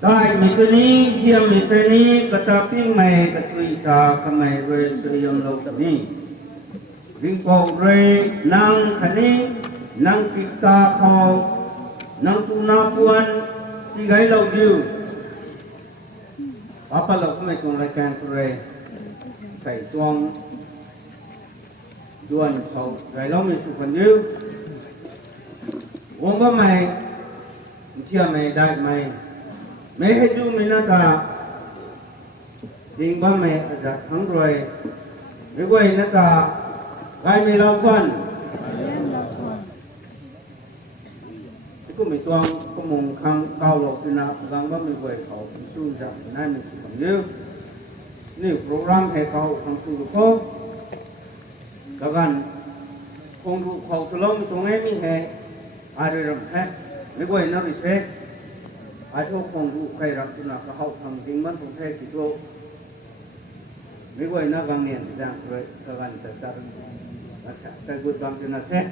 Tại mấy cái ní chiêm mấy cái ní cái ta pin mày cái tùy ta cái mày về sử dụng lâu tập ní vinh quang về năng cái ní năng kita kau năng tu na puan đi gai lâu điêu apa lâu cái mày cùng lại càng về phải tuang duan sau gai lâu mình chụp phần điêu uống có mày chiêm mày đại mày mấy cái chú mình nó cả đi qua mẹ đã thắng rồi mấy quầy nó cả gai mày lâu con có mình toang có mùng khang cao lộc thì nào gang có mình quầy khẩu su rằng nay mình chỉ còn như nếu program hay cao thằng su được có các bạn không đủ khẩu từ lâu mình tung em mình hay ai rồi làm hết mấy quầy nó bị chết ai cho không đủ khai rằng thì là cái hậu thằng chính vẫn không thể chỉ cho mấy người nó vang niệm thì rằng rồi các bạn tự ta là sẽ tại vượt bằng thì là thế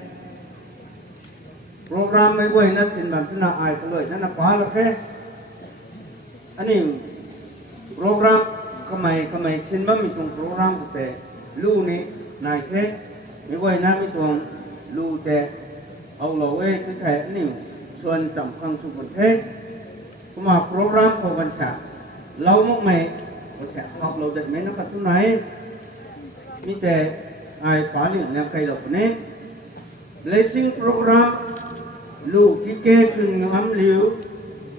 program mấy người nó xin làm thế nào ai có lời nó quá là thế anh em program cái mày xin bấm mình trong program của thế lưu này thế mấy người nó mới trong lưu thế ông lầu ấy cái thể anh em xuân sắm khang sụp một thế mà program của bạn xã lâu một mày sẽ học lâu định mấy nó phát xuống này như thế ai phá liền làm cây độc nên blessing program lưu ký kê chuyên ngắm liu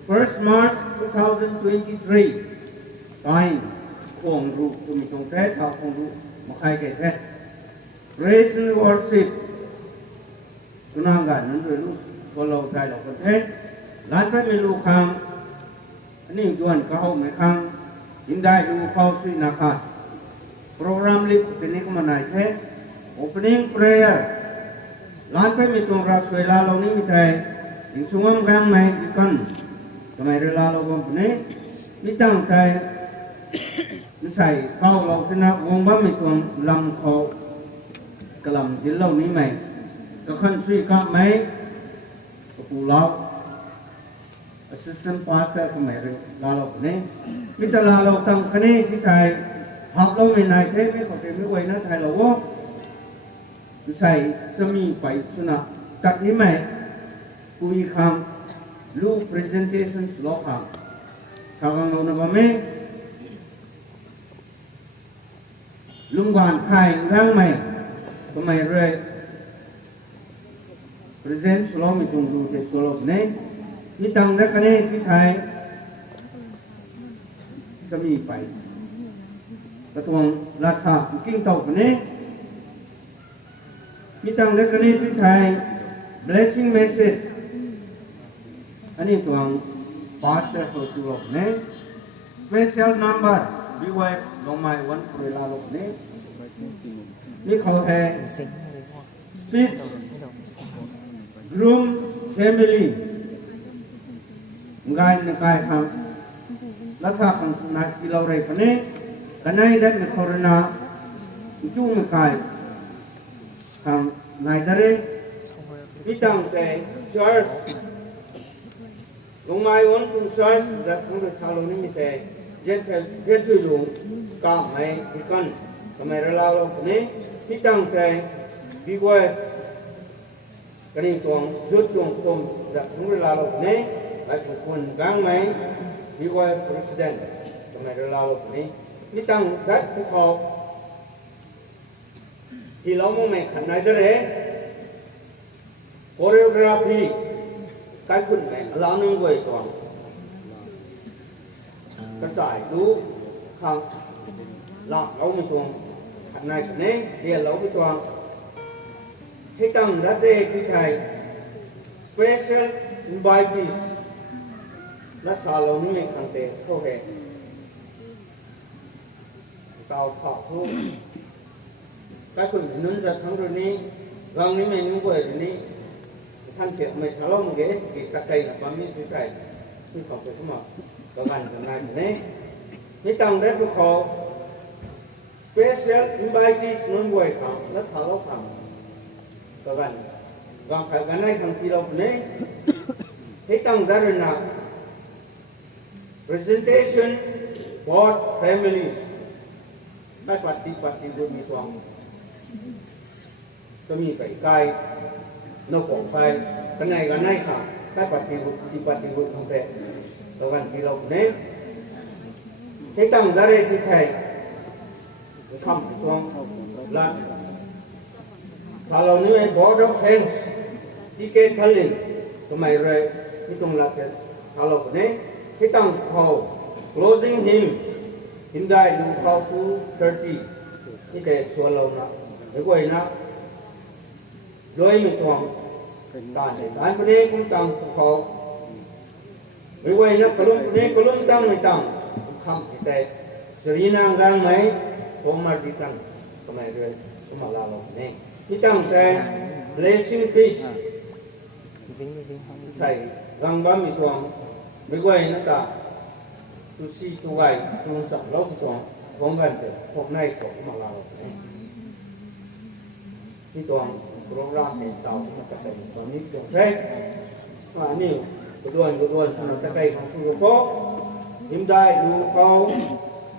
1st March 2023 time cùng rủ tụi mình cùng thế thảo cùng rủ một hai cái thế praise and worship chúng ta gần đến rồi lúc follow thay đổi con thế lát phải mình lưu khangนี่ด่วนก็เอาไม่ค้างยินได้ดูเข้าสุนัขโปรแกรมลิฟต์เป็นนี้ก็มาไหนแท้ opening prayer ร้านไปมีตรงราสเวลาเรานี่มีแต่ยิงสวมกางไม่กี่กันทำไมเวลาเราบนนี้มีตั้งใจไม่ใส่เข้าเราชนะวงบ้ามีตรงลำเขากระลำยินเรานี้ไหมก็ขั้นช่วยกับไหมก็ปูเราassistant pastor của mẹ rồi là lộc này, bây giờ là lộc tầng cái này cái thầy học lâu ngày này thế mới có thể mới quay nó thầy lộc quá, thầy sớm mi phải xuân à, đặt như mẹ, cùi khang, lưu presentation slow khang, thằng ông lâu nó mẹ, lung hoàn thầy răng mẹ, của mẹ rồi present slow mình dùng đủ để slow này. Như tăng đất cái này cái thầy sẽมีไปกระทรวงราชาkinh tàu cái này như tăng đất cái này cái thầy blessing message anh em tuồng pastor của chùa lộc này special number bí quay lòng mai vẫn phải là lộc này như khẩu hệ speech groom family gai này gai hàng lá thạc hàng này thì lâu rồi cái này đất này corona chung này gai hàng này đây đi tăng cái church lúc mai uống cùng church rất không được sao luôn như thế dân thui luôn cả mấy cái con cái mấy rồi lao luôn này đi tăng cái đi qua cái này tuồng rút tuồng tuồng rất không được lao luôn này lại mộtคนกลางไหมที่ว่า president ทำไมเรานี้มีตั้งดัดภูเขาที่เราไม่ขันไหนจะเลย choreography การคุณไหมเราหนึ่งไว้ก่อนกระสายรู้ข้างหลักเราไม่ตรงขันไหนกันนี้เรียนเราไม่ตรงให้ตั้งดัดเด็กที่ไทย special inviteesและชาเรานี่มีคันเตะเข้าเหตุเก่าถอดทุกการคุณนั้นจะทั้งเรื่องนี้รังนี้ไม่นุ่งเบื่ออย่างนี้ท่านเสียไม่ชาเราเงี้ยกิจการนะความมีที่ใจที่ของตัวสมองกับการทำงานอย่างนี้นี่ตั้งได้ทุกข้อ special invitees non boy kam na salo kam kagan gang kaganai kam tiro ne hitang darna presentation for families by party good mi tuang so mi kai no kong pai kanai kam by party good kam pe kagan tiro ne hitang dare ki thai come from land. Kalau ni board of hands, tiket kali, kemai ray, hitung lakas. Kalau ni hitang kau closing him, hindai lu kau tu 30, ini swallow na, berkuai na, doi mi tuang, tan pun pun tang kau, berkuai na kolom tang mi tang, kam kita serinang gang mai. Omar di tang kemai ray, kemalalau ni. Hitang saya blessing fish. Saya gambam itu ang berkuai nata tu si tu gai tu sak lau tu ang konggan tu kongnai kong malau. Itu ang program ni tahu kita tahu ni tu saya ni keduan sana terkait dengan tu himdai lu kau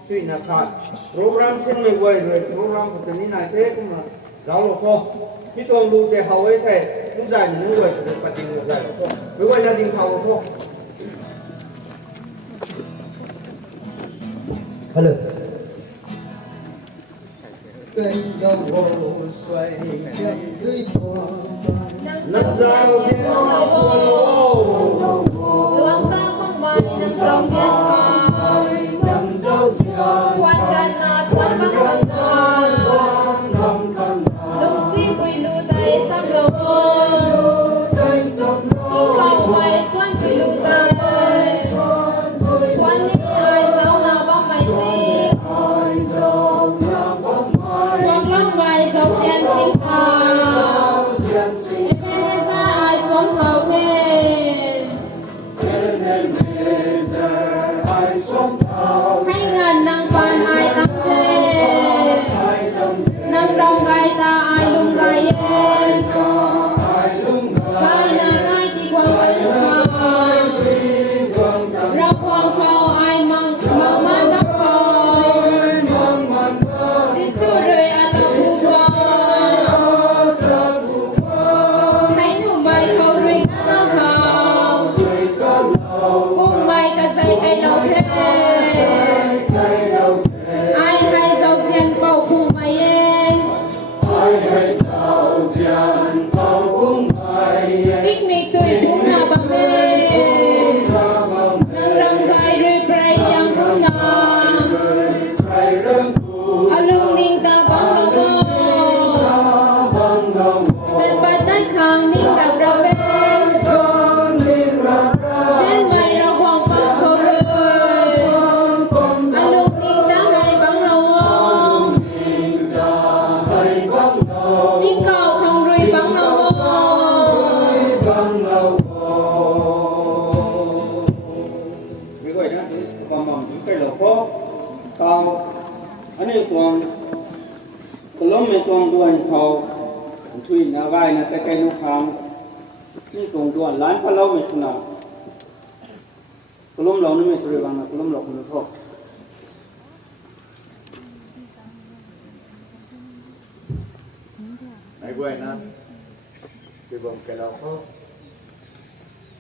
suy nakat program sen mai wai program tu ni nai thế cũng giáo koที่ตัวดูแต่เขาไว้แท้ผู้ใจมันด้วยปฏิบัติได้ก็หรือว่าจะดึงเขาก็ฮัลโหลเป็นยาวสวยยังด้วยตัวนักดาวเทียนสวยดวงตาของมันยังส่องเย็นมายังเจ้าเสียวันรันนาทวนบังคับ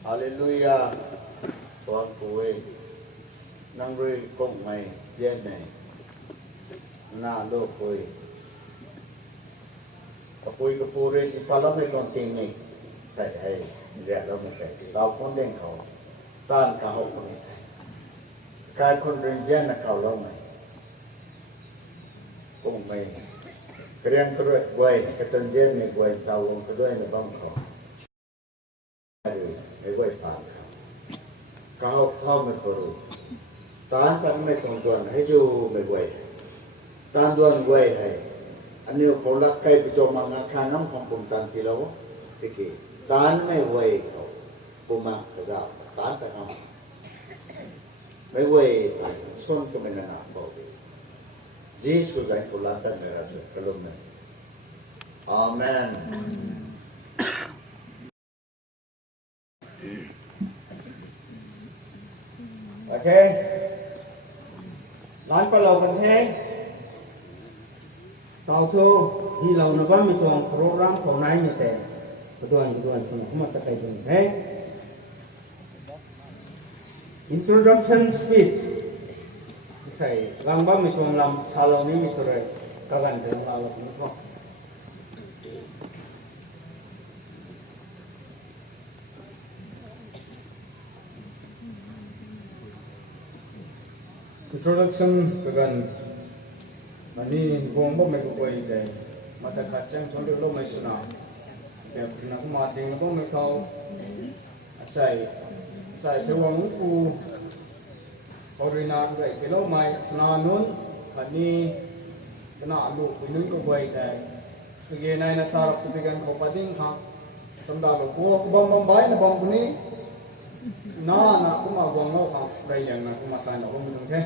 Hallelujah, Tuhan kue, nang rui kong mai bien này, na lo kue, kue kepure di palam ni kon ting ni,ใส่ให้เรียกเราไม่ใส่เราคนเด้งเขาต้านเขาคนนี้การคนเรียนแย่นักเขาเราไหมคงไม่เรียนก็ด้วยไว้กระตุ้นเย็นในไว้เตาลงก็ด้วยในบ้านเขาไอ้ไว้ผ่านเขาเข้าไม่พอรู้ตานก็ไม่ตรงตัวให้อยู่ไม่ไว้ตานดวนไว้ให้อันนี้เขาลักใครไปโจมมังคาน้ำของผมตานที่เราที่กี่ตานไม่ไว้เขาผมมากระดับตานแต่เขาไม่ไว้ส้นก็ไม่นานบอก Jesus ay kulatan meron sa kalumnan. Amen. Okay. Lan pa law kan he. Tao thu hi law na ba mi tong programของนายmi te. Keduan kuma ta kai tong he. Introduction speech. Sai lang ba mi tong lam salo ni mi tore kagan de la lo ni ko. Introduction kagan mani gombo me ko koi de mata kachang thonde lo mai suna de na ko ma ting ko me kau sai thewang ku orina de ke lo mai sna nun mani kana alu ku nun ko koi de ge nai na sar ku bigan ko pading ha samda lo ko bam bai na bam ni na ku ma gong lo ha dai yang na ku ma sai na ko mi thong the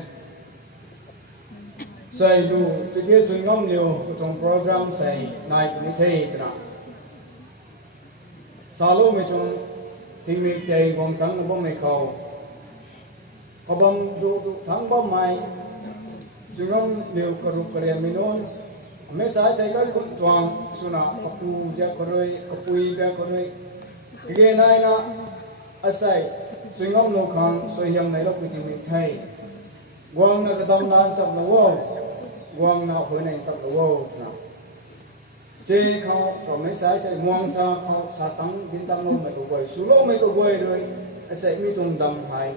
sai du chỉ biết dùng ngâm nhiều trong program sai này cũng thấy cái nào salo mấy trong team mình chạy gom thắng nó bom mấy khâu họ bom du thắng bom mai dùng ngâm nhiều cái rục cái đèn mình luôn mấy sai thấy cái con toàn suna kapu ja koroi kapui ja koroi cái này na asai dùng ngâm nó khang soi hiểm này lúc team mình thấy quang nó cái đông nan chậm nó wow quang nào hồi này sắp đủ vô nào chếเขาcòn mấy sai chạy muang saเขาsa tăng biến tăng luôn mấy cái quầy số lô mấy cái quầy rồi sẽ mi tung đầm hay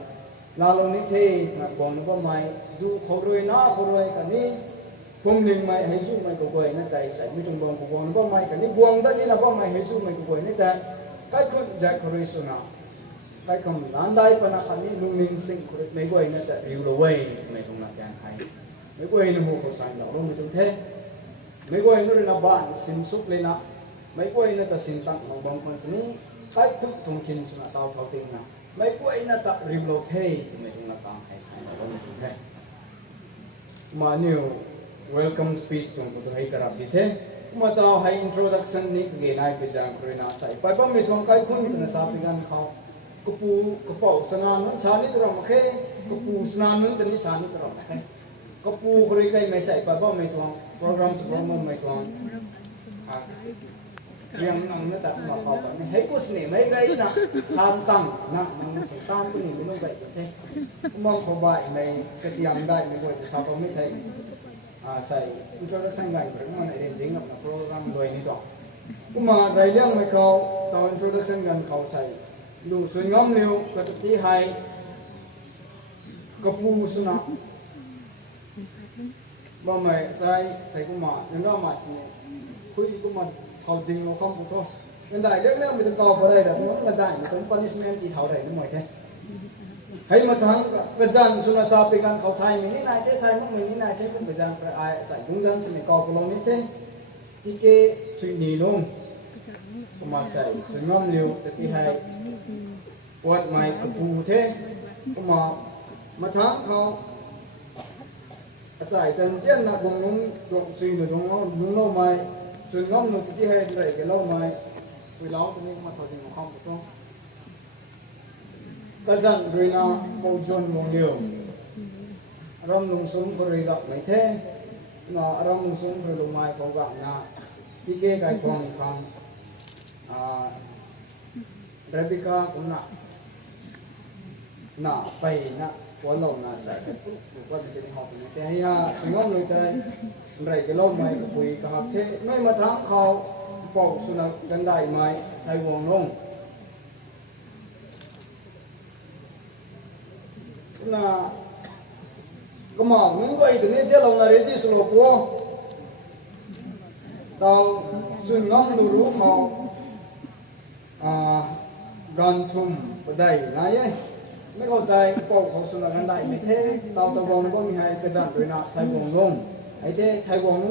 là luôn như thế là quang nó có mày du khâu rồi cả ní không linh mày hay du mấy cái quầy nó chạy sẽ mi tung bom của quang nó có mày cả ní quang đó chỉ là có mày hay du mấy cái quầy nó chạy cái con jack rồi số nào cái không làm đại phần nào cả ní lung linh sinh mấy quầy nó chạy yêu đồ quầy mấy trong là càng hay mấy quầy nó mua khẩu sành đó luôn trong thế mấy quầy nó là bạn xin xúc lên nào mấy quầy nó ta xin tặng bằng bằng con xin cái thức thông tin là tao thao tiền nào mấy quầy nó ta rìm lô thế mấy trong là tao hay sai đó luôn trong thế mà nhiều welcome speech trong tôi hay tarap đi thế mà tao hay introduction ní cái này bây giờ rồi nào sai phải bao mấy trong cái khuôn nó sao phải gan khao cái bộ sanh nó sao ní tôi làm cái pu sanh nó tên ní sao ní tôi làm cái kapu kuri kai mai sai pa ba mai tuang program tu program mai tuang yang nang na ta ma pa ba hei ko sne mai gai na san tang na nang sa tam ku ni lo gai the mong ko bai mai ka siam dai mai ko sa pa mai thai sai introduction gai ko ma nei ding na program loi ni to kuma dai liang mai ko ta introduction gan ko sai lu chun ngam liu ka ti hai kapu suna bao mày sai thầy cũng mà nếu đó mà chỉ khui cũng mà thầu tình nó không thôi hiện tại rất là mình tự tàu vào đây là nó là đại một cái punishment thì thầu đầy nó mỏi thế hay mà thằng cái dân xuân là sao bị gan thầu thay mình như này thế thay mình như này thế cũng phải rằng phải ai giải cũng dân xin mình cò của nó như thế thì cái suy nghĩ luôn mà sai suy ngâm liều thì hay quạt mày phù thế mà thằng thầu sai chân chân là cùng đúng suy được đúng lâu mai suy ngâm được cái hay vậy cái lâu mai vì lâu cho nên mà thôi thì không được không cái dân rồi nào mâu thuẫn mâu nhiều ram lung sum rồi gặp mấy thế mà ram lung sum rồi lung mai có gặp na cái cái con không Rebecca cũng nạ phải nạ quá lâu nạ sẽ cái quan trọng học này thế hay chúng ông người ta rải cái lâu mai của quý cả học thế mấy mà tháng khâu bảo xuân là gần đại mai thay hoàng nông là có mỏng những cái từ này sẽ lòng là đến đi sửa qua tao xuân ngâm đủ rú khâu gan thum ở đây này ấy mấy con tay bộ khẩu súng là gần đại mấy thế tàu vòng nó có 12 cái dạng rồi nào thay vòng luôn ấy thế thay vòng nó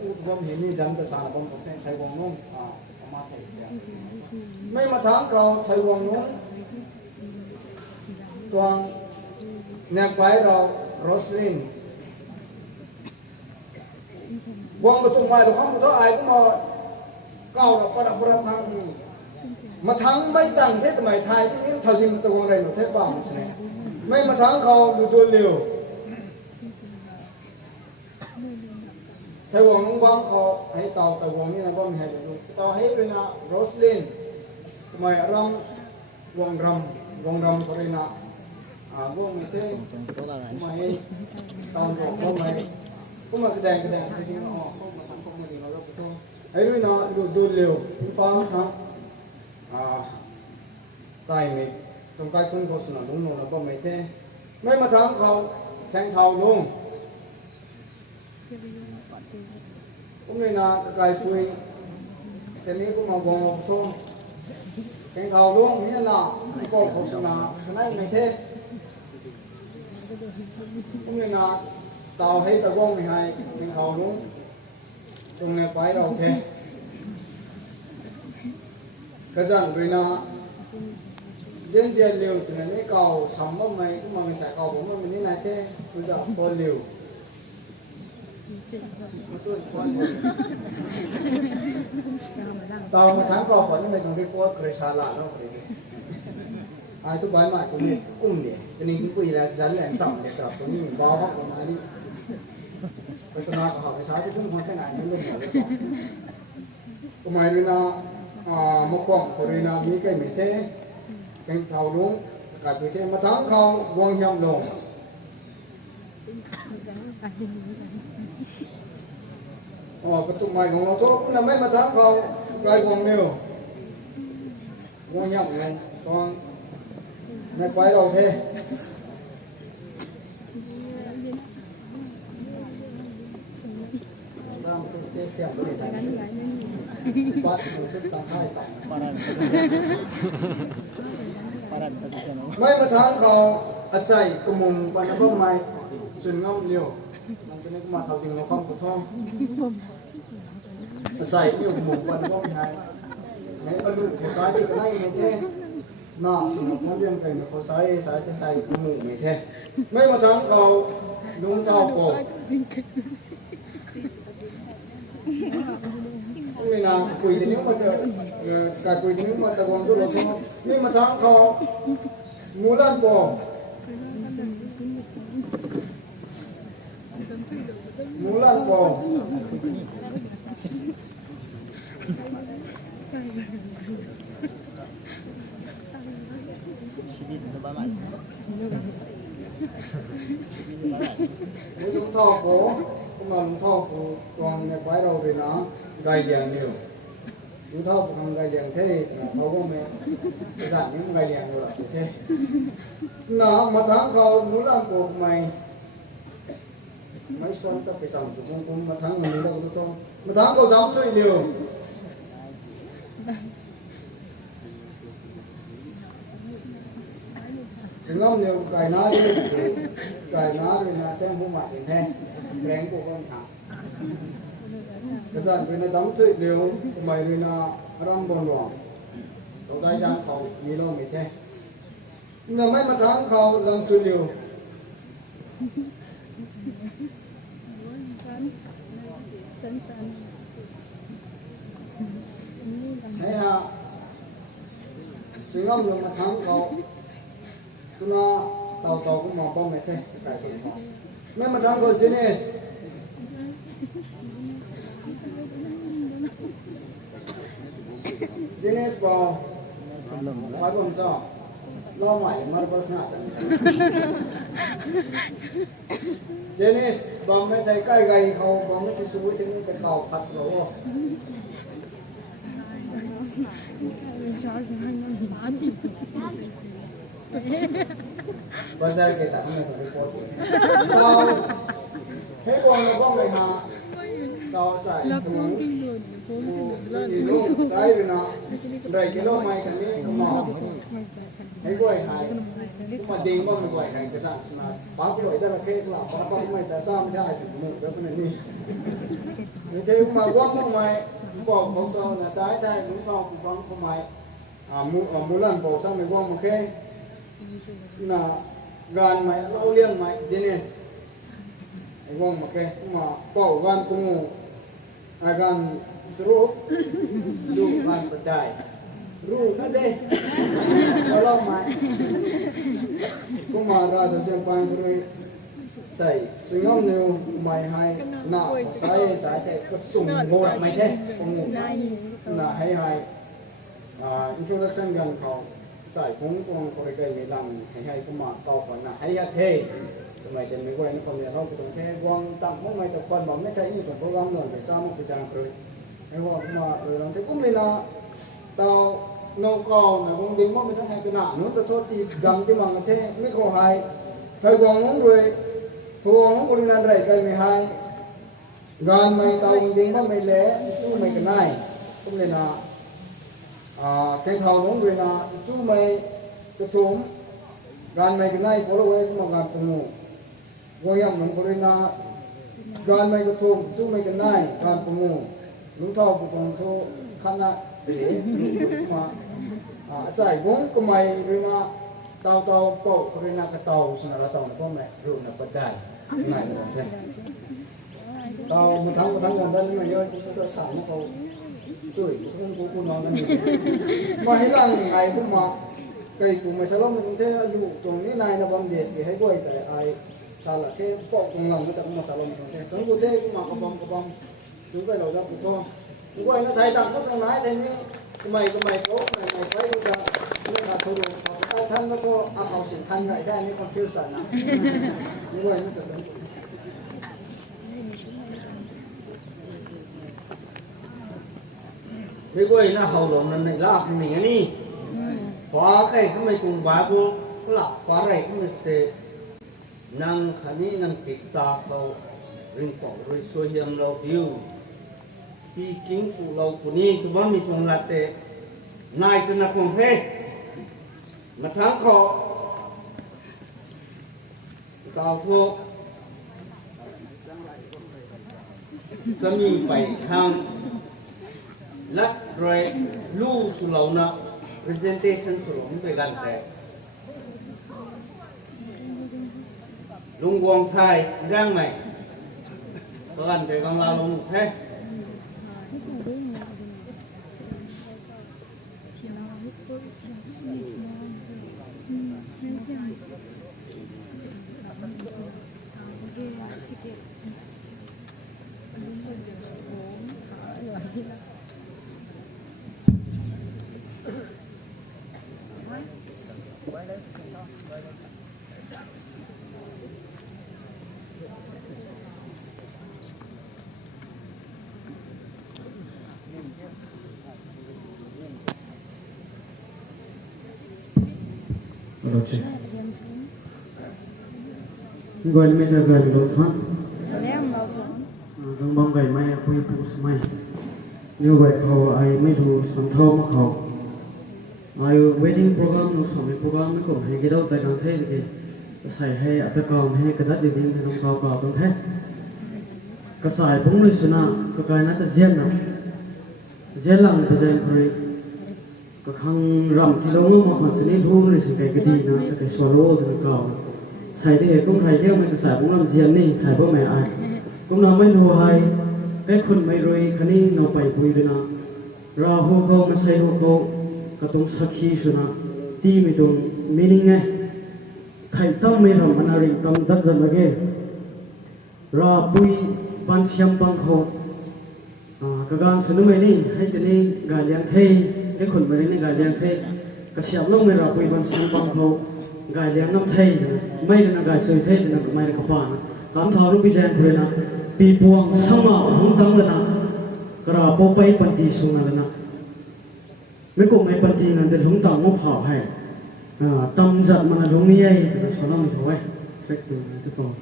cũng vòng hiện như dần từ sáng là vòng có thay vòng luôn mà thầy mấy mà tháng cầu thay vòng nó toàn nhạc quái rồi Roslyn วงกระตุ้งไม้ตรงข้างตัวไอ้ก็มาเก้าเราประดับประดับทางมาทั้งไม่ตั้งเทศสมัยไทยที่นี่เท่าที่มันตะวันอะไรหนูเทศบ้างใช่ไหมไม่มาทั้งเขาดูตัวเร็วไทยวงน้องบ้างเขาให้เต่าแต่วงนี้นะบ้างให้ดูเต่าให้เป็นนะโรสลินสมัยรำวงรำก็เลยนะวงนี้เท่สมัยตอนบอกเขาไม่ก็มาแสดงที่นี่อ๋อเขามาทำพวกมันเราก็ต้องไอ้ด้วยนะดูเร็วฟังนะใต้ไม่ตรงใกล้คนเขาสนับสนุนเราก็ไม่เท่ไม่มาทำเขาแข่งเท้าลงผมเลยนะกายคุยแต่นี้ก็มาบอกโทษแข่งเท้าลงนี่นะก็โฆษณาขนาดไม่เท่ผมเลยนะเต่าให้ตะก้องไม่ให้แข่งเท้าลงตรงนี้ไปเราเท่กระจังด้วยนะเย็นเย็นเร็วถึงนี้เก่าทำว่าไม่ก็มาไม่ใส่เก่าผมว่ามันนี่นายเท่คือจะพอเร็วตอนมาทั้งกรอบก่อนนี่ไม่ต้องไปโพสกระชาลาเนาะทุกใบมาตรงนี้กุ้งเนี่ยจะนี่กุ้งแล้วจะเลี้ยงสั่งเนี่ยครับตรงนี้บ้าประมาณนี้ไปสมัครเขาไปใช้ที่ทุ่งคนแค่ไหนนี่เรื่องอะไรก็หมายถึงนะมะกอกคนนี้นะมีแค่ไม่เท่เป็นเขาลุงกับไม่เท่มาทั้งเขาวางยำลงประตูใหม่ของเราทุกนั้นไม่มาทั้งเขาไกลวงเดียววางยำเลยตอนในไฟเราเท่ตามตัวเตี้ยเตี้ยไปเลยบัดมันสุดตั้งให้ต่างไม่มาทางเขาอาศัยกมุมปันน้ำไม้ส่วนงามเลี้ยวมันจะนึกมาเท่าที่เราข้องกระท่อมอาศัยเลี้ยวมุมปันน้ำไม้ให้ก็ดูเขาสายที่ก็ได้ไม่แท้น่าสนุกเรื่องกันเขาสายที่ไทยกมุมไม่แท้ไม่มาทางเขาลุงเจ้าโกนี่นะคุยถึงนี้มาเจอการคุยถึงนี้มาตะวันสุดเราทั้งนี่มาทั้งเขามูลันปอมูลันปอลุงทองโกก็มาลุงทองโกตอนในไฟเราเลยนะไก่อย่างเดียวลุงทองทำไก่อย่างเท่เขาก็ไม่สั่งนี้มันไก่อย่างเดียวละเท่น่ะมาทางเขาลุงลังโกไม่สนจะไปสั่งสุขภาพมาทางนี้เราก็ต้องมาทางเขาทำช่วยเดียวถึงน้ำเดียวไก่น้าเลยไก่น้าเลยนะเส้นผู้หมักแท้แรงกูก็ทำกระสันเป็นน้ำช่วยเดียวทำไมเลยนะรำบนหลวงเราได้จานเขามีโลไม่แท้เนี่ยไม่มาทางเขาลำช่วยเดียวให้ฮะถึงน้ำเดียวมาทางเขาตัวเต่าก็มองป้องไม่แท้ไก่ตัวนี้ไม่มาทางเขาเจเนสjenis bom, apa bom so, lo mai marble snap. Jenis bom ไม่ใช่ใกล้ไกลเขาบอมไม่ใช่สู้จึงเป็นเก่าผัดหรอภาษาเกตไม่ถูกพอดีเราให้บอลเราบ้องเลยนะเราใส่ถุงกิโลใส่เลยนะได้กิโลไม่กันนี้ก็มาให้กล้วยไข่มาดิงบ้างไม่กล้วยไข่จะสั่งมาป้าไปหน่อยแต่ละเค้กหลับป้าก็ไม่แต่ซ้ำไม่ได้สิหนึ่งแล้วเป็นนี่ไม่ใช่มาว่างบ้างไหมบอกผมตอนน่ะซ้ายได้หนุ่มทองผมฟังทำไมมูลันบอกซ้ำไม่ว่างมาแค่น่ะงานใหม่เราเลี้ยงใหม่เจเนสไอ้ว่างมาแค่มาเป่าวันกู akan seru du kan pedai ru kan deh kalau mai kuma ra do jeng pan rui sai sungom nu mai hai na sai te ko sung mo mai te ko na hai hai introduction gan ko sai kong kong ko re kai mi lam hai hai kuma to ko na hai ya theทำไมจะไม่ไหวนี่คนเนี่ยเขาตรงแค่วางตั้งห้องไม่ตะวันบอกไม่ใช่นี่ตัวโปรแกรมหน่อยแต่ซ้ำไปจางเลยไอ้ว่ามาเราที่กุ้งเลยนะตาโนกอนะคงดิ้งว่าไม่ต้องให้ขนาดนู้นแต่โทษทีดังที่มันเท่ไม่ขอให้เธอวางน้องด้วยทวงบริณานไรกันไม่ให้งานไม่ตาดิ้งว่าไม่เละตู้ไม่กันได้กุ้งเลยนะแข่งข่าวน้องด้วยนะตู้ไม่กระทุ่มงานไม่กันได้เพราะเราเองมางานตรงนู้นว่าอย่างนั้นบริณาการไม่กระทงตู้ไม่กันได้การประมูลลุงเท่าผู้ตรงทุกคณะเอ๋มาใส่วงก็ไม่บริณาเตาโป๊ะบริณากระเตาสนละเตาพ่อแม่รู้นับปัจจัยไหนหมดเลยเตามาทั้งวันนั้นมาเยอะก็สายมาเขาช่วยกูนอนกันอยู่มาให้ร่างไอ้พวกมาไก่กูไม่สลบมันเท่อยู่ตรงนี้นายนะบางเด็กให้ด้วยแต่ไอ้salah ke pok tong lam kita masalah macam tu. Kan tu deh aku mak kabam juga lau dah betul. Gua ini saya tak tahu tong naik ini kemai kok kemai saya juga ini nak turun. Kalauท่านก็เอาสินท่านไงได้นี่ confuse นะgua ini tertentu. ไม่กล้วยนะเขาหลงนั่นในลาบหนีนี่ฟ้าใครทำไมกรุงบ้ากูหลับฟ้าไรทำไมเตะนั่งขันนี้นั่งติดตาเราเรื่องของเราสวยงามเราดิวที่กิ้งฟูเราคนนี้ตัวว่ามีตรงละเตะนายตัวนักมองเพศมาทั้งคอเก่าทั่วจะมีไปทางและรอยลู่สุเหร่านะ presentation สุเหร่าไม่ไปกันแต่ลุงวงไทยร่างใหม่ก็กันไปกำลังลงแท้gọi mấy đứa gọi đồ thoát không mong vậy mai aku ibu semai như vậyเขาaiไม่ดูสังทองเขาไอ้ wedding program นู้สมัย program ไม่ก็ให้กี่ดอกแต่กันเท่เลยใส่ให้อัตกรรมให้กระดาษดินให้น้องเขาเก่าตรงเท่กระสายพุ่งเลยชนะก็กลายน่าจะเจียนนะเจียนหลังไปเจอคนก็ขังรำที่เราเมื่อมาหันสนิททุ่งเลยสิไก่ก็ดีนะแต่สวรรค์ถึงเก่าใส่ที่เอกก็ไทยเที่ยวมันกระสายพุ่งลำเจียนนี่ถ่ายพ่อแม่ไอ้ก็น้องไม่รู้ไอ้แต่คนไม่รวยคันนี้เราไปคุยเลยนะราหูเขาไม่ใช่หูเขาก็ต้องสักขีสุนะที่ไม่ต้องมีนิ่งไงไทยต้องไม่ทำอะไรต้องดัดจันละเกราปุยปันเชียมบังเขากการสนุกนี่ให้จะนี่กาเลี้ยงเทยให้คนไม่ได้นี่กาเลี้ยงเทยกระเชียบลงไม่ราปุยปันเชียมบังเขากาเลี้ยงน้ำเทยไม่ได้นะกาสวยเทยนะก็ไม่ได้กระปานตามทารุพิจารณาเลยนะปีพวงสมาหุ่นตั้งเลยนะกระปอไปปันตีสุนันเลยนะไม่กลัวไม่ปันตีนั่นแต่หุ่นตั้งมุขหาให้ตำจัดมันลงนี่ไอ้สอนมันถอยเฟกตัวนี้ทุกคน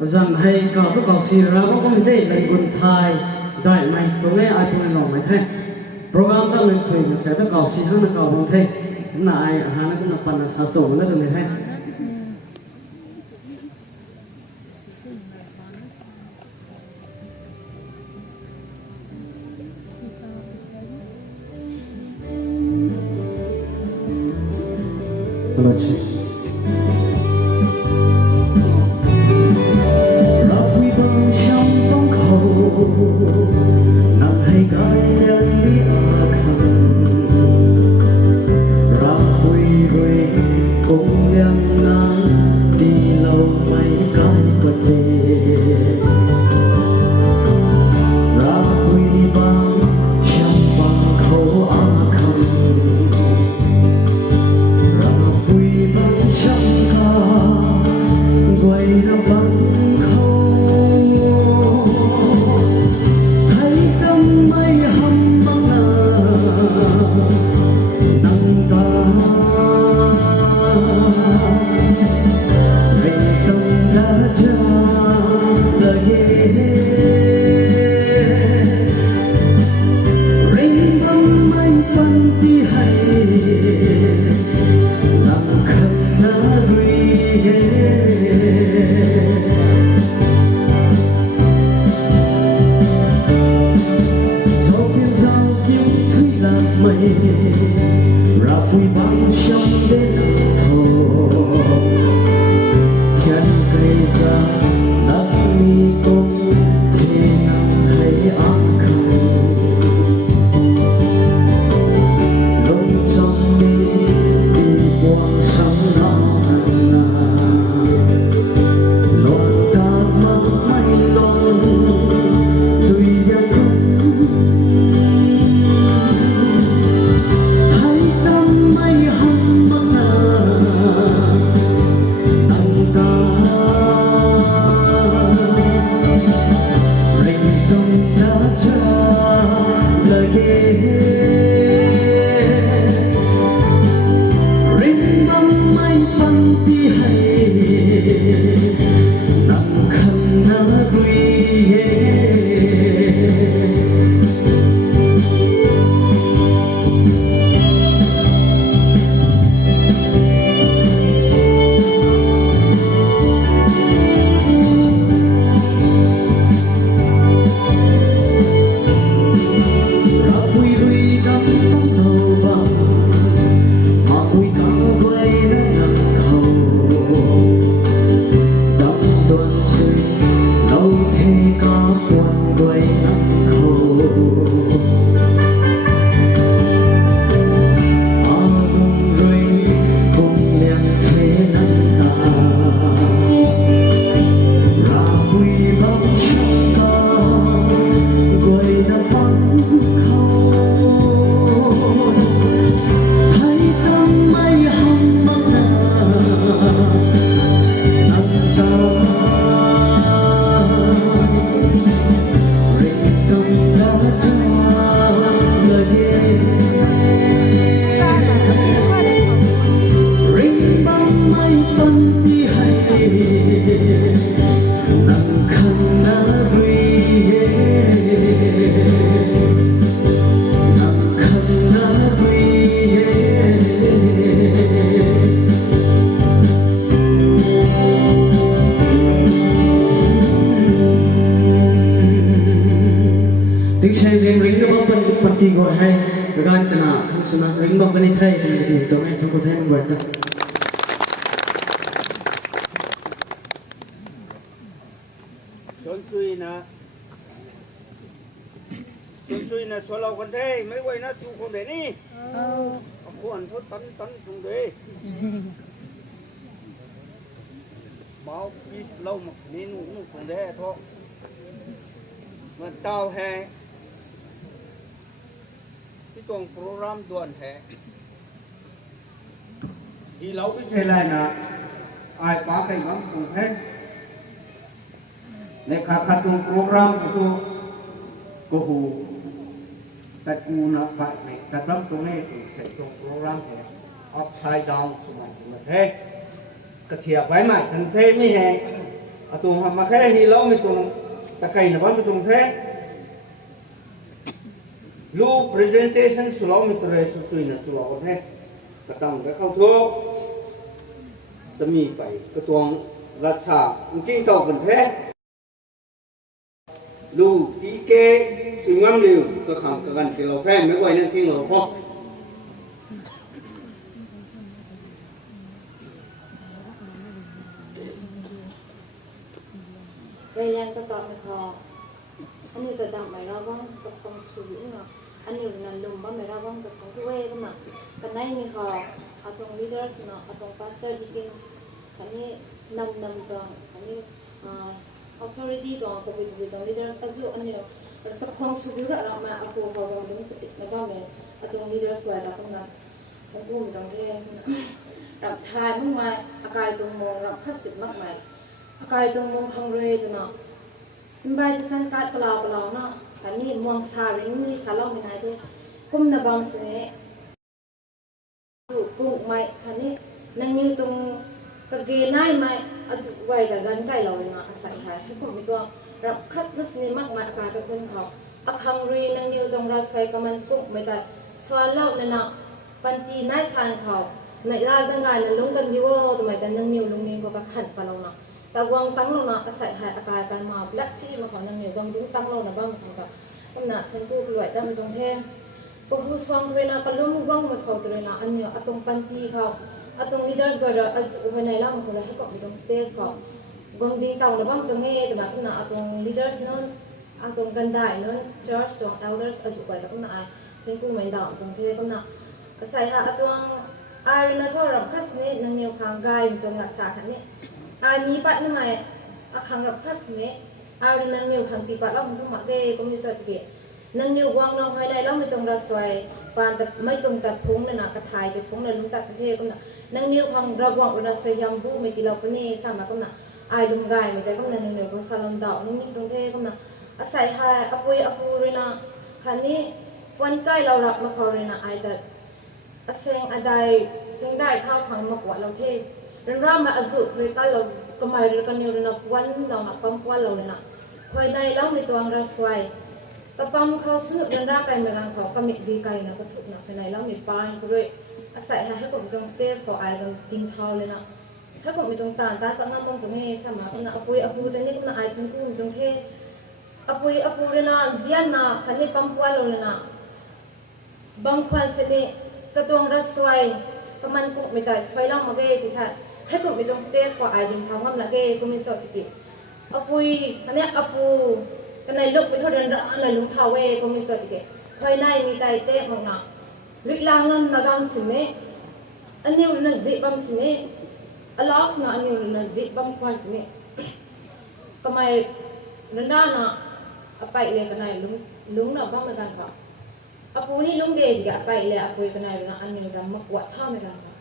อาจารย์ให้กล่าวทุกข่าวสื่อเราก็ไม่ได้ในคนไทยได้ไหมตรงนี้ไอ้ตัวนี้หล่อไหมแท้โปรแกรมตั้งเป็นถึงเสียทุกข่าวสื่อทั้งนั้นข่าวบางเท่น่าไอ้อาหารนั้นก็นับปันสะสมนั่นตรงนี้แท้그렇지 nó bằng không thấy tâm mây hâm băng nắng ta rình tâm đã cha là ghê rình tâm mây băng ti hay nắng khăn na ruy gió biên giao kiếm thủy lạc mây ra bụi băng trong đến thổ thiên cây ra đất mi công thế nắng hay ám khâu lông trong mi đi quang sông nó hằng na lông ta mang mây lông tuyยังkhông thấy tâm mây hâm băng nắng ta rình tâm đã cha lời ghê rình băng mây băng ti hay nắng khăn na ruy ra bụi ruy đắm tóc đầu vàng mà bụi cao quay đã nặng thầu đắm tuần rơi lâu thế có quan quay nặng khâu tung ruy cùng liền thế nắng ta ra bụi bóng trong ta quay đã bắn khâu thấy tâm mây hâm băng nắng ta rình tâm đã cha lời ghê rình băng mây băng ti hay nắng khăn na ruy nắng khăn na ruy tiếng xe riêng ring nó bấm bật ti gọi hay gan tana không suna ring bấm cái này thay thì tìm tôi nghe tôi có thể gọi ta xuân suy na số lâu con thế mấy quay nó chụp con để đi con thôi tấn xuống đây máu đi lâu mà nên nụ con để thôi mà tao hè cái tuần program tuần hè đi lâu cái chơi này nè ai phá cái mắm cùng hết này khá tuần program của tôi cô hù tại mù nó phải này tại lắm chỗ này thì sẽ tuần program hè upside down mà thế cái thiệp váy mày thành thế mới hè tuần mà cái này đi lâu mới tuần ta cây nó vẫn tuần thế lu presentation sulaw mitre sutui na sulaw ne katang ka khau tho sami pai ka tuang la sa king tau ban the lu ti ke singam liu ka kham ka gan ke lo phe me wai na king lo pho Đây là cái tọt này họ anh như tự động mày ra vong tập không sử dụng nó anh như là lùm bao mày ra vong tập không quê cơ mà cái này như họ ở trong leaders nó ở trong pastor đi kinh cái này nằm trong cái này authority đó của vị trong leaders ở giữa anh như là tập không sử dụng ra mà ở khu họ vào đúng cái bao mày ở trong leaders là không là không có trong cáiรับทายมากมายอาการตรงมองรับคัดสิทธิ์มากมาย กายตรงมุมพังเรตัวน่ะใบที่สันกัดกลาวน่ะแต่นี่มองสาริงนี่สาลองไม่ได้ด้วยกุมนาบางเสน่สุปลูกไม้คันนี้นั่งอยู่ตรงกระเกยน่ายไม้อาจจะไว้แต่กันใกล้เราเลยนะอาศัยหายให้ผมมีตัวรับคัดนัสนิมากมายอากาศเป็นเขาอักฮังรีนั่งอยู่ตรงราศัยกับมันกุ๊กไม่ได้ส่วนเล่านั่นน่ะปันตีน่ายทานเขาในลาจังไงนั่นลุงกันดีว่าทำไมแต่นั่งอยู่ลุงนี่ก็กระขันไปเรานะแต่วางตั้งเรานะอาศัยหายอากาศกันมาลัดซี่มาขอนั่งอยู่วางดุ้งตั้งเรานะบ้างของกับขนาดเป็นผู้รวยแต่มันตรงแท้ก็ผู้สว่างเลยนะก็ลุ่มว่างมันเขาตัวเลยนะอันนี้อัตรงปันตีเขาอัตรงลีดเดอร์สก็จะอันจะวันไหนล่ะมันคนละให้ก็มีตรงสเตจเขากองดิ้งเต่านะบ้างตรงนี้แต่แบบนั้นอัตรงลีดเดอร์สนั้นอัตรงกันได้นั้นเจอร์สตรงเอลเดอร์สอันจะไปแต่ก็น่ะเป็นผู้ไม่ด่าตรงที่ก็น่ะก็ใส่หาอัตรงอารีนาทอรับคัสเนี่ยนั่งเหนียวขางกายตรงรักษาขันเนี่ยอามีปัดนั่นไหมอาขางรับคัสเนี่ยอารีนั่งเหนียวขางตีปัดแล้วมันต้องมาเด้ก็มีสัตว์เกี่ยนั่งเหนียววางน้องไว้ได้แล้วไม่ตรงรัสวยปานแต่ไม่ตรงตัดพุงนั่นนะกระทายแต่พุงนั่นลุงตัดกระเทยก็น่ะนั่งเหนียวขางระวังรัสวยยำบูไม่ตีเราก็นี่สามาก็น่ะอายดุมกายไม่ได้ก็นั่งเหนียวก็สลัมดาวนั่งนิ่งตรงเทก็น่ะอาศัยหายอปุยอปูเลยนะขันนี้วันใกล้เรารับมาพอเลยนะอายแต่เสียงอะไรเสียงได้เข้าขังมากกว่าเราเทเรื่องราวมาอสุเลยก็เราก็มาเรื่องกันอยู่นะวันเราหนักปั๊มว่าเราเลยนะคอยได้แล้วในตัวเราสวยแต่ปั๊มเขาสนุกเรื่องราวกันเหมือนกันเขาก็มีดีกันนะก็ถูกนะภายในแล้วมีปานก็ด้วยอาศัยให้ผมตรงสเตจของไอ้ตรงทิ้งเท้าเลยนะถ้าผมมีตรงตาตาตอนนั้นตรงตรงนี้สมาก็นะอปุยอปูแต่นี่ก็นะไอ้ทิ้งกูตรงเทอปุยอปูเลยนะเจียนนะคันนี้ปั๊มว่าเราเลยนะบางคนเสน่ห์ก็ตรงรัสวยก็มันกุไม่ได้สวยล่างมาเกยที่ท่าให้ผมไปตรงสเตจก็ไอ้ดินทำว่ามันเกยก็ไม่สดติดอปุยอันนี้อปูกันในลุกไปเท่าเดินร้านในลุงท้าเวก็ไม่สดติดภายในมีไตเตะของน่ะลุยลางนั้นนักการสิเมอันนี้อุณจิบัมสิเมอลอสนะอันนี้อุณจิบัมควันสิเมก็ไม่นั่นน่ะไปเลยกันในลุงน่ะบ้างเหมือนกันค่ะอปูนี่ลุงเด็กอะไปเลยอปูกันในนะอันนี้ดำมากกว่าท่าไม่กันค่ะ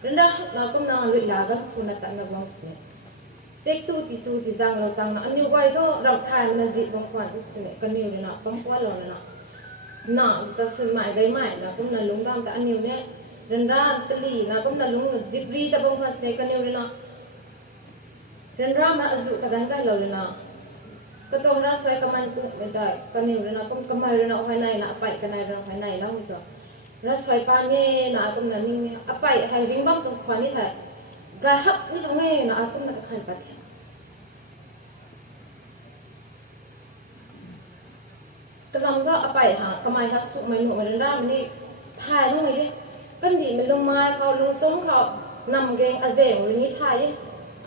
เรื่องเราก็น่าลุยลากันคุณนักการบ้างสิเด็กตู้ที่จังเราตั้งนะอันนี้ไว้ก็รับทานมันจิตบางคนสิเนี่ยกันนี่เลยนะบางคนเราเลยนะน่ะแต่ส่วนใหญ่ได้ไหมนะก็น่าลุงดำแต่อันนี้เนี่ยเรื่องตลีนะก็น่าลุงจิตรีแต่บางคนสิกันนี่เลยนะเรื่องมาอายุแต่กันเราเลยนะก็ต้องรักษากับมันกุไม่ได้กันนี่เลยนะก็กำไมเลยนะภายในนะไปกันในเราภายในแล้วนี่ก็รักษาปานนี่นะก็นั่นนี่ไปให้ริงบ้างตรงขวานี่แหละกะฮับนี่ตรงนี้นะก็นั่นก็ขันปัดกำลังก็ไปหากำไมฮัสุไม่หนุ่มมันร่างนี่ถ่ายลงไปดิก็ดีมันลงมาเขาลงส้มเขานำเกงอาเซงหรือนี่ถ่าย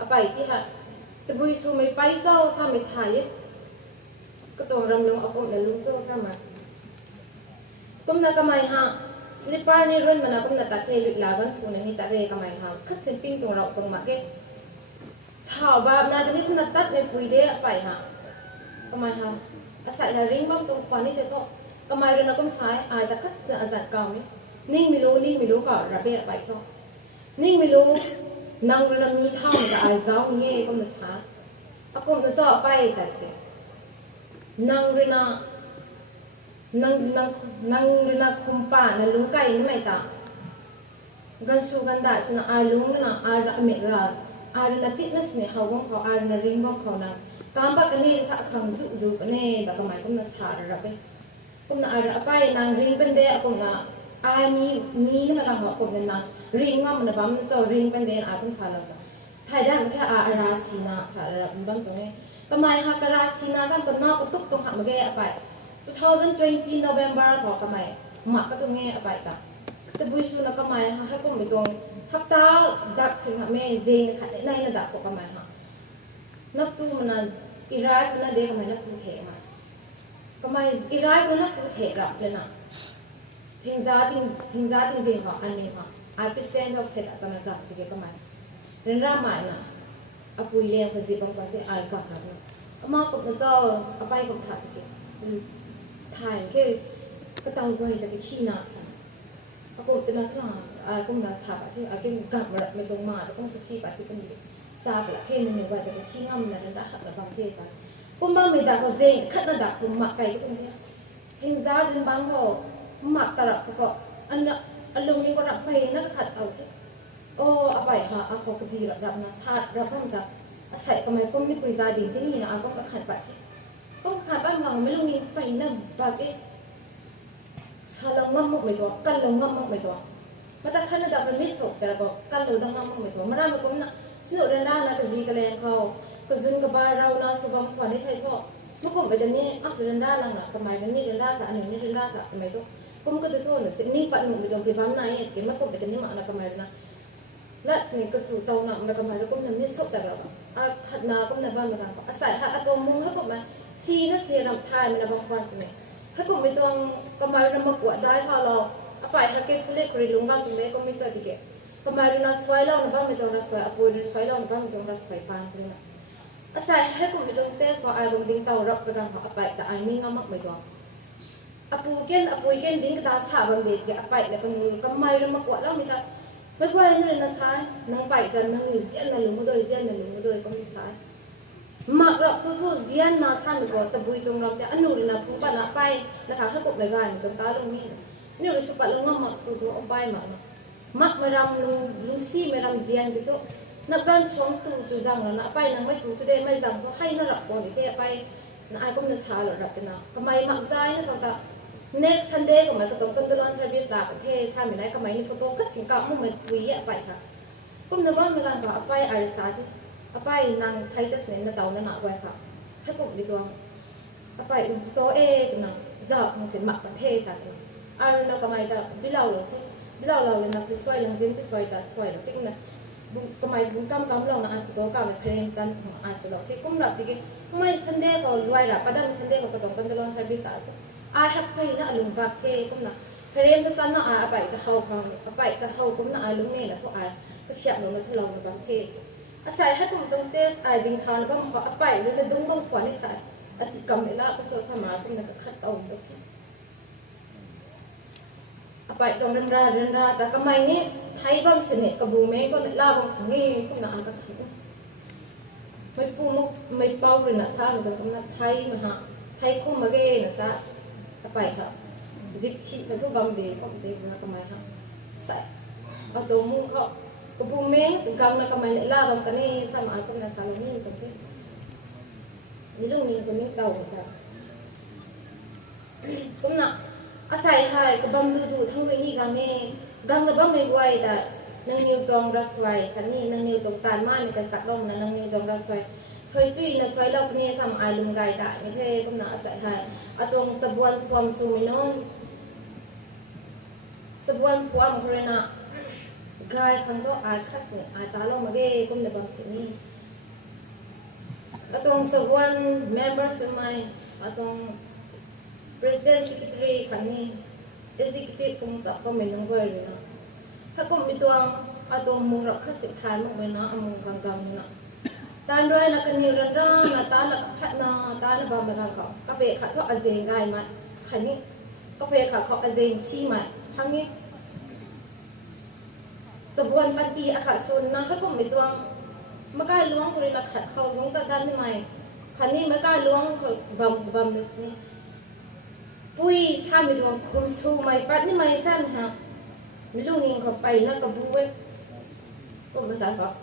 ไปที่ฮะแต่บุยสูไม่ไปเศร้าซ้ำไม่ถ่ายก็ต้องรำลงเอาคนเดินลุงเศร้าซ้ำมาก็นั่นกำไมฮะสลิปเปอร์นี่รุ่นมันนะก็นั่นตัดเทลุลากันคุณนี่ตัดเรกำไมฮะคัดเส้นปิ้งตรงเราตรงมาเกชาวบ้านน่าจะนี่คุณตัดในปุยเดะไปฮะกำไมฮะอาศัยเราริงบ้างตรงควานี่เถอะก็กำไมเรื่องนั้นก็ใช้อาจจะคัดเส้นอาจารย์เก่าไหมนิ่งไม่รู้ก็ระเบียบไปก็นิ่งไม่รู้นั่งเรื่องนี้เท่ากับไอ้เจ้าเงี้ยก็มาช้าอากูจะสอบไปใส่เด็กนั่งเรื่องคุมป่านั่งลุงไก่นี่ไม่ตากันสู้กันได้ฉะนั้นอาลุงนั่งอาระเมราอาเรื่องติดนั่นสิเนี่ยเขาบ้องเขาอาเรื่องริงบ้องเขานั่งการบักกันนี่ถ้าขังจุกันนี่แต่ก็หมายก็มาช้าระเบียบก็มาอาระไปนั่งริงเป็นเด็กก็มาอามีนะครับเขาก็เป็นนั่งริงว่ามันแบบมันจะริงเป็นเดือนอาทิตย์สาระกันไทยได้มันแค่อาราศีนาสาระมันบ้างตรงนี้ก็หมายหากราศีนาตั้งเป็นนอกก็ตุกตรงหักมาแก้ไป2020 November พอก็หมายหมักก็ตรงนี้ไปกันแต่บุญสุนัขก็หมายให้ก็ไม่ตรงทับเท้าดักสิ่งแม่เจนขัดในระดับก็หมายฮะนับตู้มันอิรักมันเด็กก็หมายนับตู้เทมาก็หมายอิรักมันนับตู้เทรับเลยนะทิ้งจ้าจริงๆค่ะอันนี้ค่ะอาพิเศษเราเพชรตอนนั้นก็ที่ก็มาเรื่องรามายนะอาปุยเลี้ยงคนจีบางคนที่อายกับเขาเนาะอามากับมันจะอาไปกับถ่ายที่ถ่ายแค่ก็เตาไว้แต่ก็ขี้หนาสันอาปุยเป็นนักข่าวอาก็มาฉาบที่อาก็กัดมาไม่ตรงมาต้องสกีไปที่เป็นส ซาบละเพ่นหนึ่งวันเป็นที่ง่ำนะดักขัดระบางเทศกุมบ้าไม่ดักก็เจงขัดระดับกุมหมักไก่ก็ตรงนี้เฮงซาจนบางเขาหมักตลับก็อันนั้นอันลงนี้ก็รับไปนักขัดเอาโอ้เอาไปหาเอาเขาก็ดีระดับนะซาระบ้างกับใส่ก็ไม่ก้มที่ปุยซาดินที่นี่นะเอาก็ขัดไปก็ขัดบ้างเราไม่ลงนี้ไปนั่งบาเก้ซาลงง่ำมุกไม่ตัวกันลงง่ำมุกไม่ตัวมาแต่ขัดระดับมันไม่สกแต่เราบอกกันลงต้องง่ำมุกไม่ตัวมาได้มาก้มนะสนุกเรื่องนั้นนะก็จีกันเลยเขาก็จุนกับบาเรานะสบายกว่าในไทยก็เมื่อก่อนไปเดี๋ยวนี้อักษรเรื่องนั้นล่ะทำไมมันไม่เรื่องนั้นอันนี้ไม่เรื่องนั้นทำไมต้องก้มก็จะโทษนะสิ่งนี้ปัจจุบันไปตรงไปบ้านไหนเกี่ยวกับไปเดี๋ยวนี้มาอะไรทำไมนะและสิ่งก็สู่ตรงนั้นมาทำไมแล้วก้มนั้นไม่สกแต่เราขัดนาก้มในบ้านมาทำก็อาศัยหัดตัวมุ้งให้ก้มมาซีนัสเซียนำทายมันบางวันสิ่งนี้ให้ก้มไปตรงก็มาเรามากวดได้พอเราเอาไปถ้าเกิดทุเรศกรีลุงกันตรงนี้ก็ไม่สะดวกkemarin aswai lah nampak macam aswai, apa itu aswai lah nampak macam aswai pantai. Asal aku macam saya soal album ding tahu rap pegang apa itu ini ngamak macam. Apa ikan ding kita sahabat dek apa itu kemarin mak kuat lah minta. Macam ini nasai, nampak kan nang zian nalu mudoi kami nasai. Mak rap tu zian nasan tu tapi itu orang dia anu nak pun nak pai, nak hak aku began tu tahu ni. Ini udah suka lu ngamak tu orang pai mak. Mak merang lusi merang zian gitu, nak kan suang tu jang nak apa yang mai tu deh mai jang tu hai nak rap boleh ke apa nak aku nak salah rap kena, kemai mak zai nak kata next Sunday kemai ketemu kendalan service lah, ke sama ni kemai ni foto kat cingkap mu mai kui apa itu, kum nak buat macam apa ada sahaja, apa nang thai tas ni nak tahu nak buat apa, aku gitu apa itu kena zap mesti mak pakai sahaja, nak kemai dah bilauเราเลยนะคือช่วยลงดินคือช่วยแต่ช่วยเราติ้งนะก็ไม่บุญกำเรานะอันตัวกำเป็นเพลงกันของอาชีพเราที่กุ้มเราที่ก็ไม่สันเดย์ก็รวยละประดันสันเดย์ก็ต้องกันตลอดใช้วิสาหะอาหักไปนะลุงบักเก้กุ้มนะเพลงก็สั้นนะอาไปก็เข้าฟังไปก็เข้ากุ้มนะอาลุงนี่นะพวกอาก็เสียบลงมาทุเลาในบักเก้อาศัยให้กุ้มตรงเซสอาดิงทานแล้วก็ขอไปแล้วจะดุ้งก็ขวัญนี่แต่อธิกรรมเวลาก็โซสมากุ้มนะก็ขัดเอาตรงapa itu rendra tak kemai ni Thai bang seni kebu me ko la bang ngi ko na an ka mai pu mo mai pau rin na sa no ko na Thai ma ha Thai ko ma ge na sa apa ha zip chi na ko bam de ko de na kemai ha sai atau mu ko kebu me gang na kemai la bang ka ni sama ko na sa ni ko te ni lu ni ko ni tau ka ko naอาศัยไทยกับบำดูทั้งเรื่องนี้กันนี่กังระบบไม่ไหวแต่นังนิวตองรัสไวคันนี้นังนิวตองตานมาในการสักลงนะนังนิวตองรัสไวช่วยจุ้ยนะช่วยเราเนี่ยทำอารมณ์กายได้ไม่ใช่ก็น่าอาศัยไทยอาตรงสบวนความสูงน้องสบวนความเพลินอ่ะกายคันก็อาคัสเนี่ยอาตาลงมาเก้ก็ในบางสิ่งนี้อาตรงสบวน members ใช่ไหมอาตรงPresident Secretary kami executive kung sa ko may nang goal na ako mituang atong mura kasi talo may na among ganggang na tandoy na kaniran na tala na tala ba man ka kape ka to azeng gai ma kani kape ka ko azeng si ma hangi sabuan pati aka son na ako mituang magaluang ko rin na khaw ng tadan ni mai kani magaluang bam ni Pui sama dengan kumsu mai pat ni mai sam ha. Milu ni ko pai na ka buwe. Ko ba ta ka.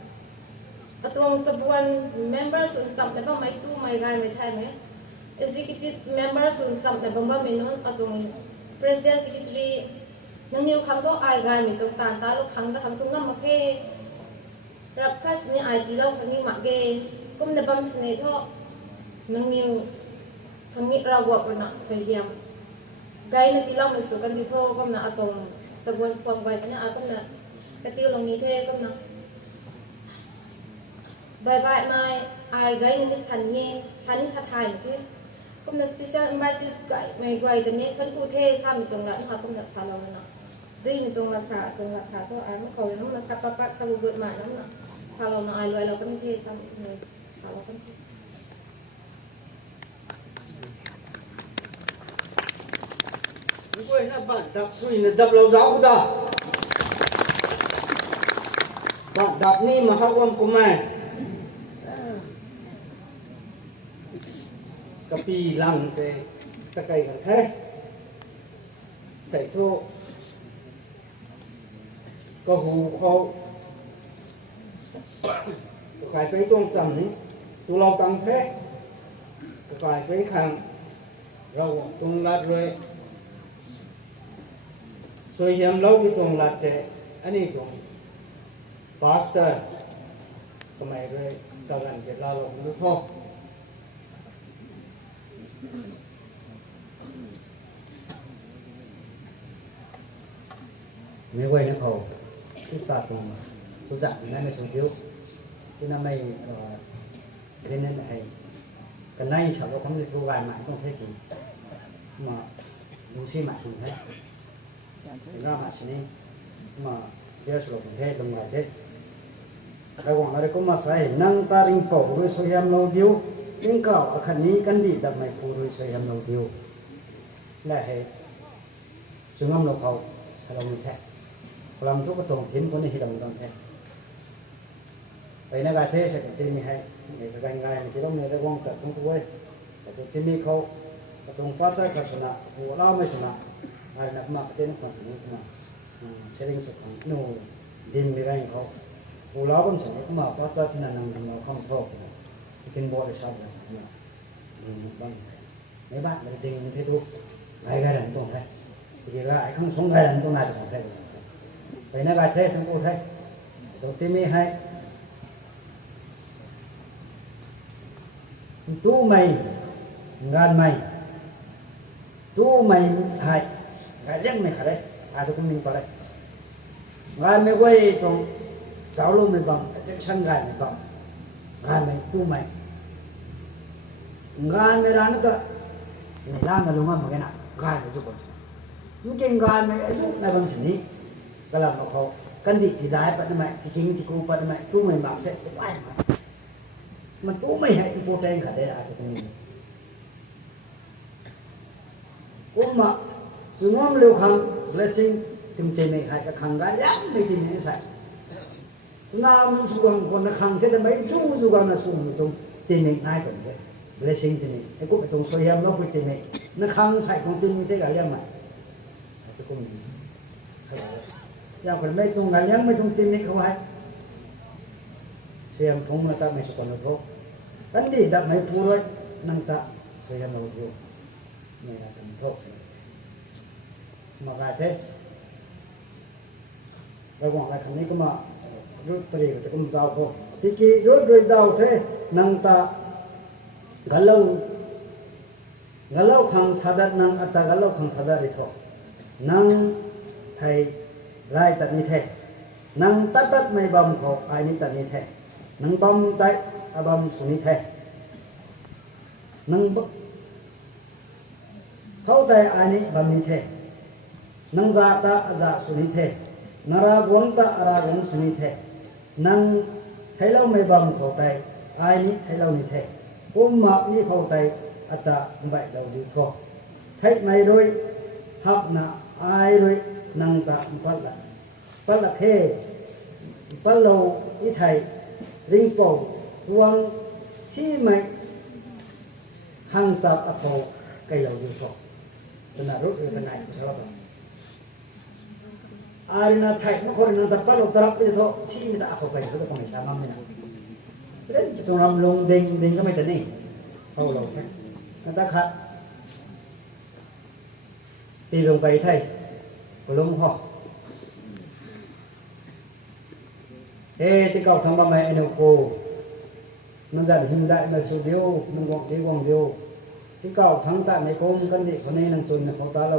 Atong sabuan members un sam na ba mai tu mai gai mai thai mai. Executive members un sam na ba menon atong president secretary nang niu kham do ai gai mi tong tan ta lo khang da kham tung ngam ma ke. Rap kas ni ai ti lo khani ma ge. Kum na bam sne tho nang niu kami rawak na stadium. Gaya na tilang masukan dito ko na atong sabuan pang bay kanya atong na katilong ni the ko na bye mai ai gaya ni sani sa thai ni ko na special invite gay may gay tani kan ku the sam tong na ha ko na salo na din tong na sa to ano ko na sa papa sa bugot ma na salo na ai lo kan the sam ni salo kan Gue nak dap kui nak dap lau jauh dah. Dap ni mahawam kumai. กะปีลังเจตะไก่กันแท้ใส่โทก็หูเขากลายไปตรงสั่งนี้ตัวเรากังแท้กลายไปขังเราตรงลัดเลยสวยยามเราไปตรงลัดแต่อันนี้ตรงปาสเตอร์ทำไมเลยตอนนั้นเกิดเราลงรู้ท้อไม่ไหวนะเขาที่ศาสตร์ของตัวจักรนั่นไม่ถูกยิ้วที่นั่นไม่เรียนนั่นไอ้กันนั่งฉันก็ทำในทุกวันมาต้องเทศกินมาดูสิมาถึงให้เรามาสินี้มาเดี๋ยวสรุปเทศลงมาเทศระหว่างอะไรก็มาใส่นั่งตาริงปอกด้วยสยามเราดิวลิงเก่าอาคันนี้กันดีแต่ไม่พูดด้วยสยามเราดิวและให้จึงงั้นเราเขาเราไม่แท้เราทุกคนต้องเห็นคนนี้เราต้องแท้ไปในการเทศน์ที่มีให้ในการงานที่เราในระหว่างกับทุกคนแต่ที่มีเขาตรงภาษาขัดสนะหัวเราไม่สนะอะไรนักมากเต้นความสนุกมาเสด็จสุขโน่ดินมีแรงเขาหัวเราเป็นสนุกมาภาษาที่นั่นนำเราข้ามโลกเป็นบริษัทเลยบางในบ้านในดินในที่ทุกไอ้กันตรงไหนที่ละไอ้ข้างสงไอ้ตรงไหนตรงไหนไปในการเทศน์ทั้งหมดให้ตรงที่มีให้ตู้ใหม่งานใหม่ตู้ใหม่ให้การเลี้ยงไม่ขาดเลยอาจจะคุณมีไปเลยงานไม่ไหวตรงเจ้าลูกไม่บังจะช่างงานไม่บังงานไม่ตู้ใหม่งานไม่ร้านก็ร้านก็ลงมาเหมือนกันนะงานไม่ทุกคนยุคเก่งงานไม่อายุในบางชนิดก็เราเขากันดีที่ได้ปัจจุบันที่จริงที่กูปัจจุบันตู้ใหม่บังใช่ไหมมันตู้ไม่ให้โปรตีนขาดได้อาจจะเป็นอุ้มมาสมมติเราคัง blessing ถึงจะไม่ให้กับคังได้ยังไม่ดีไม่ใส่น้ำสุกังคนละคังแค่ทำไมจู่สุกังน่ะสุ่มตรงตีไม่ให้ก่อนเลย blessing ตีไม่ไอ้กูไปตรงสวยงามเราไปตีไม่นั่นคังใส่ของตีไม่ได้กันยังไงอาจจะกูมียังคนไม่ตรงกันยังไม่ตรงตีไม่เขาให้เสียงผมมันก็ไม่สุกังเรากันดีดับไม่พูดเลยนั่งตาสวยงามเราอยู่ไม่ได้ทำโทษมาการเทศระหว่างอะไรคำนี้ก็มารุดปรีก็จะกุมเจ้าก็ที่กี่รุดโดยเจ้าเทนั่งตากะเล่าขังสาดัดนั่งอัตตากะเล่าขังสาดัดริโตนั่งไทยไล่ตัดนิเทนั่งตัดไม่บำเขาไอ้นี่ตัดนิเทนั่งบำใจอบำสุนิเทนั่งเขาใจไอ้นี่บำนิเทนังจาตาอาจาสุนิเทนารากวนตาอารากวนสุนิเทนังไทยเราไม่บำเขาใจไอ้นี่ไทยเรานิเทกุมมานี่เขาใจอัตตาใบเราดีพอไทยไม่รวยหักนาไอ้รวยนังตาปัลละเคปัลโลอีไทยริงโปรวงที่ไม่หังสับอโปไกเราดีพอขณะรู้ขณะชอบอารินาไทยนักคนนั้นแต่ปัลโลตรับไปเถอะที่ไม่ได้เอาไปเขาจะคงไม่ทำมันนะเรื่องจะต้องรำลงเด้งก็ไม่จะนี่เอาเราแค่นั่นตาขัดตีลงไปไทยลงหอกที่เขาทำมาไม่เอโนโกมันจะหิมได้มาสุดเดียวมันวงเดียวที่เขาทั้งตาในกรมกันดิคนนี้นั่งจุนเขาตาเรา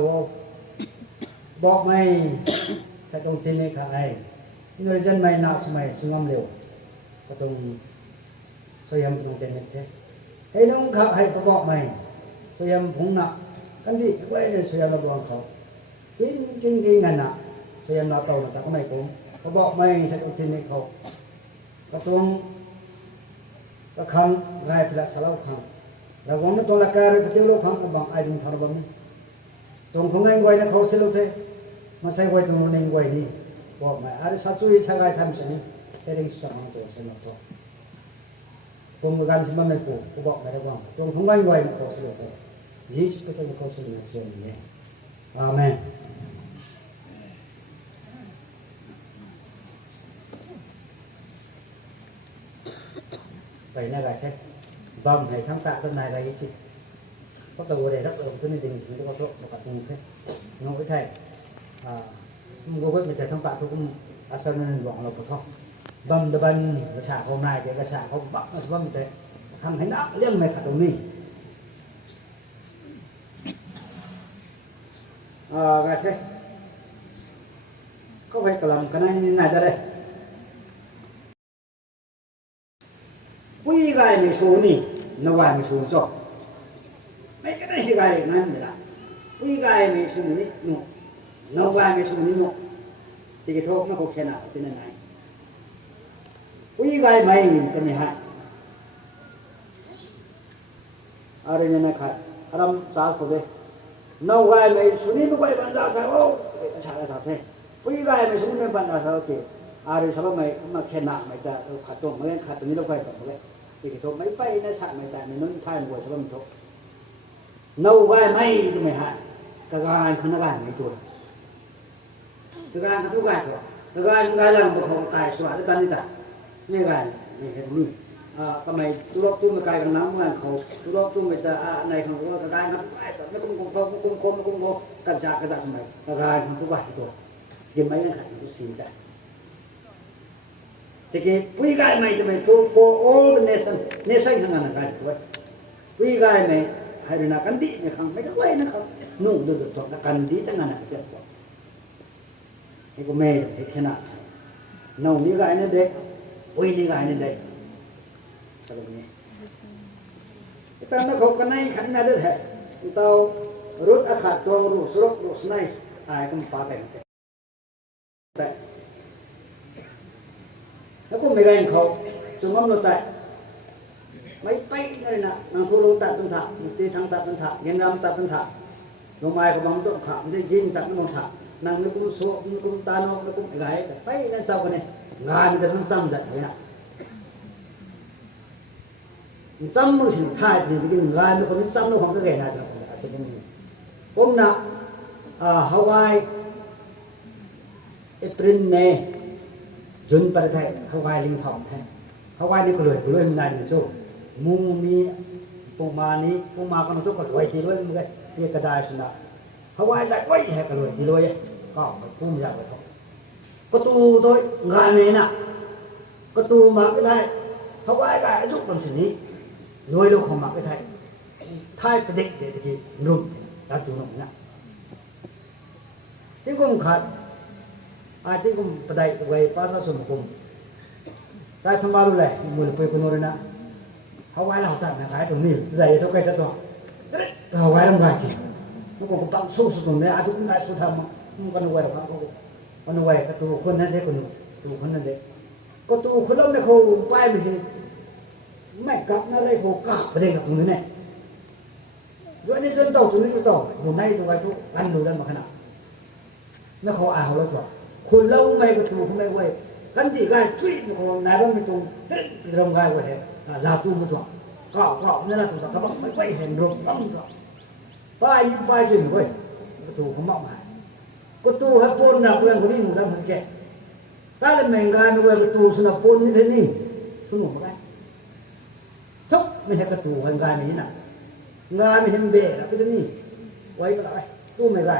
บอกไม่จะต้องตีไม่ขาดไอ้เงินจันไม่หนักสมัยสุงามเร็วก็ต้องสยามต้องเต็มเทให้น้องขาให้เขาบอกไม่สยามผงหนักกันดิไว้ในสยามระบองเขากินกันน่ะสยามเราโตแต่ก็ไม่คงเขาบอกไม่จะต้องตีไม่เขาก็ต้องก็คังไล่ไปละสลาวคังแล้ววันนั้นตัวละการก็เที่ยวโลกคังก็บังไอ้ดินทารบังตรงของไอ้ไว้นะเขาเสลเทมาใส่ไว้ตรงนั้นไว้นี่บอกไม่อะไรสัตว์ช่วยใช้ไว้ทำสิ่งนี้เรื่องสมองตัวสมองตัว 공간 심만 맺고 고박 내려가 좀 건강과의 것으로 예수께서 것을 주셨네. 아멘. Vậy là cái thế vâng hãy tham tạ tân này là ý chị có tàu để rất ổn cho nên tình chúng tôi có một cả cùng thế nó với thầy không có biết thầy tham tạ tôi cũng sao nên gọi là phật học vâng đợt bên cái xã hôm nay cái xã không bắt nó vâng thế thằng thấy đã liên mệt cả đồng ni cái thế có phải cả làm cái này ra đây quý gai mình số nè nó vài mình số cho mấy cái này gai nó như là quý gai mình số nè nó vài mình số nè thì cái thốt nó có cái nào thế này quý gai mày cái này hại ở đây này khai làm sao số đây nó gai mày số nè nó vài bạn đã thấy ô chả là sao thế quý gai mày số nè bạn đã sao kì ở đây sao mày mà cái nào mày ta khát tông mày khát tông nó vài bạn đấy thì cái thốt mấy bay nó sạn mày tại mày nó thay một buổi sao mình thốt nâu gai mày thì mày hại cái gai không nó gai mày chuột cái gai nó gai rồi cái gai làm một hộp cài xóa cái tan đi ta mấy gai này hình như cái mày tu mày cài bằng nắm ngang khẩu tu mày ta này không có cái gai nó cũng cái dạ mày cái gai không có gai chuột kiếm mấy cái nó xì ta thì cái quý gai mày thì mày thu for all the nation thằng nào gai thôi quý gai mày hay là cắn đi mày không mấy cái quay nó không nụ được thôi là cắn đi thằng nào cái chuyện cái của mày thì thế nào nấu ní gai lên đây quý ní gai lên đây sao được nhỉ cái ta nó không cái này khánh này được hết tao rút ác hạt cho rút này ai cũng phá bể đấy nó cũng mấy cái khẩu chúng nó tại mấy tay này nè nàng thu lông tại tân thảo một tí thăng tại tân thảo nhân năm tại tân thảo nó mai có bóng tượng khảo thì dinh tại tân thảo nàng nó cũng số nó cũng ta nó cũng gái tay lên sau cái này ngàn cái thằng trăm giật vậy nào trăm nó chỉ hai thì cái ngàn nó còn trăm nó không có ghẻ nào được hôm nào Hawaii April May Jun pada thay Hawaii linh thòng thay Hawaii ni kalau mình này mình số mung mi pung ma kan untuk kalau thì luôn cái cái đài sinh Hawaii lại quay hay kalau thì luôn có phải pung ra vậy thôi có tu thôi ngài này nè có tu mà cái thay Hawaii lại giúp làm gì ní nuôi đâu không mặc cái thay cái định để thì nung đã chủ động nè chứ không khác ai tí cũng pedai tuai pasal semua kum. Saya sembah leh, mula pergi kuno rena. Hawaii lah tak nak kaya tu ni, saya tu kaya tu. Hawaii lam gaji. Nuko kupang susu tu ni, adu pun ada sudah mak. Kan Hawaii dah kau, kan Hawaii katu kon nanti kuno, tu kon nanti. Kau tu kalau nak kau pai mesti, mak kap nak leh kau kap pada kau tu ni. Dua ni tu tahu tu ni tu tahu, bunai tu kau tu kan dulu dan makan. Nak kau ahal tu.คนเราไม่กระตูไม่ไหวกันที่กายทุยมันก็นายไม่ตรงเส้นรำกายไว้เห็นลาตูมันตัวก็นั่นแหละตัวเขาบอกไม่ไหวเห็นรำต้องตัวไปจริงเว้ยกระตูเขาบอกมากระตูฮับปนนะเพื่อนคนนี้หนูทำมันแก่ถ้าเราแม่งกายไม่ไหวกระตูสนับปนนี่เท่านี้สนุกไหมทุกไม่ใช่กระตูกันกายนี้นะงานไม่เห็นเบะแล้วก็จะนี่ไว้ก็ได้ตู้ไม่ได้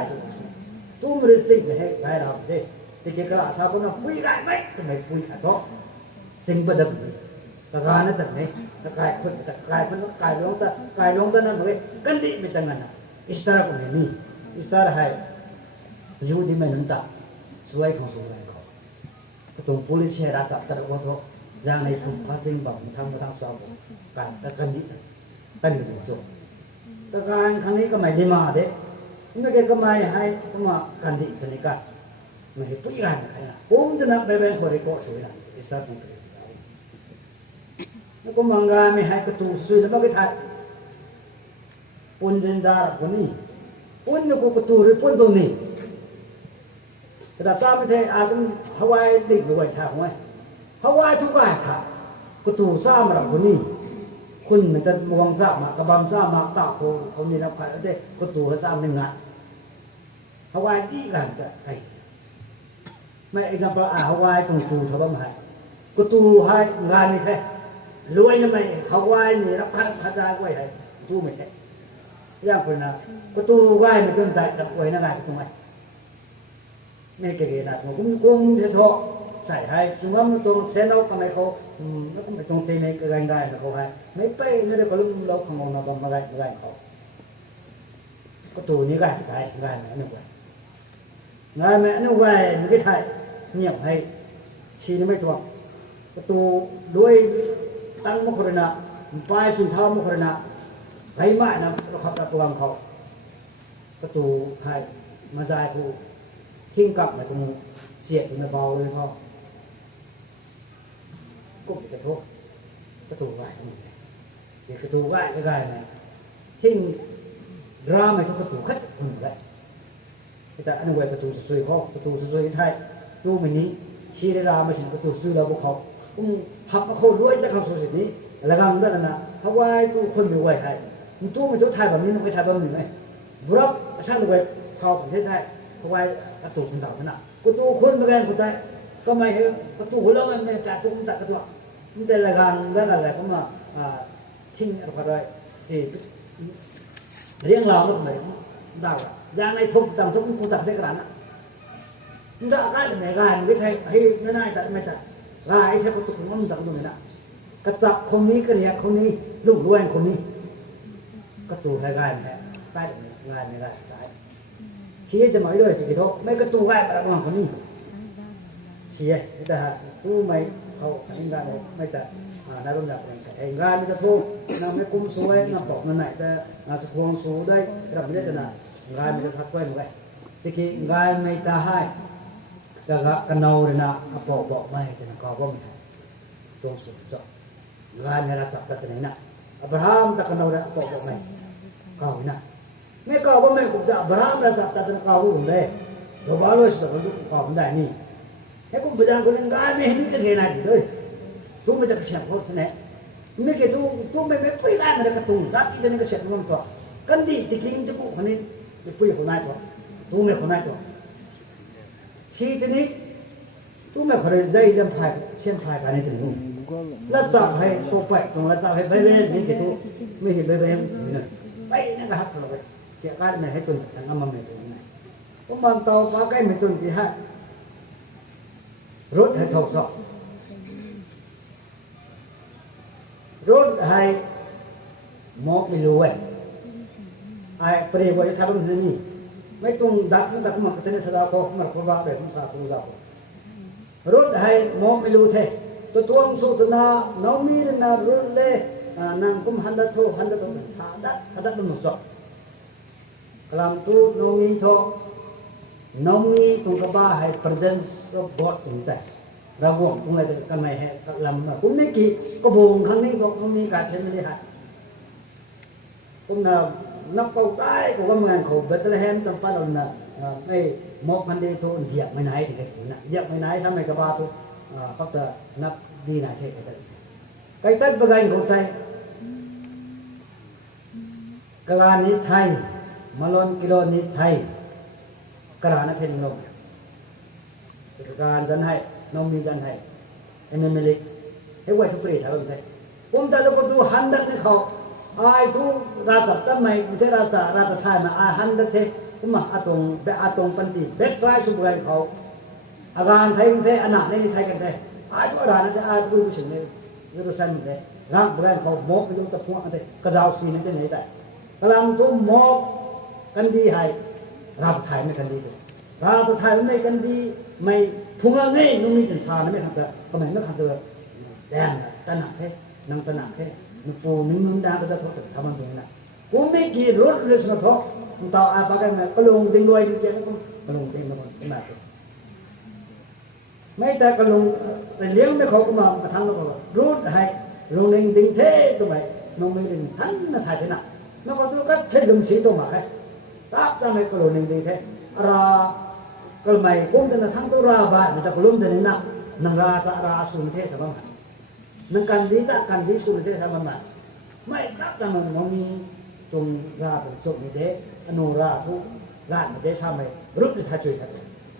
ตู้ไม่ได้สิ่งไม่ให้กายเราเด้thì cái cả sao có nó quy lại mấy cái này quy cả đó sinh bất đâm cả gan nó tận này cả cài phân nó cài lông ta nó vậy cân đi mình tăng ngàn Israel của mình đi Israel hay dù đi mình nâng tạo suy không suy lại có cái tổng police đã tập ta có thôi giang này không phát sinh bằng thăm sau cả ta cân đi cân được rồi ta gan khang ấy cái mày đi mà đấy nhưng cái mày hay cái mà cân đi cái này cả mà hết bụi gan cái nào cũng cho nó bé bé khỏi có suy là Israel không được nó có mang ra mày hay cái tu suy nó cái thay pun dân ra của ni pun nó có cái tu rồi pun tu niแต่sao mới thế à cũng Hawaii định rồi thả ngoài Hawaii chúng bài thả cái tu sao mà làm của ni คุณเหมือนจะวงซ่ามากระบำซ่ามากตาโคเขานี่รับขัดได้ก็ตัวเขาซ่าหนึ่งงานฮาวายที่กันจะไอ้ไม่ไอ้กำปะฮาวายตรงตูทบให้ก็ตูให้งานนี่แค่รวยนะไม่ฮาวายนี่รับขัดขัดได้ไว้ให้ตูไม่ใช่ย่างคนน่ะก็ตูไหวไม่จนใจรับไว้นั่งไงตรงไหนไม่เกี่ยนะผมคงจะทอใส่ให้สมมติมันตรงเส้นเอาทำไมเขาแล้วก็ไปตรงตีในกระไรได้นะเขาให้ไม่ไปนี่เดี๋ยวเขาลุ่มเราของเราบำมาไรเขาก็ตูนี้ได้ไหมนึกไว้งานแม่นึกไว้ไม่ได้ไทยเงียบให้ชีนี่ไม่ตัวก็ตูด้วยตั้งมุขรณะปลายสุนทรมุขรณะไรมากนะเราขับตัวเขาก็ตูให้มาใจกูทิ้งกลับในตรงเสียบในเบาเลยพ่อก็จะโทษประตูไหวทั้งหมดเลยเดี๋ยวประตูไหวก็ได้นะทิ้งราไม่ต้องประตูคัดหมดเลยแต่อันนี้ไว้ประตูสวยพ่อประตูสวยไทยตู้มันนี้ชี้ได้ราไม่ถึงประตูซื้อเราพวกเขาหักมาโค่นด้วยจะเข้าสู่สิ่งนี้แล้วก็นั่นนะเพราะว่าตู้คนอยู่ไว้ไทยมันตู้มันจะไทยแบบนี้มันไม่ไทยแบบนี้ไงบล็อกช่างไว้เข้าประเทศไทยเพราะว่าประตูคนต่างขนาดประตูคนเหมือนกันคนไทยก็ไม่เห็นประตูคนละมันไม่แต่ตู้มันต่างกันตัวมันแต่ละการแล้วอะไรก็มาทิ้งอะไรที่เรียงเราแล้วทำไมดาวอย่างในทุกต่างทุกคนต่างเท่ากันนะมันจะอะไรเป็นไงกันไม่ใช่ให้ไม่ได้แต่ไม่ใช่ลายแค่ประตูของมันต่างตรงนี้นะกระจับคนนี้ก็เนี่ยคนนี้ลูกล้วนคนนี้ก็สู่ให้กันแหละใต้งานในการใช้ชี้จะหมายด้วยสิพี่โตไม่ก็ตู้ง่ายประมาณคนนี้ชี้แต่ตู้ไม่เขาทำงานไม่แต่นายบำบัดอย่างใช่งานไม่จะทุ่งนำไม่คุ้มสวยนำบอกนั่นไหนแต่งานสควงสูได้รับไม่ได้แต่งานไม่จะทักไว้เหมือนกันที่กี้งานไม่ตาให้จะกันเอาเลยนะบอกไม่แต่ก็ว่าไม่ตรงสุดจบงานในรักษาแต่ไหนนะอับราฮัมตะกันเอาเลยบอกไม่ก็ไม่นะไม่ก็ว่าไม่ผมจะอับราฮัมรักษาแต่ก็รู้เลยเดี๋ยวว่าเลยสุดก็ก็ไม่ได้นี่ให้ผมไปจ้างคนงานไม่เห็นจะเห็นอะไรเลยตู้ไม่จะเสียบคนเนี่ยไม่เกี่ยวตู้ไม่คุยได้มาจากตู้ซักที่เป็นก็เสียบคนตัวกันดีติคิงจะพูดคนนี้จะคุยคนไหนตัวตู้ไม่คนไหนตัวชีทีนี้ตู้ไม่คนใจจำพายเชี่ยนพายไปในถึงนู้นแล้วจับให้ตัวไปตรงแล้วจับให้ไปเล่นนี่เกี่ยวตู้ไม่เห็นไปเล่นเนี่ยไปนั่นก็ฮักเราไปเกี่ยวกันไม่ให้ตุนแต่งมันไม่ตุนไหนผมมันโตฟ้าใกล้ไม่ตุนที่ฮะรถให้ทบสอบรถให้หมอกไม่รู้ไอ้ปรีบอยทำแบบนี้ไม่ต้องดักมันก็จะสดาพอมันก็ว่าแบบมันสาธุดาวรถให้หมอกไม่รู้เท่ตัวงสุดนาน้องมีนารถเล่นางกุมหันดัตโตหัดัตมันหมดสอบกลางตัวน้องมีโตน้องมีตรงกบ้าให้ presence of God ตรงแต่เราห่วงตรงไหนจะกันไม่ให้ลำผมไม่กี่ก็บ่งครั้งนี้ก็มีการเช่นนี้ฮะผมนับเก่าใต้ก็ว่าเมืองเขาเบตเลเฮมตั้งป้าเราไม่มอกพันดีทุนเหยียบไม่ไหนถึงได้เหยียบไม่ไหนทำไมกบ้าทุเขาจะนับดีนะเช่นกันไก่ตัดประกันของไทยกลานิไทยมาลอนกิโลนิไทยกระนั้นเช่นนมการจันให้น้องมีจันให้เอ็นเมลิกให้ไว้ทุกปีทำแบบนี้ผมแต่เราก็ดูหันดักนี่เขาไอ้ทุกราชตั้งไม่เทราชไทยมาหันดักเทผมมาอาตงปันติเบ็ดไซสุบไกเขาอาการไทยมันเทอนาในไทยกันเทไอ้ทุกราชนั่นจะดูสิ่งนี้ยูโรเซนเทร่างแบรนด์เขาหมกไปดูตะพวงอันเทกระดาวสีนั่นจะไหนแต่กำลังทุ่มหมกกันดีให้ราชไทยไม่กันดีราชไทยไม่กันดีไม่พุ่งเงี้ยนุ่มนี่จะชาไม่ทำแต่ก็ไม่ทำตัวแดงตระหนักแค่นั่งตระหนักแค่นุ่มปูนุ่มดาก็จะทำมันตรงนั้นกูไม่กี่รถเลยสนทบมึงต่ออาปากกันก็ลงดิ้งด้วยดิ้งเจ้าก็ลงดิ้งมันขนาดไม่แต่ก็ลงแต่เลี้ยงไม่เขาก็มาทำแล้วก็รูดให้ลงดิ้งเท่ตัวไปน้องไม่ดิ้งทั้งน่าถ่ายที่หนักน้องก็ตัวก็เช็ดลงสีตัวมาแค่ตับทำไมก็ลงดิ้งเท่ก็ไม่คุ้มกันทั้งตัวราบะมันจะกลุ่มแต่นี่นังราสุนเทศสมบัตินังกันดีตะกันดีสุนเทศสมบัติ ไม่ตักแต่มันน้องมีตรงราตรงสุกมีเดอโนราผู้ร้านมีเดชาไม่รุดที่ท่าช่วยท่า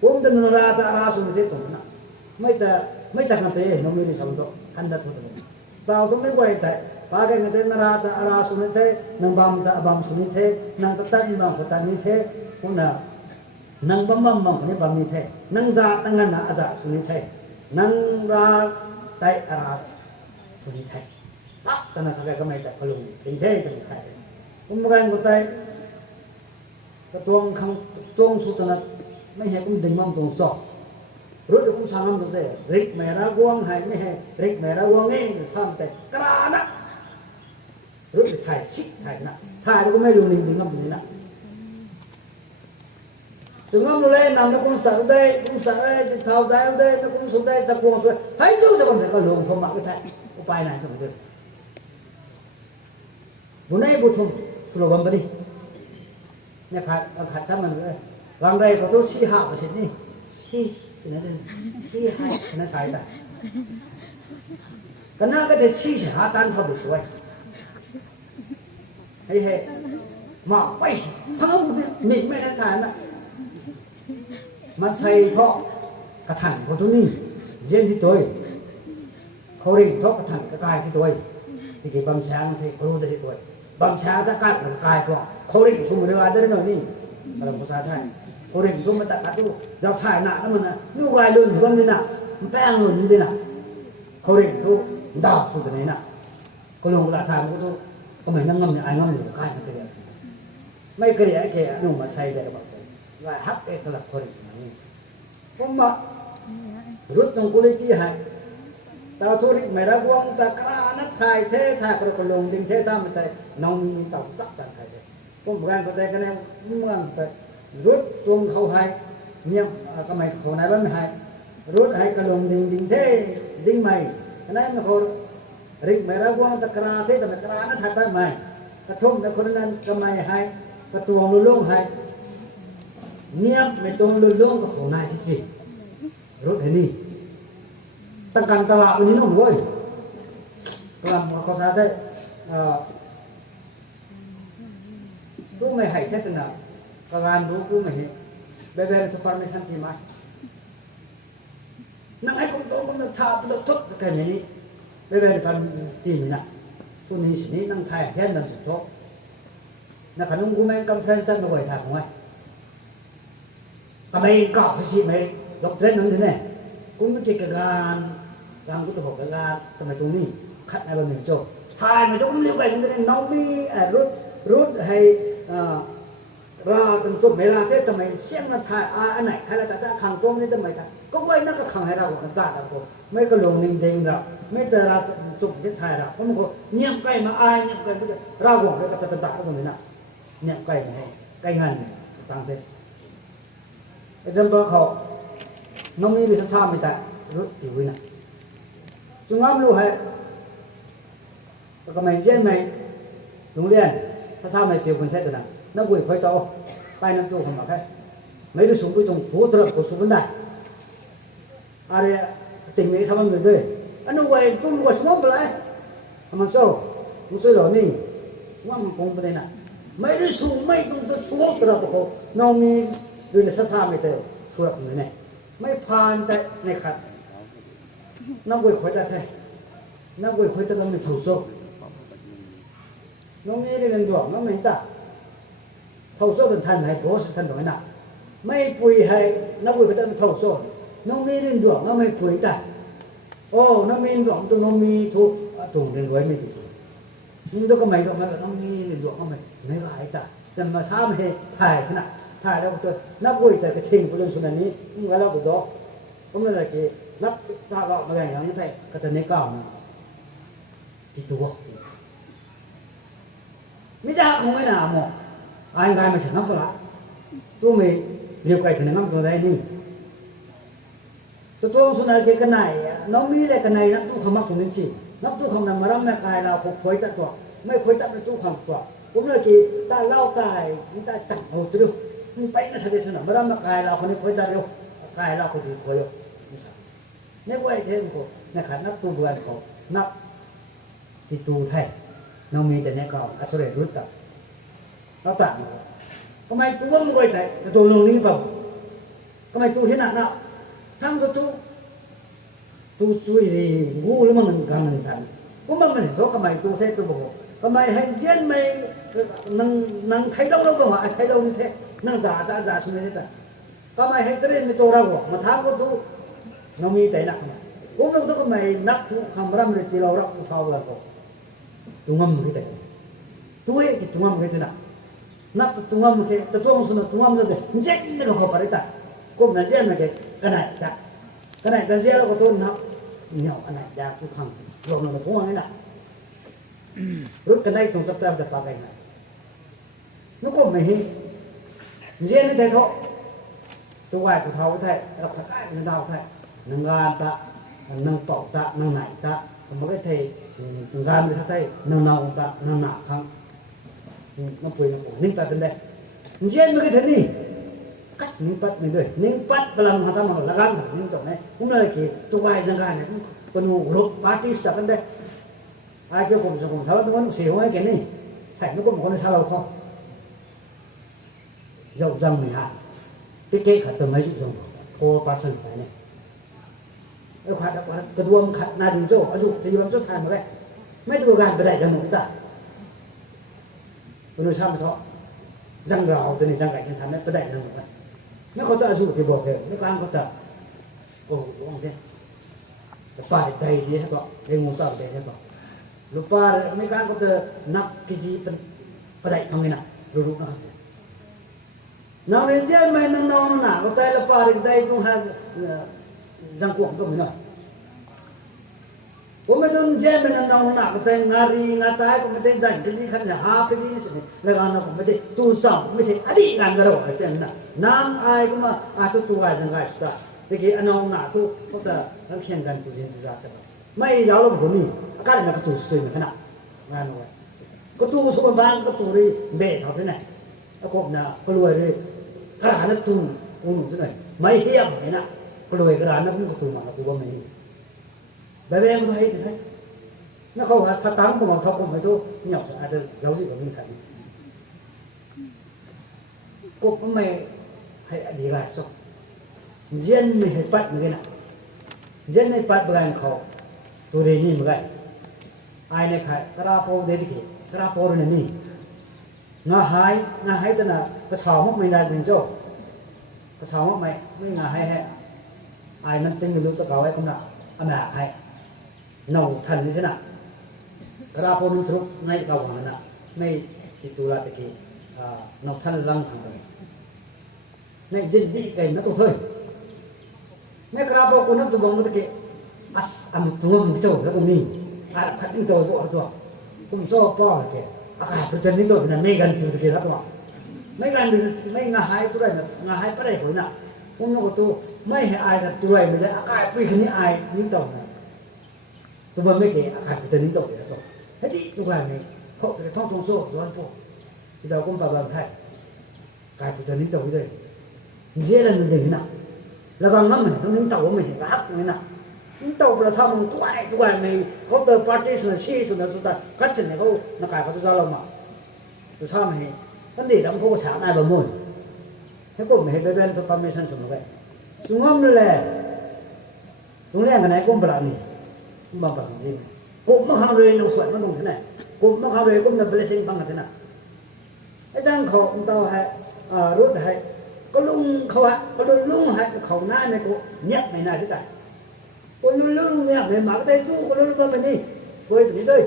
ผมจะนราตาราสุมีเดตรงนั้นไม่แต่กันเตะน้องมีในชาวบ้านหันดัดทุกคนเราต้องไม่ไหวแต่ปากกันเตะนราตาราสุมีเดนังบามตาบามสุมีเดนังตะตันบามตะตันมีเดคนน่ะนังบามคนนี้บามมีเดนังจ่านังงันน่ะอาจ่าสุมีเดนังราไตอาราสุมีเดkarena saya kemai tak kalau tinggal itu tak. Kemudian kita ketuang kang tuang sultanat, macam aku dengar tuang sok. Rut aku sangat tu deh, rik merah guang hai, macam rik merah guang ni sampai kerana. Rut thai cik thai nak, thai akuไม่รู้นี่dengar ni nak. Dengar mulai nama aku sadai, tahu dai, aku sadai, cakuang tu. Hai tu jangan mereka lom kau mak kita, upaya nak tu betul. Bunai butuh slogan beri, ni kat sama ni. Orang lain kau tu si hak macam ni, si hak kena saya dah. Kenapa kita si hatan kau betul? Hei, mak pai, kamu ni mana saya nak? Masai kau katan kau tu ni, jen di toy, kau ring kau katan kekai di toy, di bam siang di perlu di toy. Bang siapa tak kaya kau, korik semua dia ada ni, dalam bahasa Thai, korik semua tak katu, jauh Thai nak mana, ni wajah lun bukan ni nak, peng lun ni nak, korik tu dah sudah ni nak, kalau orang Thai tu, kau mana ngam ni, ayam ni kaya nak kerja,ไม่kerja kerja, nu masai dah apa, wah hak kalau korik ni, kau mak, rut tong kulit dia hai. Tao thu rịch mày ra guông ta cá nát thai thế thai còn lồng đình thế sao mà thầy nông mi tàu sắc chẳng thầy thế cũng một gan có đây cái này cũng ngang thầy rút tuông khâu hai miệng cái mày khẩu này vẫn hai rút hai cái lồng đình thế đình mày cái này nó khổ rịch mày ra guông ta cá thế ta mày cá nát thai ta mày ta thôm taคนนั้นcái mày hai ta tuông luôn luôn hai miệng mày tuông luôn luôn cái khẩu này thế gì rút thế đi tăng càng tao làm như nó rồi, làm có sao đấy, cứ mày hãy thế nào, các bạnรู้cứ mày, bây giờ chúng ta mới tham gì mai, năng ai cũng tốt cũng được thao được tốt cái này, bây giờ phần tìm nè, số này chỉ năng thay hết làm tốt, là khả năng của mình cầm tay chân nó phải thả ngoài, cái mày cọp cái gì mày đọc trên nó thế này, cũng cái gan Rang kita buat dengan teman tu ni, kat nak bagi macam. Hai macam ni lepas ni naumi rut hai ra tentu merah tu teman siang nak thai anak kalau tak ada khang tom ni teman tak. Kau buat nak khang hai ragu tak ada kau. Mereka long ning deng ragu, mereka rasa tentu dia thai ragu. Kamu kau nyiap kai ma ai nyiap kai tu ragu mereka tak tak kau ni nak. Nyiap kai ni kai ngan tang tu. Example kau naumi ni sama minta rut tiwi nak. Chúng ngắm luôn hệ, còn mày trên mày đúng liền, sao mày tiêu quần thế từ nào, nó quỳ khơi to, tay nó trâu không mặc hết, mấy đứa súng với trong phố trợn của súng vấn đại, đây tình mỹ thăm người đây, anh nó quỳ chung quỳ súng lại, làm sao, cũng chơi đỏ nỉ, ngắm cùng bên này nè, mấy đứa súng mấy trong phố trợn của cô, nó mi đứa này sao mày tiêu, thua người này, mấy phan tại này khát. Nó quỳ khói ta thế, nó quỳ khói ta mình thầu sâu, nó nghe đi lên đường nó mình ta, thầu sâu thành này có sự thành đổi nào, mấy quỳ hay nó quỳ khói ta thầu sâu, nó nghe lên đường nó mấy quỳ ta, nó mình đường tôi nó mi thu, tuồng lên với mình thì, nhưng tôi có mấy đường nó nghe lên đường nó mấy lại ta,แต่มาช้าไม่ถ่ายขนาดถ่ายแล้วตัวนับวุ้ยแต่กระทิงคนเล่นส่วนนี้มึงก็เล่ากูดอกผมเลย นับถ้าเรามาอย่างนี้ไปก็จะเนี่ยก้าวนะที่ตัวไม่จะคงไม่น่าหมอไอ้ไงมาฉันนับก็ละตัวมีเรียกไก่ถึงนับตัวได้นี่ตัวส่วนอะไรกันไหนน้องมีอะไรกันไหนนับตัวขมักส่วนนี้สินับตัวของนำมารับแม่กายเราพกคอยตัดตัวไม่คอยตัดเป็นตัวของตัวผมเลยกี่ตาเล่ากายนี่ตาจับเอาตัวมันไปนั่นทะเลสนามารับแม่กายเราคนนี้คอยตัดเร็วกายเราคนนี้คอยเนี่ยว่าไอ้เท่งกูเนี่ยขันนับตัวเบือนเขานับที่ตูไทย น้องมีแต่เนี่ยก็อัศเรรุ่นกับเราต่างทำไมตัวมันไว้แต่ตัวลงนี้เปล่าทำไมตัวเห็นหนักนะทั้งก็ตัวช่วยงูแล้วมันกำลังทันก็มันไม่เขาทำไมตัวเท่ตัวบอกทำไมให้เย็นไม่นั่งไทยเราก็ว่าไทยเรานี่เท่นั่งจ่าช่วยได้แต่ทำไมให้เสด็จในตัวเรามาทำก็ตัวน้องมีแต่หนักเนี่ยผมเราต้องทำไมนักทุกคำรำเลยที่เรารับตัวเขาแล้วก็ตัวมันไม่ได้ตัวเองตัวมันไม่ได้นะนับตัวมันไม่ได้แต่ตัวมันสนุกตัวมันเลยเจ๊นี่ก็เขาไปได้ก็นั่นเจ๊ไม่ได้กันไหนจ้ะกันไหนกันเจ๊เราก็ตัวนับเหนียวกันไหนยากทุกคำรวมเราตัวนี่แหละรู้กันไหนตรงสัปดาห์จะปากไงนึกว่าไม่เห็นเจ๊นี่ได้เขาตัวไหวตัวเท้าไทยเราขัดได้นั่งดาวไทยนั่งงานตะนั่งตอกตะนั่งไหนตะผมไม่ได้เทงานไปทักไทยนั่งนาวตะนั่งหนักครั้งnó quỳ nó nín pat bên đây nhiên mới cái thế này cách nín pat mình đây nín pat làm hạt sama là gan nín tổ này cũng là cái tụi bay chẳng hạn này còn ngủ group party sắp bên đây ai kêu cùng tháo nó xỉu hay cái này phải nó có một con sao đâu không dầu răng mình hạ cái khát từ mấy chục đồng cô person phải này cái khát đó cái đuông khát na đi chỗ ở chỗ thì bấm chốt than mà đây mấy tụi gan bên đây cho mình taคนชาติเขาจังเราตัวนี้จังไก่ยังทำไม่ได้นั่นหรอกไม่เขาจะอายุที่บอกเลยไม่กลางเขาจะโอ้โหว่าไงจะฟาดใจดีใช่ปะเรื่องงูต่อใจใช่ปะลูกป้าไม่กลางเขาจะนักกิจเป็นประเดี๋ยวทำไงนะรู้นะน้องเรียนเสียไม่น้องน่ะเขาแต่ละป้าเรียนใจตรงหาจังกวงก็ไม่น้อยผมไม่ต้องเจอเป็นน้องหนักแต่งานรีงานตายผมไม่ได้ใจที่นี่ขันจะหาไปที่นี่สิแล้วก็ผมไม่ได้ตู้สอบไม่ได้อดีตงานกระโดดอะไรนั่นน้ำไอก็มาอาจจะตัวไอจังไงสุดท้ายแต่กี้น้องหนักทุกเขาจะทั้งเขียนกันตัวเรียนตัวรักกันไม่ยาวลงคนนี้การมันก็ตู้สวยขนาดงานอะไรก็ตู้สมบัติก็ตู้รีเบะเขาที่ไหนแล้วก็เนี่ยก็รวยเลยขนาดนั้นตู้กูหนุ่มที่ไหนไม่เที่ยงเห็นนะก็รวยขนาดนั้นก็ตู้มาแล้วกูว่าไม่แบบนี้มันให้ไหมนักเขาว่าสตางค์ผมเอาทบผมไปดูเนี่ยอาจจะเราที่ผมมีขันก็ไม่ให้อดีตไรสักเย็นไม่ให้ปัดเหมือนกันนะเย็นให้ปัดบริเวณเขาตัวเรนี่เหมือนกันไอ้เนี่ยใครกระโปรงเด็กกระโปรงนี่งาหายแต่น่ะกระเช้าไม่ได้เป็นโจ้กระเช้าไม่งาหายให้ไอ้มันจึงอยู่ลึกตะเกาไอ้คนน่ะอันน่ะให้นองทันนี่นะกระโปรงสรุปในเก่าของมันนะไม่ติดตัวตะกี้นองทันลังทางไปในดินดีกันนักตัวเฮ้ยในกระโปรงคนนั้นตัวบงตะกี้อันตัวมันโซ่แล้วก็มีขัดนี่ตัวตัวผมโซ่ป้อแกอากาศเป็นนี่ตัวนั้นไม่กันอยู่ตะกี้แล้วก็ไม่กันไม่งาหายตัวไหนงาหายไปไหนคนน่ะผมนึกว่าตัวไม่ให้อายกับตัวไหนไม่ได้อากาศไปคืนนี้อายนี่ตัวนั้นตัวมันไม่เก่งอากาศเป็นนี่ตัวเดียวตัวเฮ้ยตัวนี้เขาจะท่องท่องโซ่ย้อนพวกที่เราคุ้มปราบไทยกลายเป็นนี่ตัวนี้เลยเยอะเลยมันเลยนะแล้วก็งั้นมันต้องนี่ตัวมันเห็นรับนี่นะนี่ตัวประชาชนตัวไม่เขาเดินปาร์ตี้ส่วนชี้ส่วนนั้นสุดท้ายกัดเสร็จเนี่ยเขาหน้ากากเขาจะเล่ามาตัวชาไม่เห็นท่านดีแล้วเขาก็ฉาบนายบะมุ่นให้พวกไม่เห็นไปเป็นตัวพามิชันส่วนนั้นไปตรงนั้นเลยตรงนี้กันไหนกุ้มปลานี่บางประการที่กุ้มมะขามเลยเราสวยมันตรงที่ไหนกุ้มมะขามเลยกุ้มจะเป็นสิ่งบางที่ไหนไอ้จังเขาตัวให้รู้ให้ก็ลุงเขาฮะก็ลุงให้เขาหน้าในกูเงียบไม่น่าที่ไหนกูลุงเงียบเลยหมาก็ได้ตู้ก็ลุงตัวมันนี่กูไอ้ตัวนี้ด้วย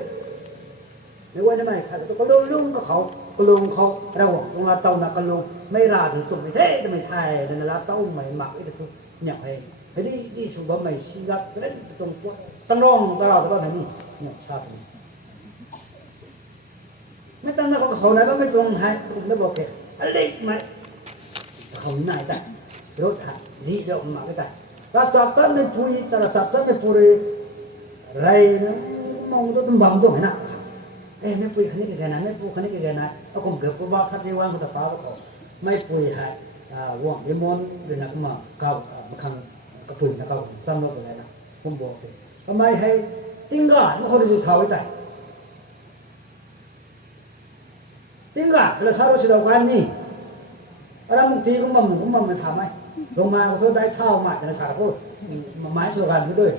ไม่ว่าจะไม่ใครก็ลุงก็เขาก็ลุงเขาเราตรงเราเต่าหนักก็ลุงไม่ราดหรือจุ่มไม่เท่จะไม่ไทยแต่ละเต่าไม่หมักไอ้ตัวเงียบให้ไอ้ที่สุบไม่ชี้รักเล่นตรงพวกตั้งร้องตลอดว่าไงนี่เนี่ยชาติไม่ตั้งแล้วเขาไหนก็ไม่ตรงให้ผมได้บอกแกอะไรไหมเขาไหนแต่รถหักจีเดียวมาไม่ได้ถ้าจับต้นไม่ปุยถ้าจับต้นไม่ปุยไรนะมองตัวต้องบังตัวไหนนะไม่ปุยคันนี้แค่ไหนไม่ปุยคันนี้แค่ไหนเอาคงเกิดกับว่าพัดที่ว่างก็จะป้าก็ไม่ปุยให้ว่างเดมอนเรื่องนักมาเก่ามาคังกระปุยนะเก่าซ้ำรถอะไรนะผมบอกเลยทำไมให้ติ้งก่อนไม่เขาจะอยู่เท่าไว้แต่ tinggal kalau saru sudah kami orang mukti cũng mầm thảm ấy lông mà tôi đáy thao mà cho nó xả thôi mà máy sudah gần cái đôi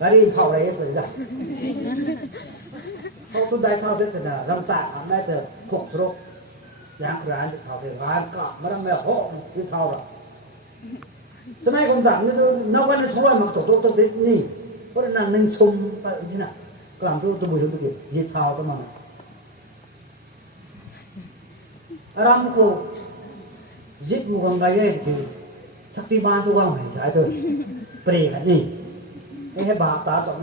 cái đi phao đấy rồi ra tôi đáy thao đấy là răm tạ mấy từ cột số dạng ra được thao thì gán cả mà đang mẹ hộ cái thao rồi cho nên công tác nó vẫn là số mà tôi đến nhỉ có là nâng sum tại thế nào làm tôi bồi thường cái gì thao cái mà Ram ko zit mu gang gaya thì sakti ban tu gang này trái thôi pre cái này cái bà ta đó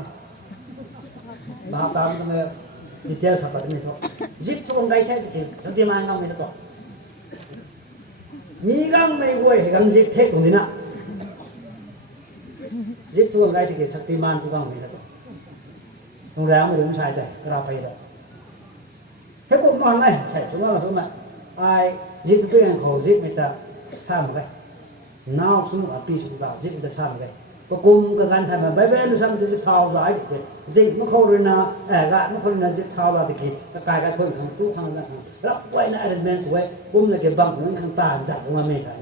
bà ta nó detail sắp đặt này thôi zit tu gang gaya thì sakti ban gang này thôi mi gang này quay gang zit thế cũng thế nào zit tu gang gaya thì sakti ban tu gang này thôi không ra mà đúng sai chạy ra phải rồi thế cũng mong này phải chúng ta là số mà ai giết cái hàng khẩu giết người ta tham cái nào xuống ở pi xuống vào giết người ta tham cái có cùng cái gan tham mà bé bé nó tham thì thao lại thì giết nó không rồi nào gạn nó không là giết thao vào thì kì cái thôi không tốt thằng đó rất quay lại là men square cũng là cái bằng của thằng ta giặt của mình cái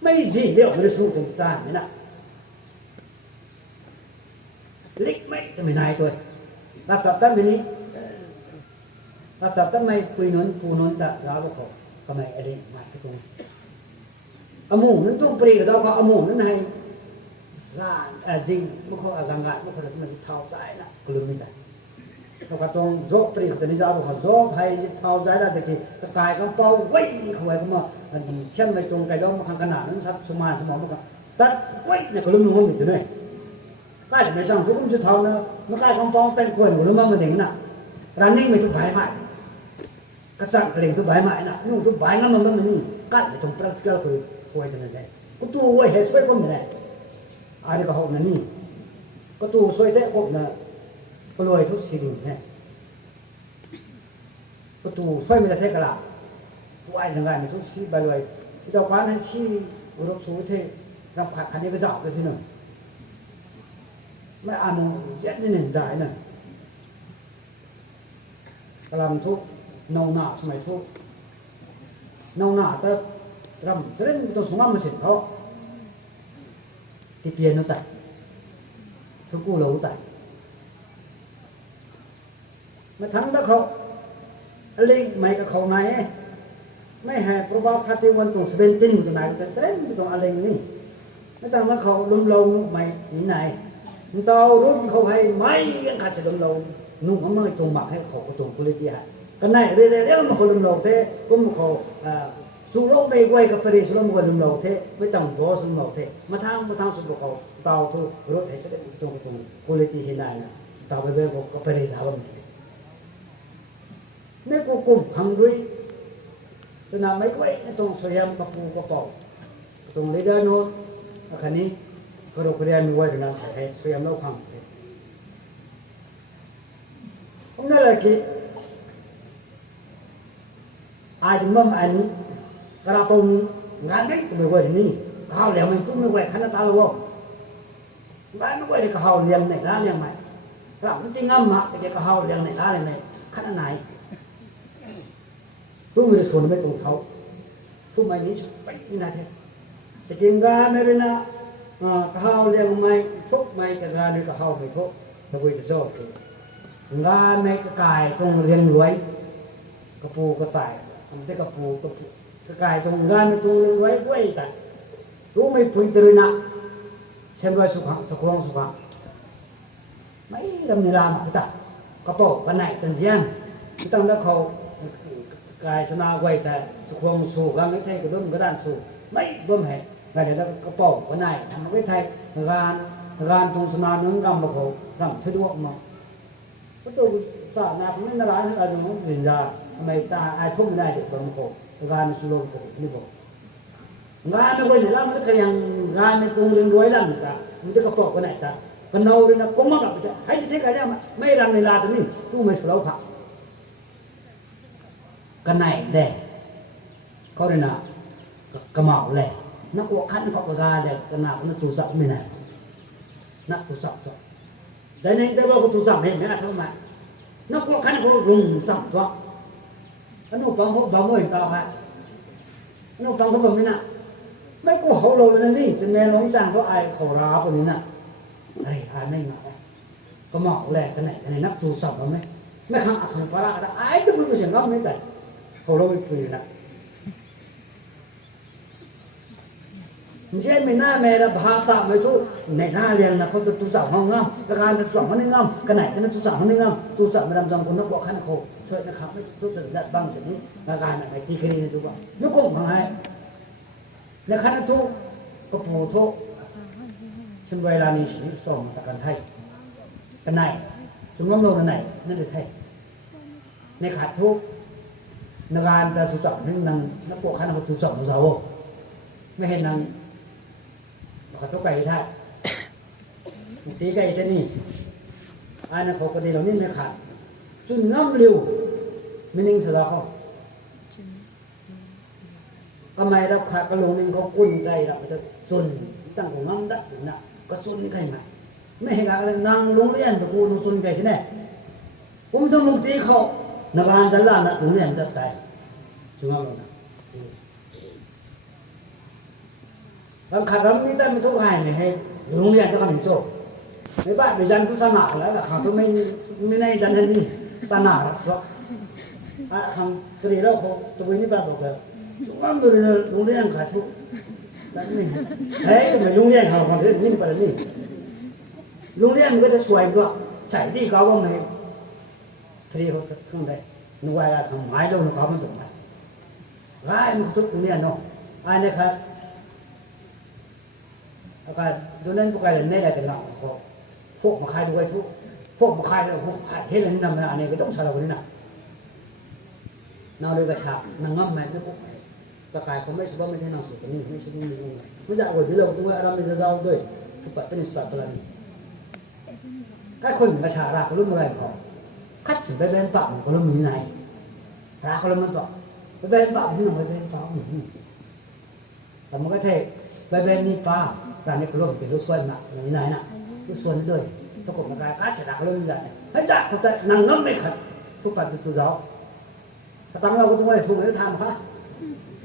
mấy gì liệu nó xuống chúng ta thế nào lịch mấy cái mình này thôi đặt sập tâm mình đi Rasa tamai punun tak gawe ko kamai ade mat ko amu nan tu pri ka ko amu nan hai ga jing mo ko aganga mo ko man thau tai na kulum ta ko ka tong jok pri ka ni ja ko jok hai thau dai da ki ka kai ka pau wei khoi ko ma an chen mai tong kai do mo khang kana nan sat suma suma mo ka tat wei na kulum no mi tu nei kai mai sang su kum chu thau na mo kai ka pau ten ko mo lo ma mo ding na running mai tu bai mai kasar kering tu baik mana, ni tu baik mana mana ni, kat itu praktikal kau itu nanti. Kau tu kau sesuai kau mana, ada kau mana ni, kau tu sesuai tak kau mana, kau luar itu sini ni, kau tu sesuai mana tak kalah, kau ada dengan itu si baloi, kita kan si urut suhu tu, nak kat ni kerja ke sini, mai anu jet ni nenzai na, kalau tu nông nọ sumai thu nông nọ ta ram trên tôi xuống ăn mà xịt thôi thì tiền nó tại tôi cố lâu tại mà thắng đó không linh mấy cái khẩu này mấy hè probab thắt tiêu quan tùng seven tin tụi này cái trên tụi anh linh đi mấy thằng nó khẩu lum lâu mày như này tao rút không hay mấy cái khát sẽ lum lâu nung ấm mới tùng mặc hay khẩu của tùng quality à cái này đây mà không lồng thế cũng không số lô bay quay cái phần số lô một cái lồng thế với tổng số số lồng thế mà thang số bộ tàu thôi rồi thấy sẽ trong quality hiện nay là tàu bay bay cái phần tháo bằng nếu cô cùng thằng rồi cho nên mấy cái trong số em các phụ các bảo trong lấy ra nó cái này cái đồ cái này quay cho nó sẽ số em lâu không không nên là cái ai cũng mong anh cái tôm ni ngán đấy tụi mình quay ni hào liền mình cũng mới quay khăn ta luôn bạn nó quay được hào liền này ra liền mày làm cái ngâm mà cái hào liền này ra liền này khăn này tôi mới xuống mấy tụng thấu tôi mày nghĩ vậy như này thế cái tiếng ga này bên nào cái hào liền mày thúc mày cái ga này cái hào mày thúc nó quay được rồi ga mày cái cài trong liền lưới cái pu cái sải cái cặp phụ cái cài trong gan trong lưới quay ta, tú mấy pui từ na, xem coi sụp hạng, mấy làm gì làm ta, cặp bộ cái này cần riêng, cái tầng đó khâu cài cho na quay ta sụp gan mấy thay cái đốn cái đàn sụp, mấy bơm hết, ngày đó cặp bộ cái này thằng mấy thay gan trong sân na nướng găm vào khâu găm thứ đuốc mà, cái tôi xả nạp mấy nó lại nó dùng nó gì ra mày ta ai không này được bằng cổ gan sưu cổ như vậy gan nó quay này lắm nó cái hàng gan nó tung lên đuôi lắm cả mình cứ cọc cái này ta còn nâu thì nó cũng mắc lắm thấy thế cái đó mà mấy lần này là thế này tu mày lâu phạm cái này để có đây nào cái màu lẻ nó có khăn có cái gan để cái nào nó tụ rộng như này nó tụ rộng rồi đấy nên tôi bao tụ rộng này mới là sao mà nó có khăn có rùng trọng trọng nó bằng hộp bằng mồi tao hả nó bằng hộp bằng cái nào mấy cô hậu lâu lên đi từ nghe nói rằng có ai khổ ra của mình nào đây ai mấy ngại có mỏ lẻ cái này nắp tù sọc vào mấy mấy thằng không có ra ai cũng không có ngắm mấy tay hậu lâu quỳ lại mình na mẹ là bà tạo mấy chỗ này na liền là con tu sọc không ngâm cái gan tu sọc nó ngâm cái này cái nó tu sọc nó ngâm tu sọc mà làm dòng con nó bỏ khăn khổ chơi nó khám mấy tu tự đặt băng chừng là gan là phải ti khi tu bảo nó cũng bằng hai nếu khăn thu có phù thu chân vay là mình sử dụng ta cần thay cái này chúng nó lâu này nó được thay nếu khát thu nó gan ta tu sọc nên năng nó bỏ khăn nó tu sọc nó giàuไม่เห็นนางเขาต้องไปได้ตีไก่จะนี่อันนั้นเขาก็ดีเรานี่ไม่ขาดจุนน้ำเร็วไม่นิ่งเสร็จแล้วเขาก็ไม่รับขาดก็ลงนิ่งเขากุ้นใจเราจะซุนตั้งของน้ำดักถึงน่ะก็ซุนไก่ใหม่ไม่เห็นอะไรนางลงเรียนตะกูลงซุนไก่ที่ไหนผมต้องลงตีเขาในบ้านจะล่านะลงเรียนจะตายจุนน้ำลงนะบางครั้งนี่ได้ไม่ทุกข์ให้ให้โรงเรียนก็ทำโจทย์ในบ้านไปยันทุกศาสนาแล้วแต่เขาต้องไม่ในยันให้นี่ศาสนาเพราะทำคดีแล้วเขาตัวนี้บ้านบอกเลยทุกวันเลยโรงเรียนขาดทุกนั่นนี่เฮ้ยไม่โรงเรียนเขาความเรื่องนี้ไปเลยนี่โรงเรียนมันก็จะสวยกว่าใส่ที่เขาว่าไม่คดีเขาเครื่องใดนึกว่าทำไม้แล้วเขาไม่ตรงไหนร้ายมันทุกโรงเรียนเนาะอันนี้ครับแล้วก็ดูนั่นพวกอะไรเนี่ยอะไรกันเนาะพวกมาขายด้วยทุกพวกมาขายแล้วพวกขายเท่านี้นำมาอันนี้ก็ต้องใช้เราคนนี้นะเราเลยกระชากนั่งง้อมแม่ไม่พวกตะกายเขาไม่ใช่ว่าไม่ใช่นางสุดนี่ไม่ใช่นี่ไม่จะเอาที่เราตัวเราไม่จะเราด้วยทุกปัจจัยสุดตัวนี้ไอ้คนกระชากราเขาลุ่มอะไรเขาคัดถึงไปเป็นปากเขาลุ่มอยู่ไหนราเขาลุ่มมันต่อไปเป็นปากที่หนุ่มไปเป็นปากหนุ่มแต่มันก็เท่ไปเป็นนี่ป้าร้านนี้ก็ร่วมเป็นลูกส่วนนะอย่างนี้นะลูกส่วนด้วยถ้าผมมาการจัดการเรื่องใหญ่ให้จัดเขาแต่นั่งน้ำไม่ขัดทุกปัจจุบันเราถ้าตั้งเราก็ต้องไปฝึกให้ทำฮะ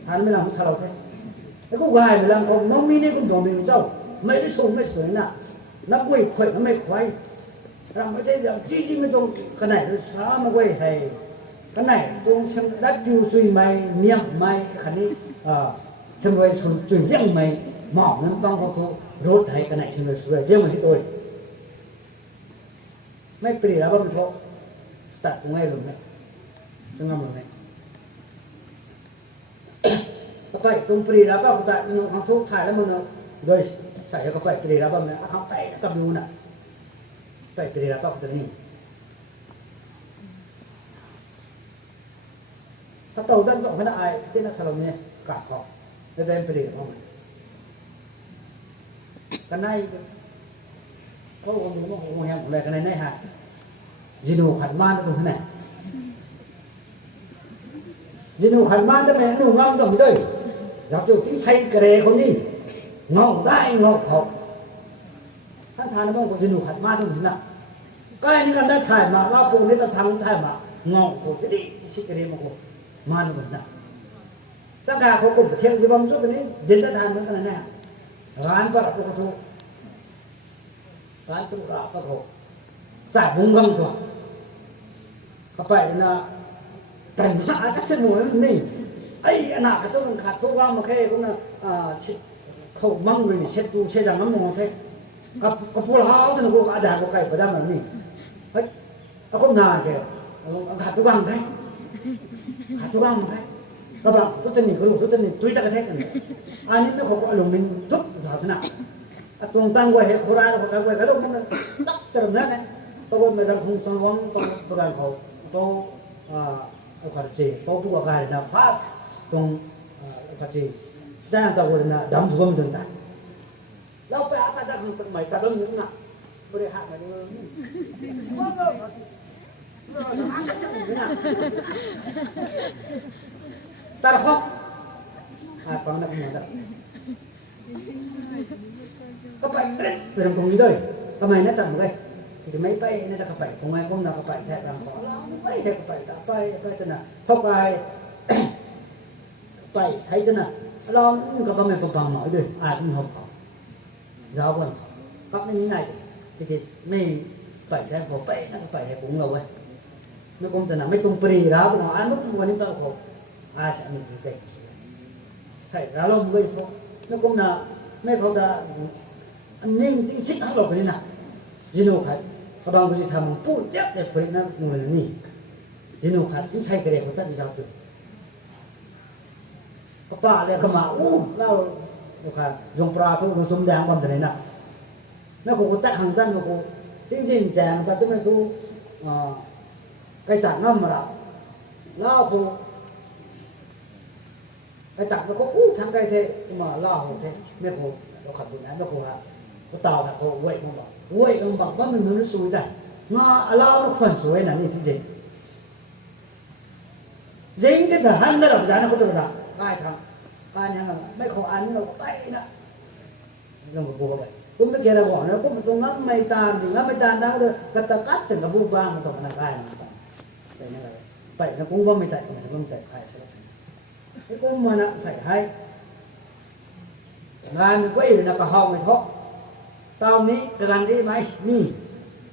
ทานไม่ลำชาเราแท้แล้วก็วายไม่ลำของน้องมีนี่ก็โดนเป็นเจ้าไม่ได้ส่งไม่สวยนะนักวิ่งข่อยไม่ข่อยเราไม่ได้อย่างจี้ไม่ตรงขนาดช้ามาไว้ให้ขนาดตรงฉันรัดอยู่สุยไม่เนียมไม่ขันนี้ฉันไว้สุยยังไม่หมอกนั้นต้องเขารถให้กันไหนฉันเลยสวยเรื่องมันที่ตัวไม่ปรีแล้วก็มันโชตัดตรงไหนลงไหมตรงนั้นลงไหมก็ไปตรงปรีแล้วก็ตัดมันของทุกถ่ายแล้วมันโดยใส่ก็ไปปรีแล้วก็มันทำไปกับดูน่ะไปปรีแล้วก็ตัวนี้ถ้าโตด้านสองขนาดไอ้ที่นักสลมเนี่ยกาดคอจะเป็นปรีของมันกันในเขาบอกว่ามันคงแห้งอะไรกันในฮะยินูขันบ้านตรงไหนยินูขันบ้านได้ไหมหนูงอมตรงนี้ด้วยอยากจะทิ้งใช้กระเรคนนี้งอได้งอเขาท่านทานน้ำมันยินูขันบ้านตรงนี้นะก็อันนี้กันได้ถ่ายมาว่าพวกนี้จะทำถ่ายมางอเขาจะดีชิกระเรมาเขามาหนึ่งนะสังกัดเขากลุ่มเชียงที่บ้านชุดนี้เดินได้ทานเหมือนกันนะร้านก็ถูกถูกร้านตุลาก็ถูกสายบุ้งกังถูกเข้าไปนะแต่งหน้าก็สนุกนี่ไอ้อนาคตต้องขาดทุกว่ามาแค่ก็นะเขามั่งเลยเช็ดดูเช็ดอย่างนั้นมองแค่กับพวกเราเนี่ยพวกอาดาพวกไก่ประดามแบบนี้เฮ้ยเอาคนนาแกขาดทุกวันไหมขาดทุกวันไหมก็แบบทุกท่านนี่ก็รู้ทุกท่านนี่ตุ้ยตะกระเทกกันอันนี้ไม่เขาก็ลงนึงทุกศาสนาตรงตั้งไว้โบราณเขาตั้งไว้กระโดดมันตักแต่แบบนั้นนะตัวมันเป็นคงสมองตัวโบราณเขาตัวเอาขัดเจตัวผู้ว่าการนะพาสตรงขัดเจแสดงตัววันนะดำสวมถึงได้แล้วไปอาตาจะทำเป็นใหม่แต่เรื่องนี้นะบริหารอะไรตาหอกฟังนักมวยได้ก็ไปเตะไปตรงนี้ด้วยทำไมนั่นต่างกัน thì mấy bay nên ta phải phải không ai không nào phải theo làm khó mấy theo phải ta phải cho nên không phải phải thấy cho nên lo có bao nhiêu bằng nói được ai cũng học giáo quân các như này thì mình phải theo có phải nó phải theo cũng rồi nó cũng là mấy tung pri đó nó ăn lúc mua những tao khổ ai sẽ mình cái phải ra lông gây thôi nó cũng là mấyเขาจะนิ่งติ้งชิดทั้งหมดเลยนะยินูขัดเขาบางคนทำพูดเยอะแต่คนนั้นนู่นนี่ยินูขัดที่ใช้กระเด็นเขาตั้งยาวจุดก็ป้าเลยก็มาอู้เล่าลูกค้ายงปลาทุกคนสมแดงความแต่ไหนน่ะแล้วกูตั้งหันตั้งกูจริงๆแจงแต่ที่ไม่รู้ไอ้จัดน้ำมาแล้วแล้วกูไอ้จับnó có ú thằng cái thế mà lao hồ thế mấy cô nóขับบุญนั้นmấy cô hả có tàu là cô quậy không bảo bắt mình nó xui đây nó lao nó phần suối là như thế gì dính cái là hắn nó đọc giá nó có được là ai thằng ai nhá mấy cô ăn nó tay đó nó một cô vậy cũng cái kia là bỏ nó có một con ngắm mây tàn thì ngắm mây tàn đó cái ta cắt từng cái vu vang tổng là ai vậy nó vậy nó cũng có mây tàn mà không tàn ai cái con mà nó xảy hay ngàn mình quay là cả hòm mình thoát tao ní cái làm đi mày mi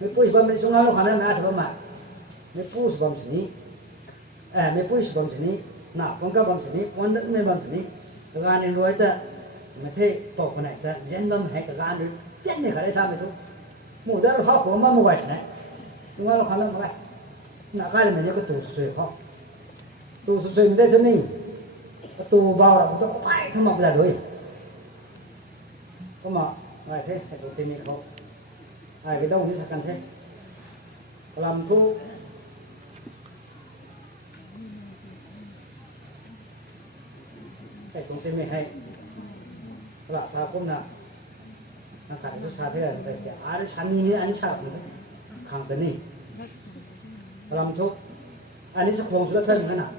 mình push bấm mình xuống nó khả năng là sao mà mình push bấm gì ní mình push bấm gì ní nào con cá bấm gì ní con nước mình bấm gì ní cái gan này nuôi ta mà thế bỏ cái này ta dân bấm hay cái gan đi chết này phải sao vậy thôi mùa đó là hot của mà mua vậy này đúng không khả năng vậy nãy cái này mình nhớ cái tủ sưởi hot tủ sưởi mình đây cho mình tù vào là cũng phải thâm mộng là đuổi có mà này thế sẽ có tiền không ai cái đâu nó sẽ cần thế làm thu cái công ty mình hay là sao cũng là nó cả nó sao thế là phải ai sẵn như anh sao thì hàng tên này làm thu anh ấy sẽ không xuất thân thế nào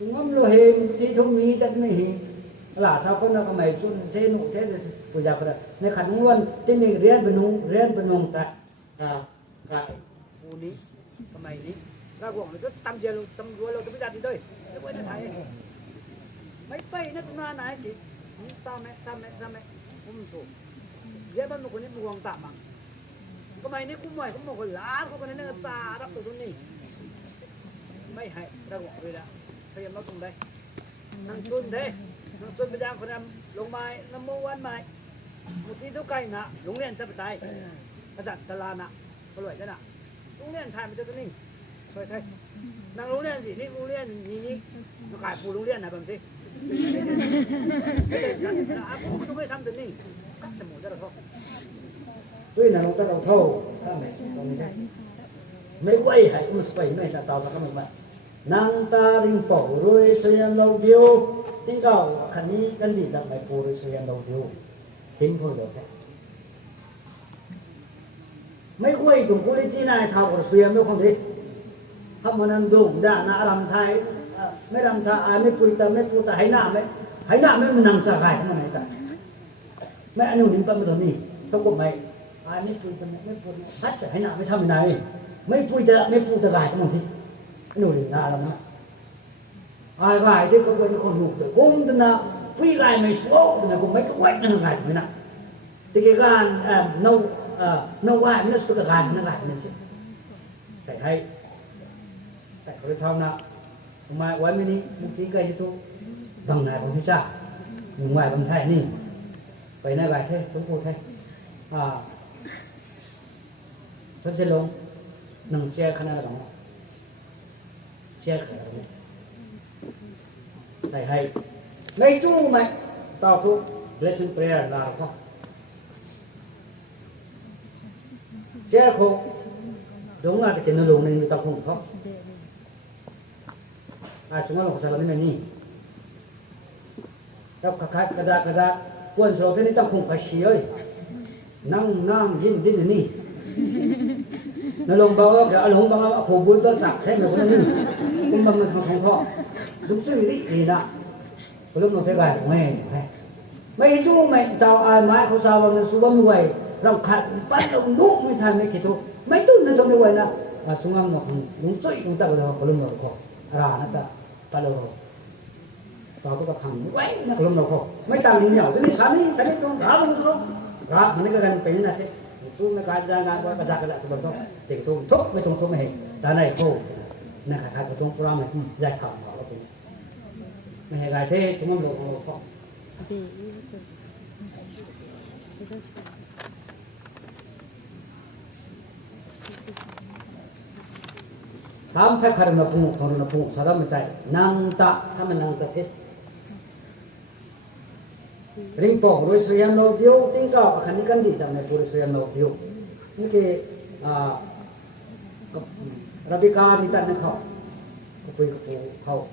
ngắm lo hề tí thông mỹ tất mấy hình là sao con nó có mày chun thế nụ thế rồi giờ phải này khẩn luôn thế mình riêng bên nung tại cái phụ ní có mày ní ra quảng nó rất tâm giờ luôn tâm đuôi luôn tôi biết đặt đi đây để quên nó thấy mấy bay nó cũng na này chị sao mẹ không sổ dễ bắt một con này buông tạm mà có mày ní cũng mày cũng một con lá có con này nó ta đắp từ này mấy hay ra quảng rồi đã thầy em nói cùng đây năng chun thế năng chun bây giờ còn làm lồng mai năm mô ăn mai một tí thuốc cay nè lúng liền ta phải tay ta giặt ta la nè có loại thế nào lúng liền thay một cho tôi ninh thôi thay năng lúng liền gì ninh lúng liền gì nó khải phù lúng liền này bằng gì cái này là không biết xăm từ ninh cắt sẽ mổ ra được không tuy là nó ta đầu thâu ta mày còn như thế mấy quay hay cũng phải mấy sao tao ra các bạn năng ta ring phổ rồi xây lâu điêu tiếng gạo khẩn ní cái gì là phải phổ rồi xây lâu điêu tiếng thôi được thế mấy quay cũng có lý này thảo rồi xây đâu không thế hấp mà ăn đủ đã nã làm thái mấy làm thái mấy phụ ta hãy nạm mấy mình nằm xả gài không này cả mấy anh hùng nín bấm rồi nè trong cuộc mày ai mấy phụ hát sẽ hãy nạm mấy thằng này mấy phụ ta gài không thế nổi là làm nào ai gài chứ có quên còn ngủ rồi cũng tên là phi gài mày số là cũng mấy cái quạnh nó gài mới nè thì cái gan nâu gài nó số cái gài nó gài mình chứ phải hay phải có cái thao nào mà quay mình đi một tí cây như tôi bằng này còn phía xa nhưng ngoài bằng thay nè vậy này gài thế chúng cô thay tôi sẽ luôn nâng che khả năng là bằng che khởi này hay mấy chú mày tao thu blessing prayer là không che khổ đúng là cái chuyện nó lùn này tao không thoát chúng nó làm sao làm thế này tao cái ra quân số thế này tao không phải xí ơi năng dính này nó lồng bao cái lồng bao khổ bún tôi sạc thế mà cũng bằng không thọ đúng suy nghĩ thì đã lúc nó phải gài của mày mấy chú mày tao ai mãi không sao bằng số bấm người เราขัดปั้นเราลุกไม่ทันไม่คิดถูกไม่ตุ้นนะสมด้วยนะสุงามเราลุงช่วยลุงตาเราก็ลุงเราขอรานะตาปั้นเราก็ขังไว้นะลุงเราขอไม่ตามลุงเหนียวที่นี่สามีตรงราลุงตรงราอันนี้ก็กันเป็นนะที่ตุ้งในการงานว่ากระดากระดาษสมบัติติดตุ้งทุกไม่ตรงทุกไม่เห็นแต่ในโค้นะครับถ้าตรงกลางเนี่ยใหญ่ข่าวเราเป็นไม่เห็นอะไรที่สุงามเราขอsampai karena punguk sadam mentai nang tak sama nang tak ringpong roi serian lo dio tingkau akan ikan di dalam puri serian lo dio ini ke rabika minta nak kau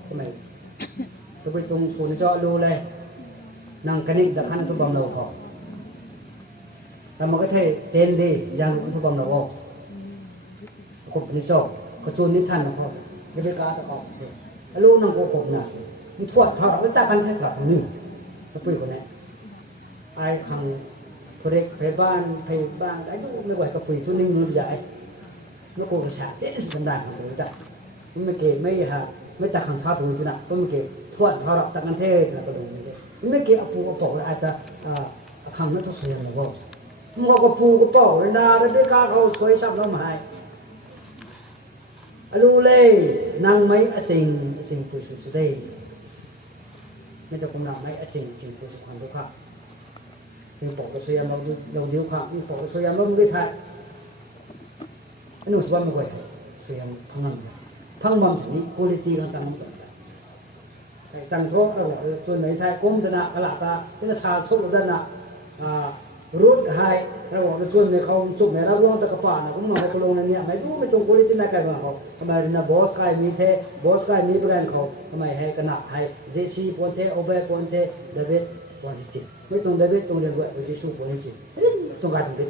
kemai seperti tung pun jauh lu leh nang kanik dah kan tu bang lo kau tapi kita tendi yang tu bang lo kau nisokก็ชวนนิทานของเขาไม่ได้การตะออกลูกน้องโกหกน่ะมันทวดเขาไม่ตากันแค่สับนี่สปุยคนนี้ไอ้ขังคนเด็กไปบ้านอายุไม่ไหวก็ปุยชุดนิ่งนุ่นใหญ่ไม่โกงฉาเด็ดสันดานของเราแต่ไม่เกไม่ฮะไม่ตาขังท้าปุยจุน่ะก็ไม่เกทวดเขาตากันเทศนะก็เลยไม่เกอปูกระป๋องอาจจะขังไม่ทุกสิ่งเลยว่ามัวกระปูกระป๋องเลยนาแล้วด้วยการเขาสวยซ้ำแล้วมาให้ลูเล่นั่งไม่สิ่งผู้สุดสุดได้ไม่จะคุมนั่งไม่สิ่งผู้สุดความทุกข์ข้าเป็นปกติเราดิ้วข้าเป็นปกติเราไม่ได้ถ่ายอันนู้นสบายไม่ค่อยเสียงพังมันสิ่งนี้คุณลิตีกันตั้งแต่ตั้งโทษเราส่วนไหนไทยก้มจะน่ะกระลาตาเป็นชาชุบเราด้านน่ะรูดหายเราบอกว่าชวนในเขาจุกในรับรองตะกป่านะผมมองให้เขาลงในนี้ไม่รู้ไม่ตรงกุลิตินายกันมาเขาทำไมนะบอสใครมีเทบอสใครมีแบรนด์เขาทำไมให้กันหนักให้เจซีปอนเทโอเบปอนเทเดวิดปอนที่สิไม่ตรงเดวิดตรงเดวิดเจซูปอนที่สิตรงกันตรงนี้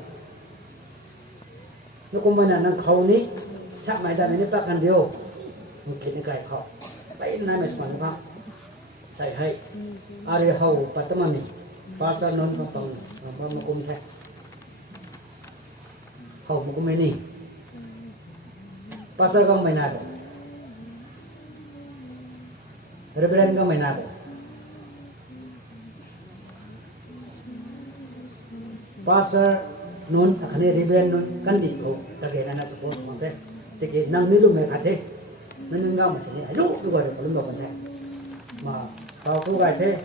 แล้วก็มันนั่นเขานี้ถ้าไม่ได้ในประกันเดียวมันคิดในใจเขาไปนายไม่สมันเขาใส่ให้อารีเขาปัตตมันนี่pasal non kampung makum teh kau makum ini pasal kau main apa rebrand kau main apa pasal non akan rebrand non kan di kau tak kena nak support macam teh nang ni lu mereka teh nang ngau macam ni ayo tu ada belum dapat teh ma kau tu gay teh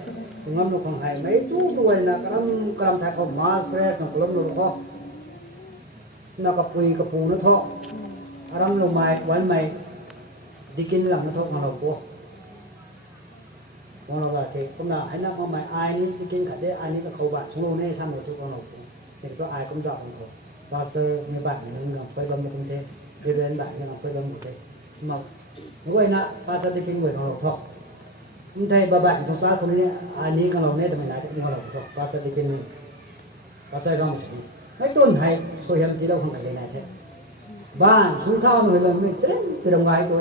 ngâm nó còn hay mấy chú tuổi là cái thay còn má fresh nó lắm nó có nó cặp quỳ cặp phù nó thọ ram lồng mày quán mày đi kinh làm nó thọ mà nó cô con nó là thì cũng nào hay là con mày ai đi kinh cả đấy ai đi cái khẩu bạn xuống luôn này sang một chút con nó thì có ai cũng chọn rồi và sơ người bạn nó phải bấm như thế đi đến bạn nó phải bấm như thế mà nếu vậy nè ba sơ đi kinh người nó thọไม่ได้บ้าๆทุกสาวคนนี้อันนี้ของเราเนี่ยทำไมได้ที่ของเราก็ภาษาที่เป็นภาษาดองสิไม่ต้นไทยโซยมที่เราของอะไรนะเนี่ยบ้านชุนเท่าหน่อยเลยไม่เจ๊จะดองไว้ตัว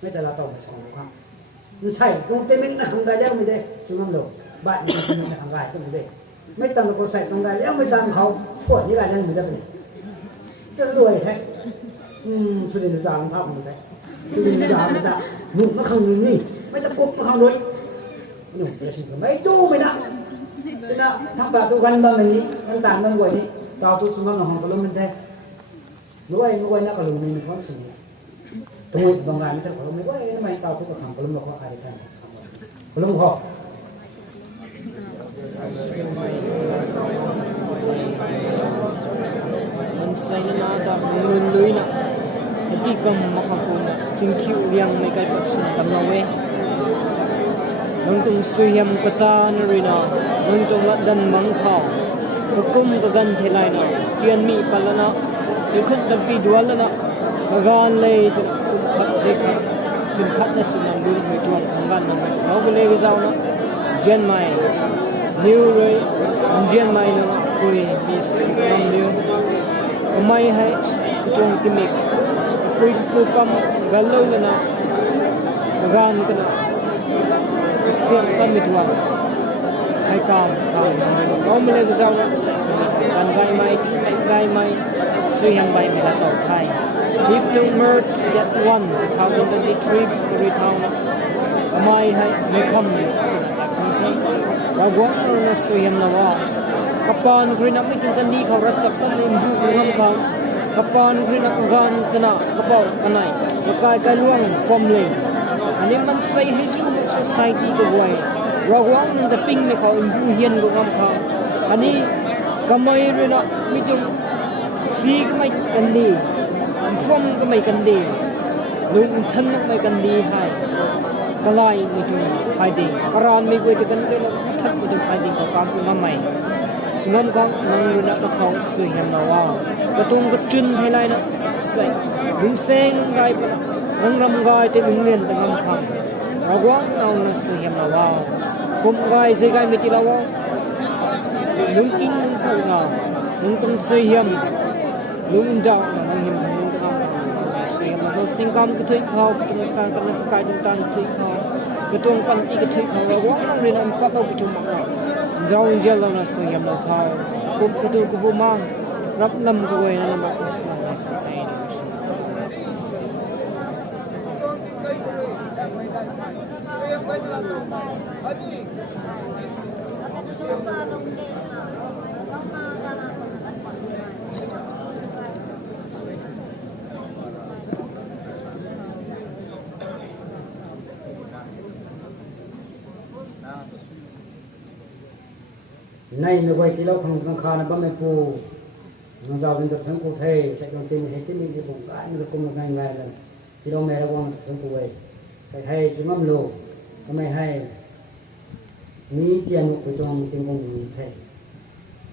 ไม่แต่ละตัวสองครั้งมันใช่ตรงเต็มนะทำได้แล้วไม่ได้ชุนน้ำหลงบ้านมันเป็นทำได้ก็ไม่ได้ไม่ตั้งเราใส่ทำได้แล้วไม่ตั้งเขาปวดนี่อะไรนั่นไม่ได้เลยจะรวยแท้สุดที่จะทำภาพมันได้สุดที่จะทำได้หนุ่มนักขังนี่ไม่จะกุบมาข้างด้วยหนุ่มประสิทธิ์ไม่จู้ไม่นะนะทักบาทุกวันบางนี้มันต่างกันกว่านี้ต่อทุกสมัยของเขาล้มมันแท้ด้วยนักการเมืองมีความสิ่งตัวบางงานที่เขาไม่ว่าทำไมต่อทุกคนเขาล้มเราก็อะไรกันเขาล้มเขามันใส่หน้าตาเงินเลยนะที่กำมาขบวนจึงคิวเรียงในการประชุมตำนองเวมันต้องสุยมกตานรีนามันต้องละดันมังข่าวก็กุมก็กันเทลายนะเทียนมีปัลนะที่ขึ้นตะปีดวลนะก็การเลยตุขัดเสกสินคัดนะสินังดูไม่จวงกันนะเราก็เลยก็เจ้านะเจียนใหม่นิวเลยเจียนใหม่นะคุยมีสิ่งนิวไม่ให้จงติมิกคุยผู้กำกันเลยนะการกันนะเสียงกันไม่ทวนให้ ai cam có một lần sau đó ăn gai mai suy hầm bay mình đã tàu Thai if the merge get one 2023 Korea Town mai hayไม่คำอยู่สิเราหวังว่าสุยามนาวากับปานกรีนักไม่ถึงกันดีเขารักสักตั้งในดูงามเขากับปานกรีนักกันกันนะกระเป๋ากันไหนกระกายกายล่วงฟอมเลยอันนี้มันใส่ให้สิ่งมันใส่ที่ตัวไว้เราหวังแต่ปิ้งในเขาดูเฮียนดูงามเขาอันนี้ก็ไม่เรื่องไม่ถึงฟีก็ไม่กันดีฟอมก็ไม่กันดีลุงท่านไม่กันดีให้กลายมีจุดไฟดิ่งกรานมีกุยกันได้แล้วทัดมีจุดไฟดิ่งกับการพูดมาใหม่สมมติก็นั่งอยู่นักเขาสื่อเห็นเราว่ากระตุ้งกระจุนให้ไรนะใส่ลุงเซงไงปะนั่งรำกายแต่ลุงเรียนแต่งคำเราว่าเราสื่อเห็นเราว่ากุมกายสื่อกายไม่ติเราว่าลุงกินลุงพูดนะลุงต้องสื่อเห็นลุงเจ้าลุงเห็นลุงต้องเราสิ่งกรรมกระทุ้งเขากระตุ้งการกระตุ้งกายกระตุ้งเขากระตุ้งกันที่กระทุ้งเขาเราว่าเราเรียนอันปั๊บเรากระตุ้งเราเจ้าเจ้าเราน่ะสื่อเห็นเราทายกุมกระตุ้งกุมมังรับนำด้วยนั่นแหละอิสลามในในวัยที่เราคงสังขารบ้าไม่ปูน้องเราเป็นตัวสังกูเทใส่ตรงตีนเห็นที่นี่ที่ผมก็อันนี้ก็มันง่ายๆเลยที่เราแม่เราวางสังกูไว้ใส่ให้จุ่มโลก็ไม่ให้มีเตียนไปตรงตีนกงเท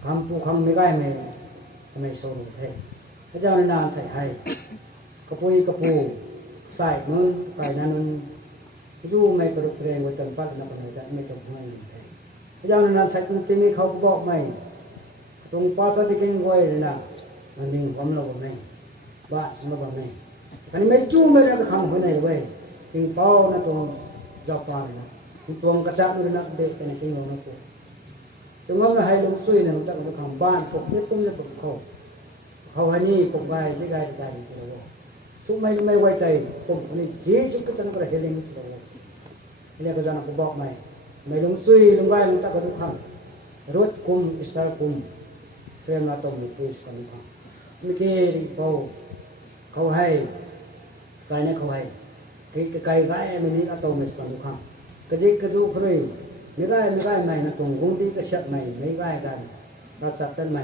คำปูคำไม่ได้ไม่โซ่เทพระเจ้าในนามใส่ให้กระปุยกระปูใส่มือไปนั้นดูไม่กระดุกเรงไว้จนปัดนับอะไรจะไม่จบให้พระเจ้าในนามใส่ตรงตีนนี้เขาบอกไม่ตรงภาษาที่กินไว้เลยนะมันมีความรู้ไหมบ้าสมบัติไหมแต่ไม่จู้ไม่ได้ก็ทำหัวในไว้ติงเป้านะตรงจอบปานนะตรงกระจับเลยนะเด็กในติงลงนะกูตรงนั้นให้ลงช่วยนะมันจะทำบ้านปกนิดตุ้มเนี่ยปกเขาให้นี่ปกใบที่ใดที่ใดที่เราชุบไม่ไว้ใจปกนี่ชี้ชุบก็จะนั่งกระเฮลิงที่เราเนี่ยก็จะนั่งบอกไม่ลงช่วยลงใบมันจะกระดุกขังรถคุมอิสระคุมเพื่อนมาตรงนี้พูดกันครับเมื่อกี้เขาให้ไก่เนี่ยเขาให้ไก่ไม่นี่ก็ตรงนี้กันครับกระดิกกระดูกครุยไม่ได้ไม่นะตรงกงดีก็ชัดไม่ได้กันรักษาต้นไม่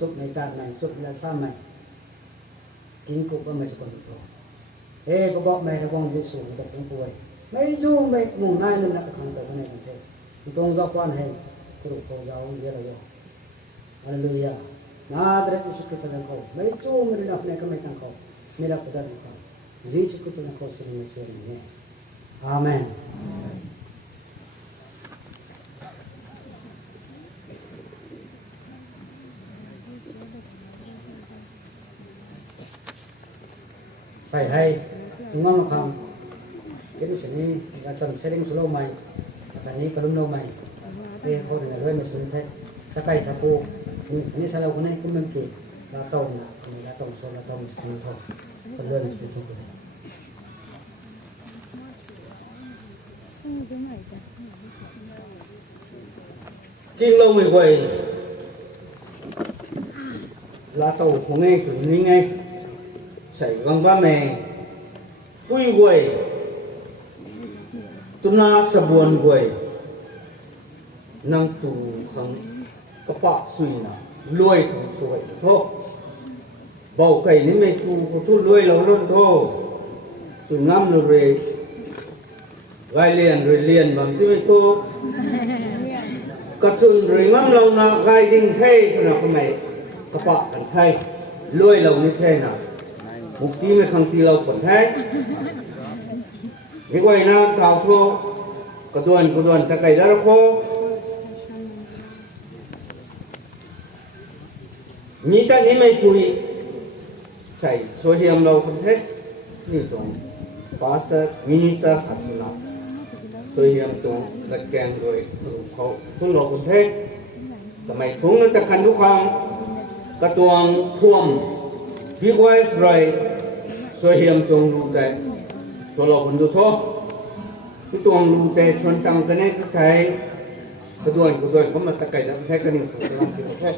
สุกในการไม่สุกและซ้ำไม่กินกุบก็ไม่สุกตัวก็บอกไม่ระวังจะสูงแต่ต้องป่วยไม่จู้ไม่มุ่งหน้านั่นนะขังแต่ก็ไม่กันเทตรงจะควันให้ครูเขายาวเยอะเลยHaleluya. Nadra Yesus Kristus dan kau. Mereka mereka mereka mereka kau. Mereka pada kau. Yesus Kristus dan kau sering mencuri. Amen. Saya hai, ngomong kamu. Jadi sini macam sering slow mai. Kata ni kalau no mai. Kau dengar saya mencuri. Sakai sapu. Ini salah guna itu mungkin latau so latau semua perlu sesuatu. Kinh lâu mười quầy latau của nghe chủ ní ngay xảy vang ba mè quy quầy tuna sabuan quầy năng tu khangกระปะสุยนะรวยของสวยโทเบาไก่นี่ไม่กูทุ่นรวยเราเรื่องโทสุน้ำเราเรียนบางที่ไม่โทกระสุนเรียงน้ำเราหนักไก่ยิงเท่ขนาดไหนกระปะกันไทยรวยเราไม่ใช่นะมุกที่ไม่ขังที่เราคนไทยไม่ไหวนะข่าวโทกระดวนตะไก่ดาร์โคมีแต่นี้ไม่คุยใส่โซเดียมเราคนเทศนี่ตรงภาษามินิสต์ขัดสุนัข ตัวเฮียมตัวรัดแกงโดยเขาทุนหลอกคนเทศสมัยทุ่งนั้นจะกันทุกครั้งกระตวงท่วมวิไว้ไรตัวเฮียมตรงรูแต่ตัวหลอกคนดูท้อที่ตวงรูแต่ชนตังกันเนี่ยก็ใช้กระตวงเขามาตะไคร้แล้วแท้กันนี่ผมกำลังกินแท้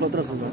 Lo terus juga.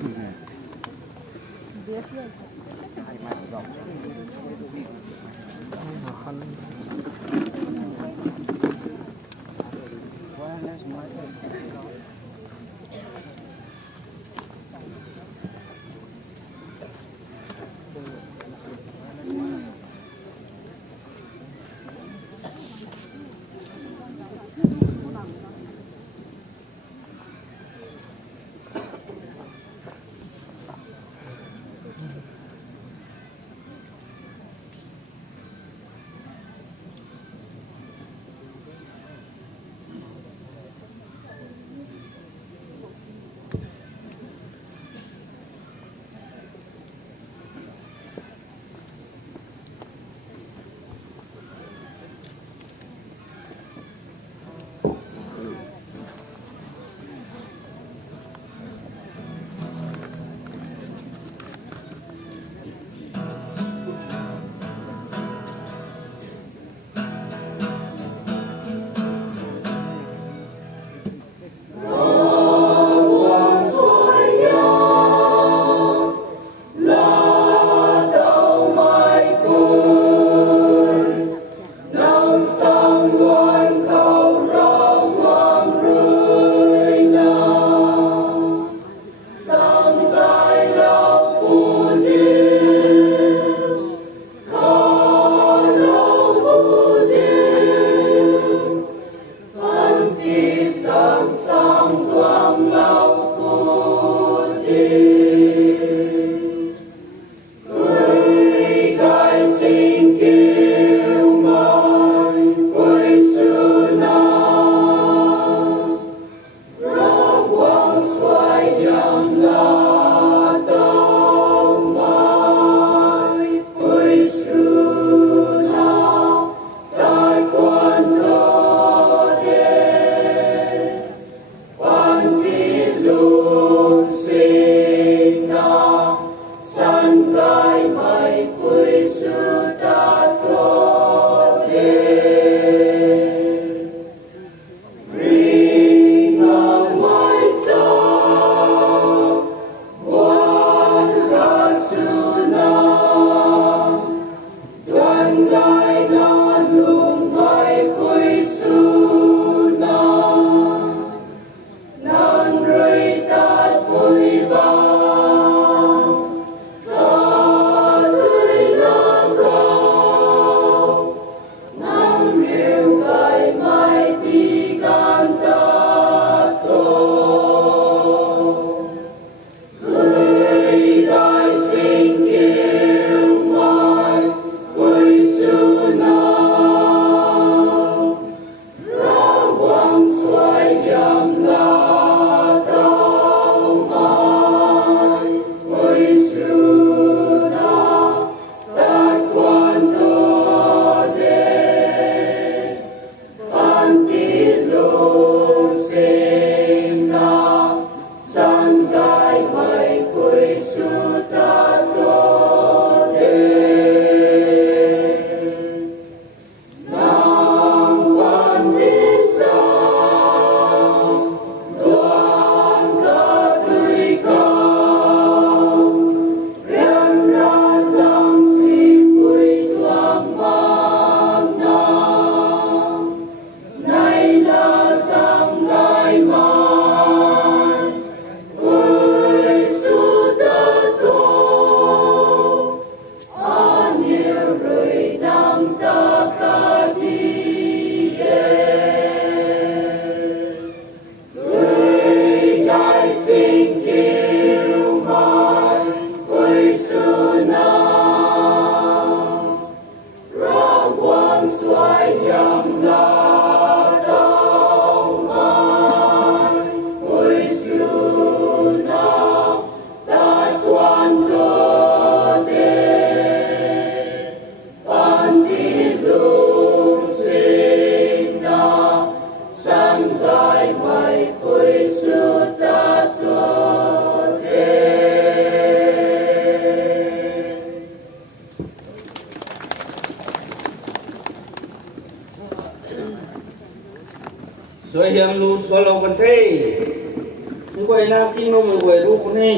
นี่ก็ไอ้นาที่น้องไม่ไหวรู้คนนี้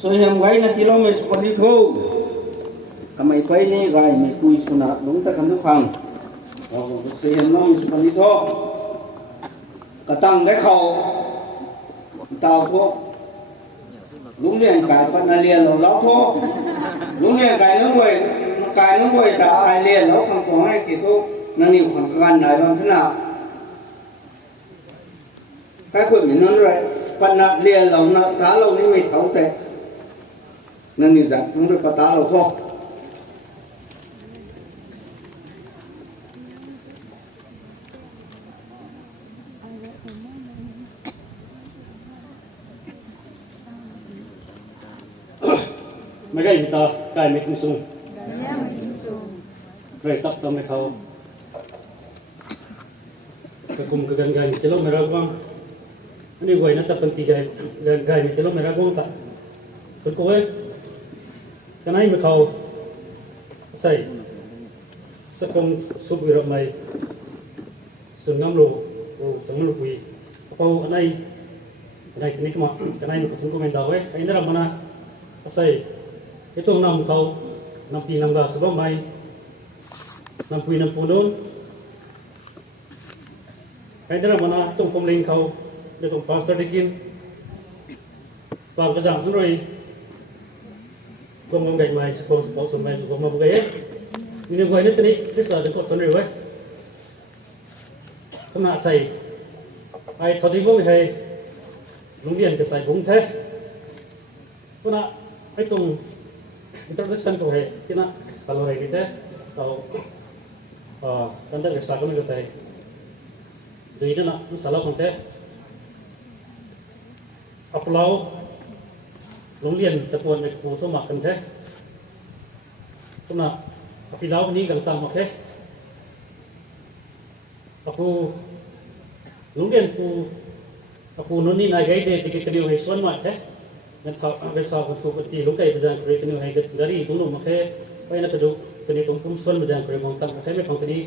สวยงามไว้นะที่เราไม่สปอร์ตที่เขาทำไมไปนี่ไงไม่คุยสนับหลงตะกันทุกครั้งเราสวยงามน้องไม่สปอร์ตที่เขากระตั้งได้เขาเต่าพวกลุงเลี้ยงไก่ปันนาเลียนเราล้อพวกลุงเลี้ยงไก่น้องไว้ไก่น้องไว้แต่ไก่เลี้ยนเราคงให้กี่ทุกนั่นนี่ของการไหนบางขนาดใครคุยเหมือนนั้นเลยปัญหาเรียนเราหน้าตาเรานี่ไม่เท่าแต่นั่นนี่จังต้องด้วยปัญหาเราพอไม่ได้ต่อได้ไม่คุ้มสูงเลยตับต้องให้เขาคุมกันกันจะลงไม่รักว่างอันนี้ไว้นะแต่เป็นตีกันกันจะลงไม่รักว่างแต่คนกูเว้ยกันไหนไม่เขาใส่สักคำสุบวิรมัยส่งน้ำโลส่งน้ำโลกุยเอาอันไหนนี่ก็มากันไหนมันก็ไม่ได้เว้ยไอ้นี่เรามานะใส่itu enam kau enam pi enam gas sebab mai enam pi enam puluh ada mana tu pemlin kau dia tu pasal dikin pak kejang tu roi kau mau gay mai sepuluh mai kau mau gay ini gua ini tadi bisa ada kau tu roi kena sai ai thodi gua hai lung dian ke sai bung the kena ai tu introduction को है कि ना सालों रह गए थे तो कंधे के साथ में होता है जो इधर ना सालों को थे अपलाओ लोंलियन तपुन में पूछो माकन थे तो ना अपलाओ नहीं गलता मके अपू लोंलियन अपू नोनी ना गए थे तिके करियो है सोन मार थेนั่นเขาเป็นสาวคนสูงตีลูกไก่ประจันกรีกันอยู่ให้กระดิ่งตุ้งลงมาแค่ไปนั่นกระดูกกระดิ่งตุ้งพุ่มส่วนประจันกรีมองตั้งแค่ไม่ของกระดิ่ง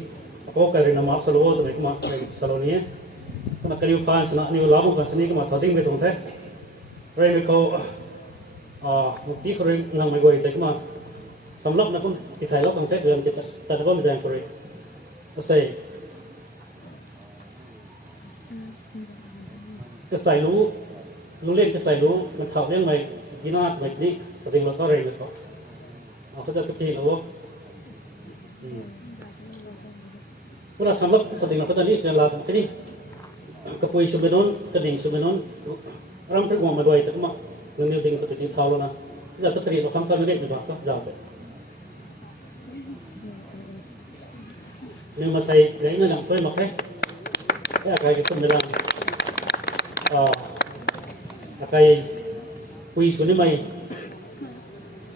ก็กระดิ่งน้ำมันสโลว์ตัวไหนก็มาสโลนี้ก็มากระดิ่งฟ้าสนะนี่ล้อมกันสนี้ก็มาทอดทิ้งไปตรงแท้เรื่องเขามุกที่เขาเรียนนั่งไม่ไหวแต่ก็มาสำลักนะคุณที่ถ่ายล็อกกันแท้เดือนแต่ถ้าว่าประจันกรีก็ใส่รู้ลุงเล่นก็ใส่รู้มันขับเรื่องใหม่ที่น่าใหม่นี้ประเด็นเราก็เรียนเลยก็เอาเขาจะกระตีเอาพวกเราสำหรับประเด็นเราก็ตอนนี้เราทำแค่นี้กระปุยสุเบนนกระดิ่งสุเบนนรำทึกหัวมาด้วยแต่ก็มาเรื่องนี้ดิ่งก็ติดเท้าแล้วนะจะต้องกระดิ่งเราทำกันเรื่อยๆดีกว่าก็ยาวไปเนี่ยมาใส่ไหนเงินหนังเพิ่มมาแค่ใครจะคนเดินcái quy xuống đến mày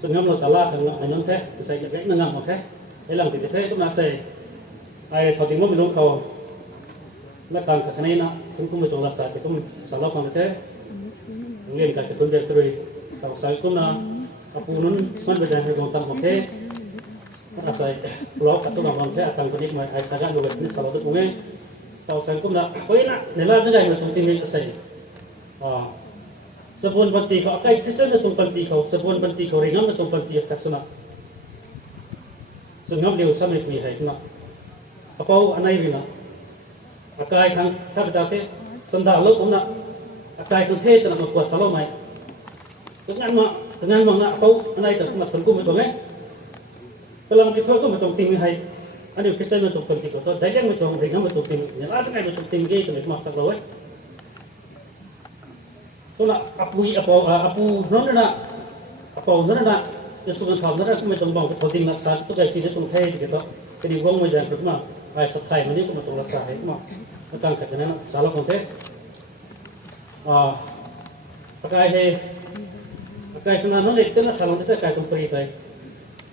xuống ngắm là cả la thằng anh nhóm thế xây cái nó ngầm một thế đấy làm thì thế cũng là xây ai thọ tiếng mình luôn cầu nó càng cả cái này nó cũng không bị tổn thương thì cũng sản xuất bằng thế liên cả cái công việc rồi tàu xây cũng là phụ nữ xuân bây giờ hay còn tầm một thế nó xây lót cả công bằng thế càng cái này mà ai xây ra được cái sản xuất cũng nghe tàu xây cũng là với nè để là cái này mà thông tin mình xây sebuah banti kau akai kisah na tong banti kau sebuah banti kau ringan na tong banti kasuna sungam leu samai kui hai na apau anai rina akai khang sabda te sanda lo kuma akai tu the ta na ko thalo mai dengan mang na apau anai ta kuma sanku me tongai pelang ki thoi ko me tong ting hai ani kisah na tong banti kau to dajang me tong ringan me tong ting ya la ta kai me tong ting ge to me masak lo hai tu nak apu non na Yesus kan tahu nak macam bang kita tinggal saat tu guys ini tu thay kita jadi wong macam tu mah ay sakai mana tu macam rasa hay mah tentang kerana salah konte pakai sana non itu na salah kita kai komperi tay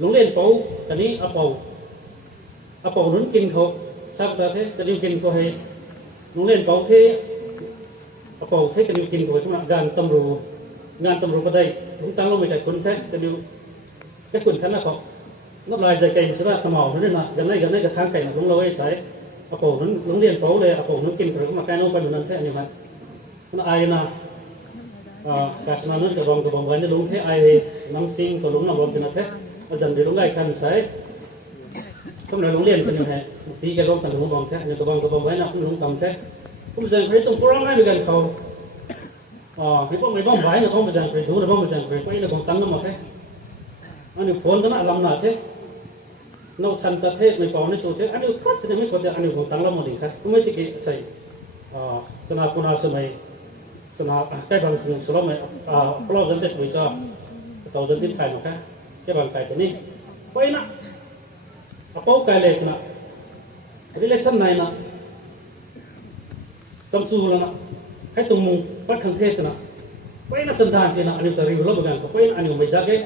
lung len pau tadi apa nun kin kau sabda the tadi kin kau hay lung len pau the apa thế cái điều kiện của chúng ta gan tâm rù vào đây chúng ta lo mới chạy cuốn thế cái cuốn khăn là có nó lại dây cây sẽ là tầm màu nên là gần đây cái kháng cảnh là chúng lâu ấy sấy apa nó liền bấu đây apa nó kinh rồi cũng mà cái nó bên mình thế như vậy nó ai na các sản xuất cái bom cái đúng thế ai nắm sinh có đúng là bom thì nó thế dần thì đúng ngày cần sai không là đúng liền cái như này tí cái bom cần đúng bom thế nhưng cái bom ấy nào cũng đúng cầm thế cũng dần phải tung program này gần khâu cái bom vải là bom dần phải đúng là bom dần phải quay là bom tăng nó mà thế anh được phone đó là làm nào thế nó thành ta thế mình bảo nó số thế anh được phát sẽไม่có thể anh được bom tăng lắm một đỉnh khác cũng mấy cái saiสนาคุณาสมัยสนาใกล้บางสลบไหมพลอจันเด็ดวิชาต่อจันทิพย์ไข่หมดแค่ใกล้บางไก่ตัวนี้ไปนะเป้าไก่เล็กนะรีเลชั่นไหนนะตำสูแล้วนะให้ตรงมุมปัดขังเทศนะไปนะสันดานสินะอันนี้จะรีวิวแล้วเหมือนกันไปนะอันนี้ไม่ใช่แค่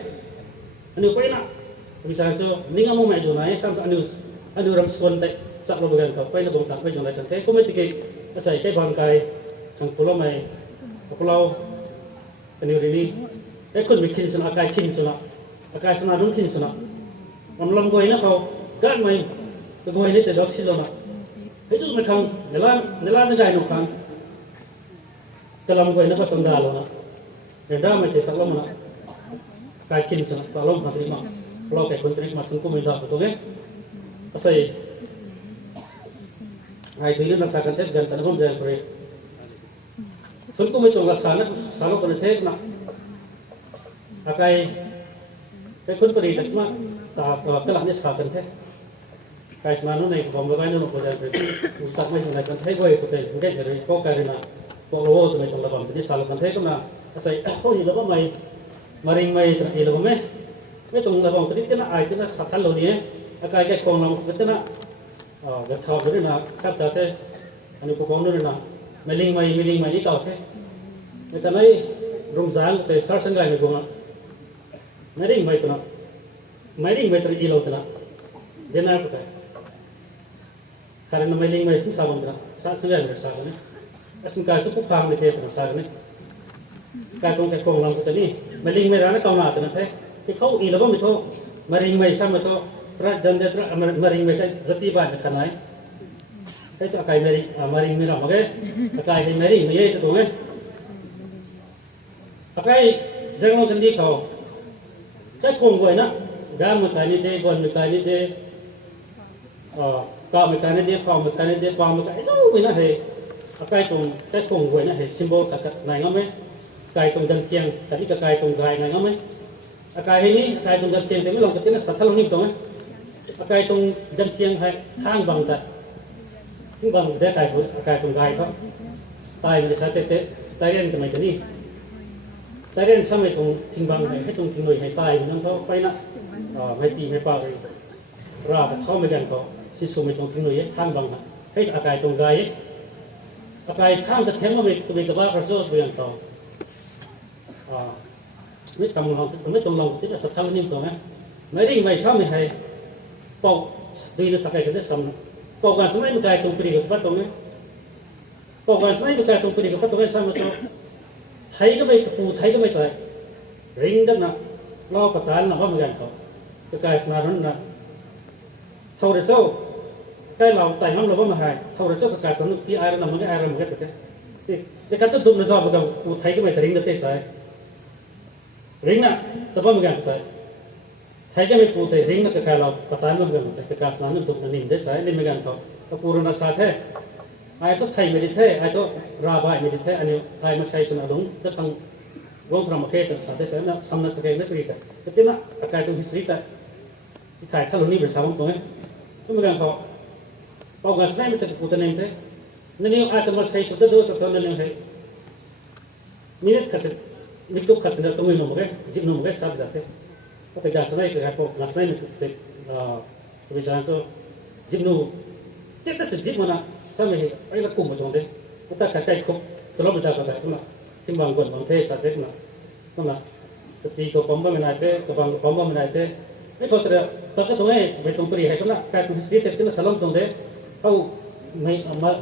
อันนี้ไปนะวิชาเจ้านี่ก็มั่วไม่จุนไหนช่างอันนี้รำส่วนแต่จับเราเหมือนกันไปนะตรงต่างไปจุนไหนกันเทก็ไม่ติดเกใส่ใกล้บางไก่ทางพลอไม่พลออันนี้รีไอ้คนไม่คิดสนะอากาศคิดสนะอากาศสนะรุ่งคิดสนะมันลำกวยนะเขาการไม่ตัวกวยนี่แต่ดอกสิลนะไอ้จุดไม่ทางเนล่าจะได้หนุกันแต่ลำกวยนั่นก็สังดาลนะเดี๋ยวได้ไม่ได้สักลำนะกายคิดสนะตลอดมาถึงมาพลอแก่คนตริกมาถึงก็ไม่ได้ตัวเงี้ยก็ใส่hai thứ nhất là sao cần thiết gần tận hôm giờ rồi chúng tôi mới chọn là sáng nó còn thế mà cái cuốn bari đặt mà cái làm như sao cần thế cái sáng nó này còn một cái nữa còn rồi chúng mới chọn là cần thế quay của mình cái rồi có cái này có lô tụi mình chọn là bằng cái sao cần thế cũng là sai có gì đó có mày mà riêng mày thì là mấy chọn là bằng cái là ai cái là sát thân luôn nhé cái con làm cái là cái thao cái là các thứ thế anh cũng có nữa là mailing mày đi cầu thế người ta nói rong giang cái sát sinh lại mình cũng mailing mày tụi nó lâu tụi nó đến nào cũng thế karena mailing mày cũng sao tụi nó sát sinh lại mình sao này asin cái chỗ cũng phang này thế tụi nó sao này cái con làm cái này mailing mày ra nó cao nào tụi nó thế cái khâu ý là bao nhiêu thôi mailing mày sao mà thôi ra dân để ra mailing mày cái rất ti bàn cái này cái chỗ cái mailing mày làm cái cái mailing mày ấy tụi nó cái dân nó cần đi cầu cái con người nó ra một cái như thế còn một cái như thế còn một cái như thế còn một cái như thế còn một cái rồi nó thì cái con người nó thì symbol cái này nó mới cái con dân thiêng cái con gái này nó mới cái này cái con dân thiêng thì mới lòng cái nó sát thal không tông cái con dân thiêng hay thang bằng cái những bằng cái con gái thôi tai mình sẽ tết tai lên cái này cái gì tại nên sao mày cũng thình bằng này hết tung thình người hay tài nó có quay nè hay tì hay bao rồi ra cái thao mày gần có xí số mày tung thình người ấy thang bằng hết cái tung gai ấy cái thang cái thêm mà mày tụi cái ba cái số mày gần có mấy tầm lòng tức là sát thang niệm tông á mấy đinh mày sao mày hay bọc đi nó sát cái đấy sầm bọc cái sao mày cái tung phi cái bắt tông ấy bọc cái sao mày cái tung phi cái bắt tông ấy sao mày thấy cái mấy cái ring đó nè lo cái tán là có một gần không cái sna đó nè thâu để sau cái lòng tài năng là có một hai thâu để sau cái sản xuất ai làm cái ai làm cái cái tiếp tục là do một đồng thấy cái mấy cái ring đó thế sai ring nè tập có một gần thấy cái mấy thấy ring nó cái lòng cái tán là một gần cái sna nó tục là nhìn thế sai nên mấy gần không cái pura nó sai thế ai tốt thầy mình đi thế ai tốt ra bài mình đi thế anh ai mà say sân đúng tất thằng gom from một cái tất cả thế nó xăm nó sẽ cái nước rica cái tiếng á cái trong history ta cái thầy thằng này bị sao không tôi tôi mới gan họ bao gồm này mình tự phụ thân em thế nên ai mà say sân đó tôi nên thế mình khát mình chụp khát sân tôi mới nằm cái dịp nằm cái sao thế có cái gas này cái họ gas này mình tự tôi bây giờ dịp nằm chắc là dịp mà na sao mày ấy là cùng một trong đấy, chúng ta cái khúc, tôi nói bây giờ cái đó là cái bằng quần bằng thế sao thế mà, đúng không? Cái gì có bấm vào mình này thế, có bằng bấm vào mình này thế, cái thôi thì tất cả chúng ấy về trong cái hay không là cái cũng xí thế là salon trong đấy, đâu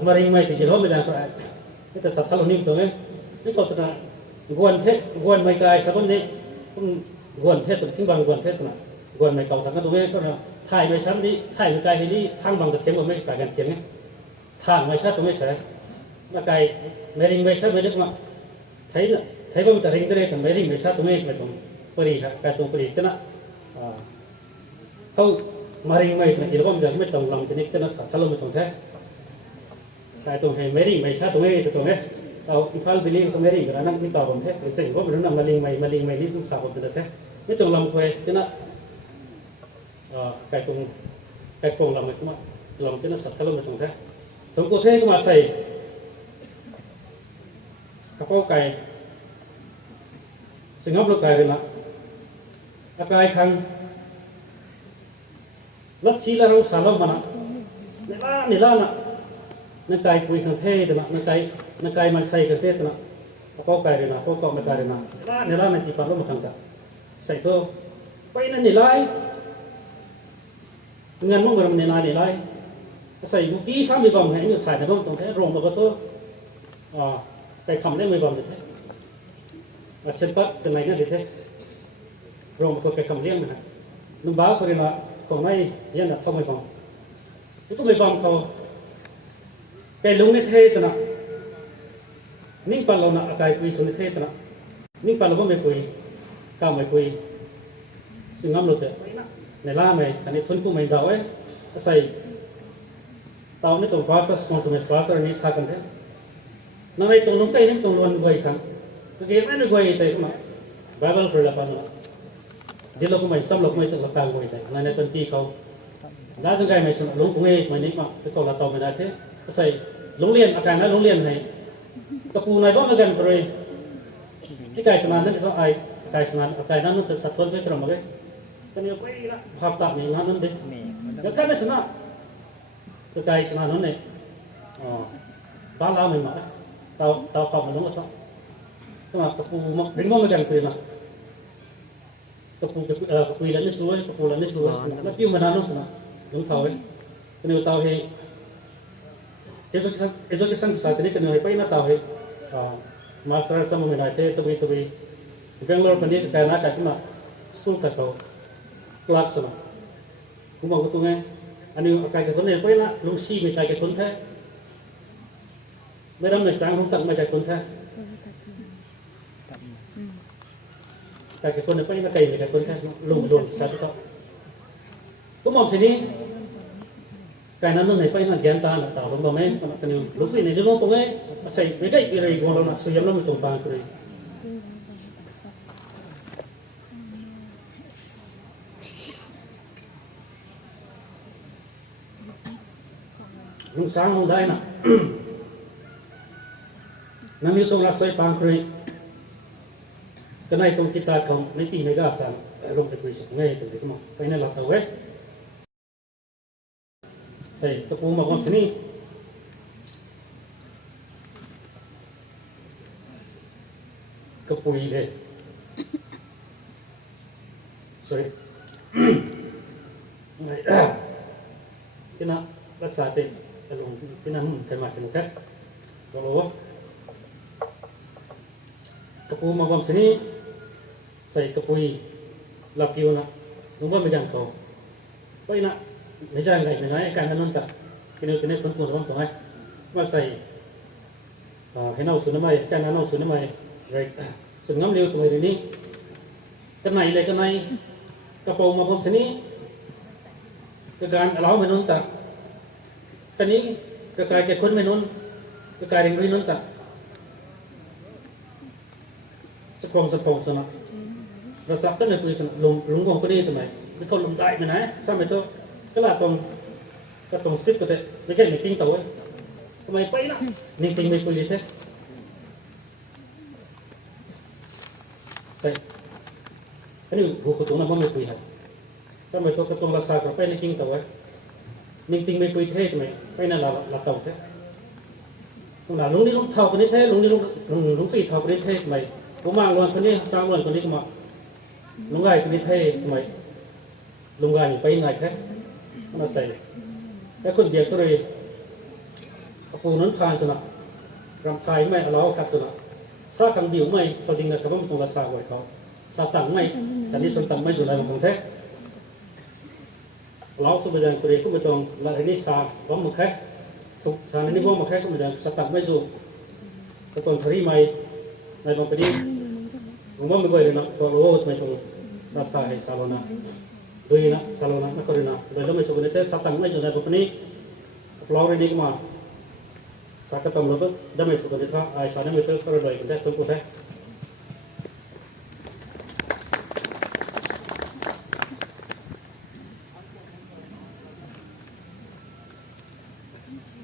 mày thì chỉ nói bây giờ cái ta sát thal niệm trong ấy, cái thôi thì guan mày cái sao con này, guan thế thì cái bằng guan thế mà, guan mày cầu thằng cái trong ấy có là thay mày sáng đi, thay mày cái này đi thang bằng cái tiếng của mày cả gần tiếng ấy. thangไม่ใช่ตัวไม่ใช่ mà cái mấy ring mấy sát mấy đứa mà thấy bao giờ ring cái mấy ring mấy sát tụi mình tụi peri cái tụi peri thế nào không mà ring mấy cái bao giờ mấy tụi làm cái này thế nào sao lo mấy tụi thế cái tụi hay mấy ring mấy sát tụi mình tụi này tao phal beli tụi mấy ring cái năng cái tao làm thế cáiสิ่งว่ามันนั่งมาเลี้ยงไม่นี่ต้องสาวคนเดียวแท้ไม่ต้องลำคุยที่นั่นไก่ตรงลำไม่ก็มาลำที่นั่นสัตว์ก็ลำไม่ตรงแท้ตรงกูเท่ก็มาใส่กระเพาะไก่สิ่งงับลูกไก่เลยนะอาไก่คันลัดซีแล้วเราสารลำมันนะนี่ล่านะนั่นไก่คุยกันเท่แต่ละนั่นไก่มาใส่กันเท่แต่ละกระเพาะไก่เลยนะกระเพาะไม่ไก่เลยนะนี่ล่าในที่ปากเรามาทำกันใส่ตัวไปนั่นนี่ไล่เงินมันก็มันนี่ไล่ใส่บุกี้ซ้ำมีบอมให้อยู่ถ่ายในบ้านตรงแท้รวมแล้วก็ตัวไปคำได้ไม่บอมเลยแท้เช่นปัดเป็นไรเนี่ยเลยแท้รวมก็ไปคำเลี้ยงมันนะนุ่มบ้าคนนี้ละของไม่ยันดับเข้าไม่บอมก็ไม่บอมเขาไปลงในเทตนะนิ่งปันเราหนักใจคุยส่วนในเทตนะนิ่งปันเราก็ไม่คุยก้าวไม่คุยซึ่งงั้นเราเถอะในล่าไม่อันนี้ทุนผู้ไม่เดาใส่ตอนนี้ตรงฟ้าก็สมองสมัยฟ้าสารนี้ชากันเถอะนั่นไอ้ตรงนู้นใกล้นี่ตรงล้วนกวยครั้งก็เกี่ยวไม่ได้กวยแต่ก็มาไบเบิลฟรีละปันละเดี๋ยวเราก็ไม่ซ้ำเราไม่ต้องละกางกวยแต่นั่นในเป็นที่เขาด้านสังเกตไม่สนลงตรงนี้ไม่นิดมาไปก่อนละต่อไม่ได้เถอะใส่โรงเรียนอาการนั้นโรงเรียนไหนกระปูในบ้านกันไปเลยที่ไก่สนานนั่นเขาไอ้ไก่สนานไก่นั้นมันจะสัตว์ทนไปตรงมาเลยกันอยู่ไปละภาพตัดนี่นั่นดิแล้วแค่ไม่สนะก็ไก่สนานนั่นเนี่ยบ้านเราไม่มาเตาเผามันลงก็ต้องก็มากระปูมันเรื่องมันกันไปนะกระปูจะกระปูแล้วนี่สวยกระปูแล้วนี่สวยแล้วพิ้วมันนั่นนู่นสนะลุงเท่าเลยกันอยู่เท่าให้Ezokisan saat ini kena apa ini tahu master sama mengenai itu Bangalore pendiri kerana kacima school kacau kelas sama. Kumang kutungnya, anu akai ketun apa ini lungsi mekai ketun teh. Mereka mesang runtak mekai ketun teh. Kai ketun apa ini kai mekai ketun teh lung satu tak. Kumang sini cáiนั้นในไปนั่นแกนตาต่างลงมาไหมกันอยู่รู้สึกในเรื่องตรงนี้ใส่ไม่ได้อะไรกว่าเราสยามเราไม่ตรงปางเลยลุงสางลงได้นะนั่นนี่ตรงรัศมีปางเลยกันในตรงกิตาของในปีไม่กล้าสั่งลงไปคุยสักไงถึงจะมาไปในหลักเอาไว้ใส่ตะปูมาก่อนสินี่กระปุยเลยสวยที่น่ะรักษาเต็มจะลงที่นั่นใครมาเป็นแค่ก็รู้กระปูมาก่อนสินี่ใส่กระปุยหลับอยู่นะลุงว่าไม่ยังเขาไปนะไม่ใช่ไงไม่น้อยการนั้นกับกินเอาฝนตัวร้อนตัวไหมมาใส่ให้เน่าสุดน้ำมันการนั้นเน่าสุดน้ำมันไรสุดน้ำเร็วตัวนี้กันไหนเลยกันไหนกระโปรงมาพร้อมสินี้การเอาไม่นุ่นตัดกันนี้กระจายแก่คนไม่นุ่นกระจายเรื่องไม่นุ่นตัดสปองสนะเราสับตั้งแต่ปีสนะลุงกองก็ได้ทำไมไม่เขาลงได้ไหมนะทราบไหมตัวก็ลาตรงก็ตรงสติ๊กก็ได้ไม่ใช่ไม่ติ้งตัวทำไมไปล่ะนิ่งติ้งไม่คุยเลยใช่ใช่อันนี้หัวกระตุ้งนั้นไม่คุยครับทำไมตัวกระตุ้งรักษาก็ไปนิ่งติ้งตัวนิ่งติ้งไม่คุยเท่ทำไมไปนั่นเราตัวใช่ตรงนั้นลุงนี่ลุงเท่าคนนี้เท่ลุงนี่ลุงสี่เท่าคนนี้เท่ทำไมผมมาลวนคนนี้สร้างลวนคนนี้ก็มาลุงไก่คนนี้เท่ทำไมลุงไก่ไปไหนแค่มาใส่แล้วคนเดียวก็เลยกระปูนั้นทานสนะรำคายไม่เอาขัดสนะซาคำเดียวไม่พอจริงนะสมมติตรงราคาไว้เขาซาตังไม่แต่นี่ส่วนตังไม่อยู่ในของแท้เราสุภาพก็เลยก็ไม่ตรงแล้วนี่ซาล้อมมือแค่ซ สุขสารนี่พวกมาแค่ก็มันจะสตับไม่สูก็ตอนสรีไม่ในบางประเด็นผมว่าไม่บ่อยเลยนะตัวรู้ไม่ตรงรักษาให้ซาโลนาด้วยนะซาโลนาไม่คนนะโดยเราไม่สูงในเทศสตังไม่สูงในพวกนี้เราเรียนดีกว่าสักก็ต้องเราก็ได้ไม่สูงในท่าไอ้สารนี่ไม่เท่าก็เลยกันได้ทุกคนได้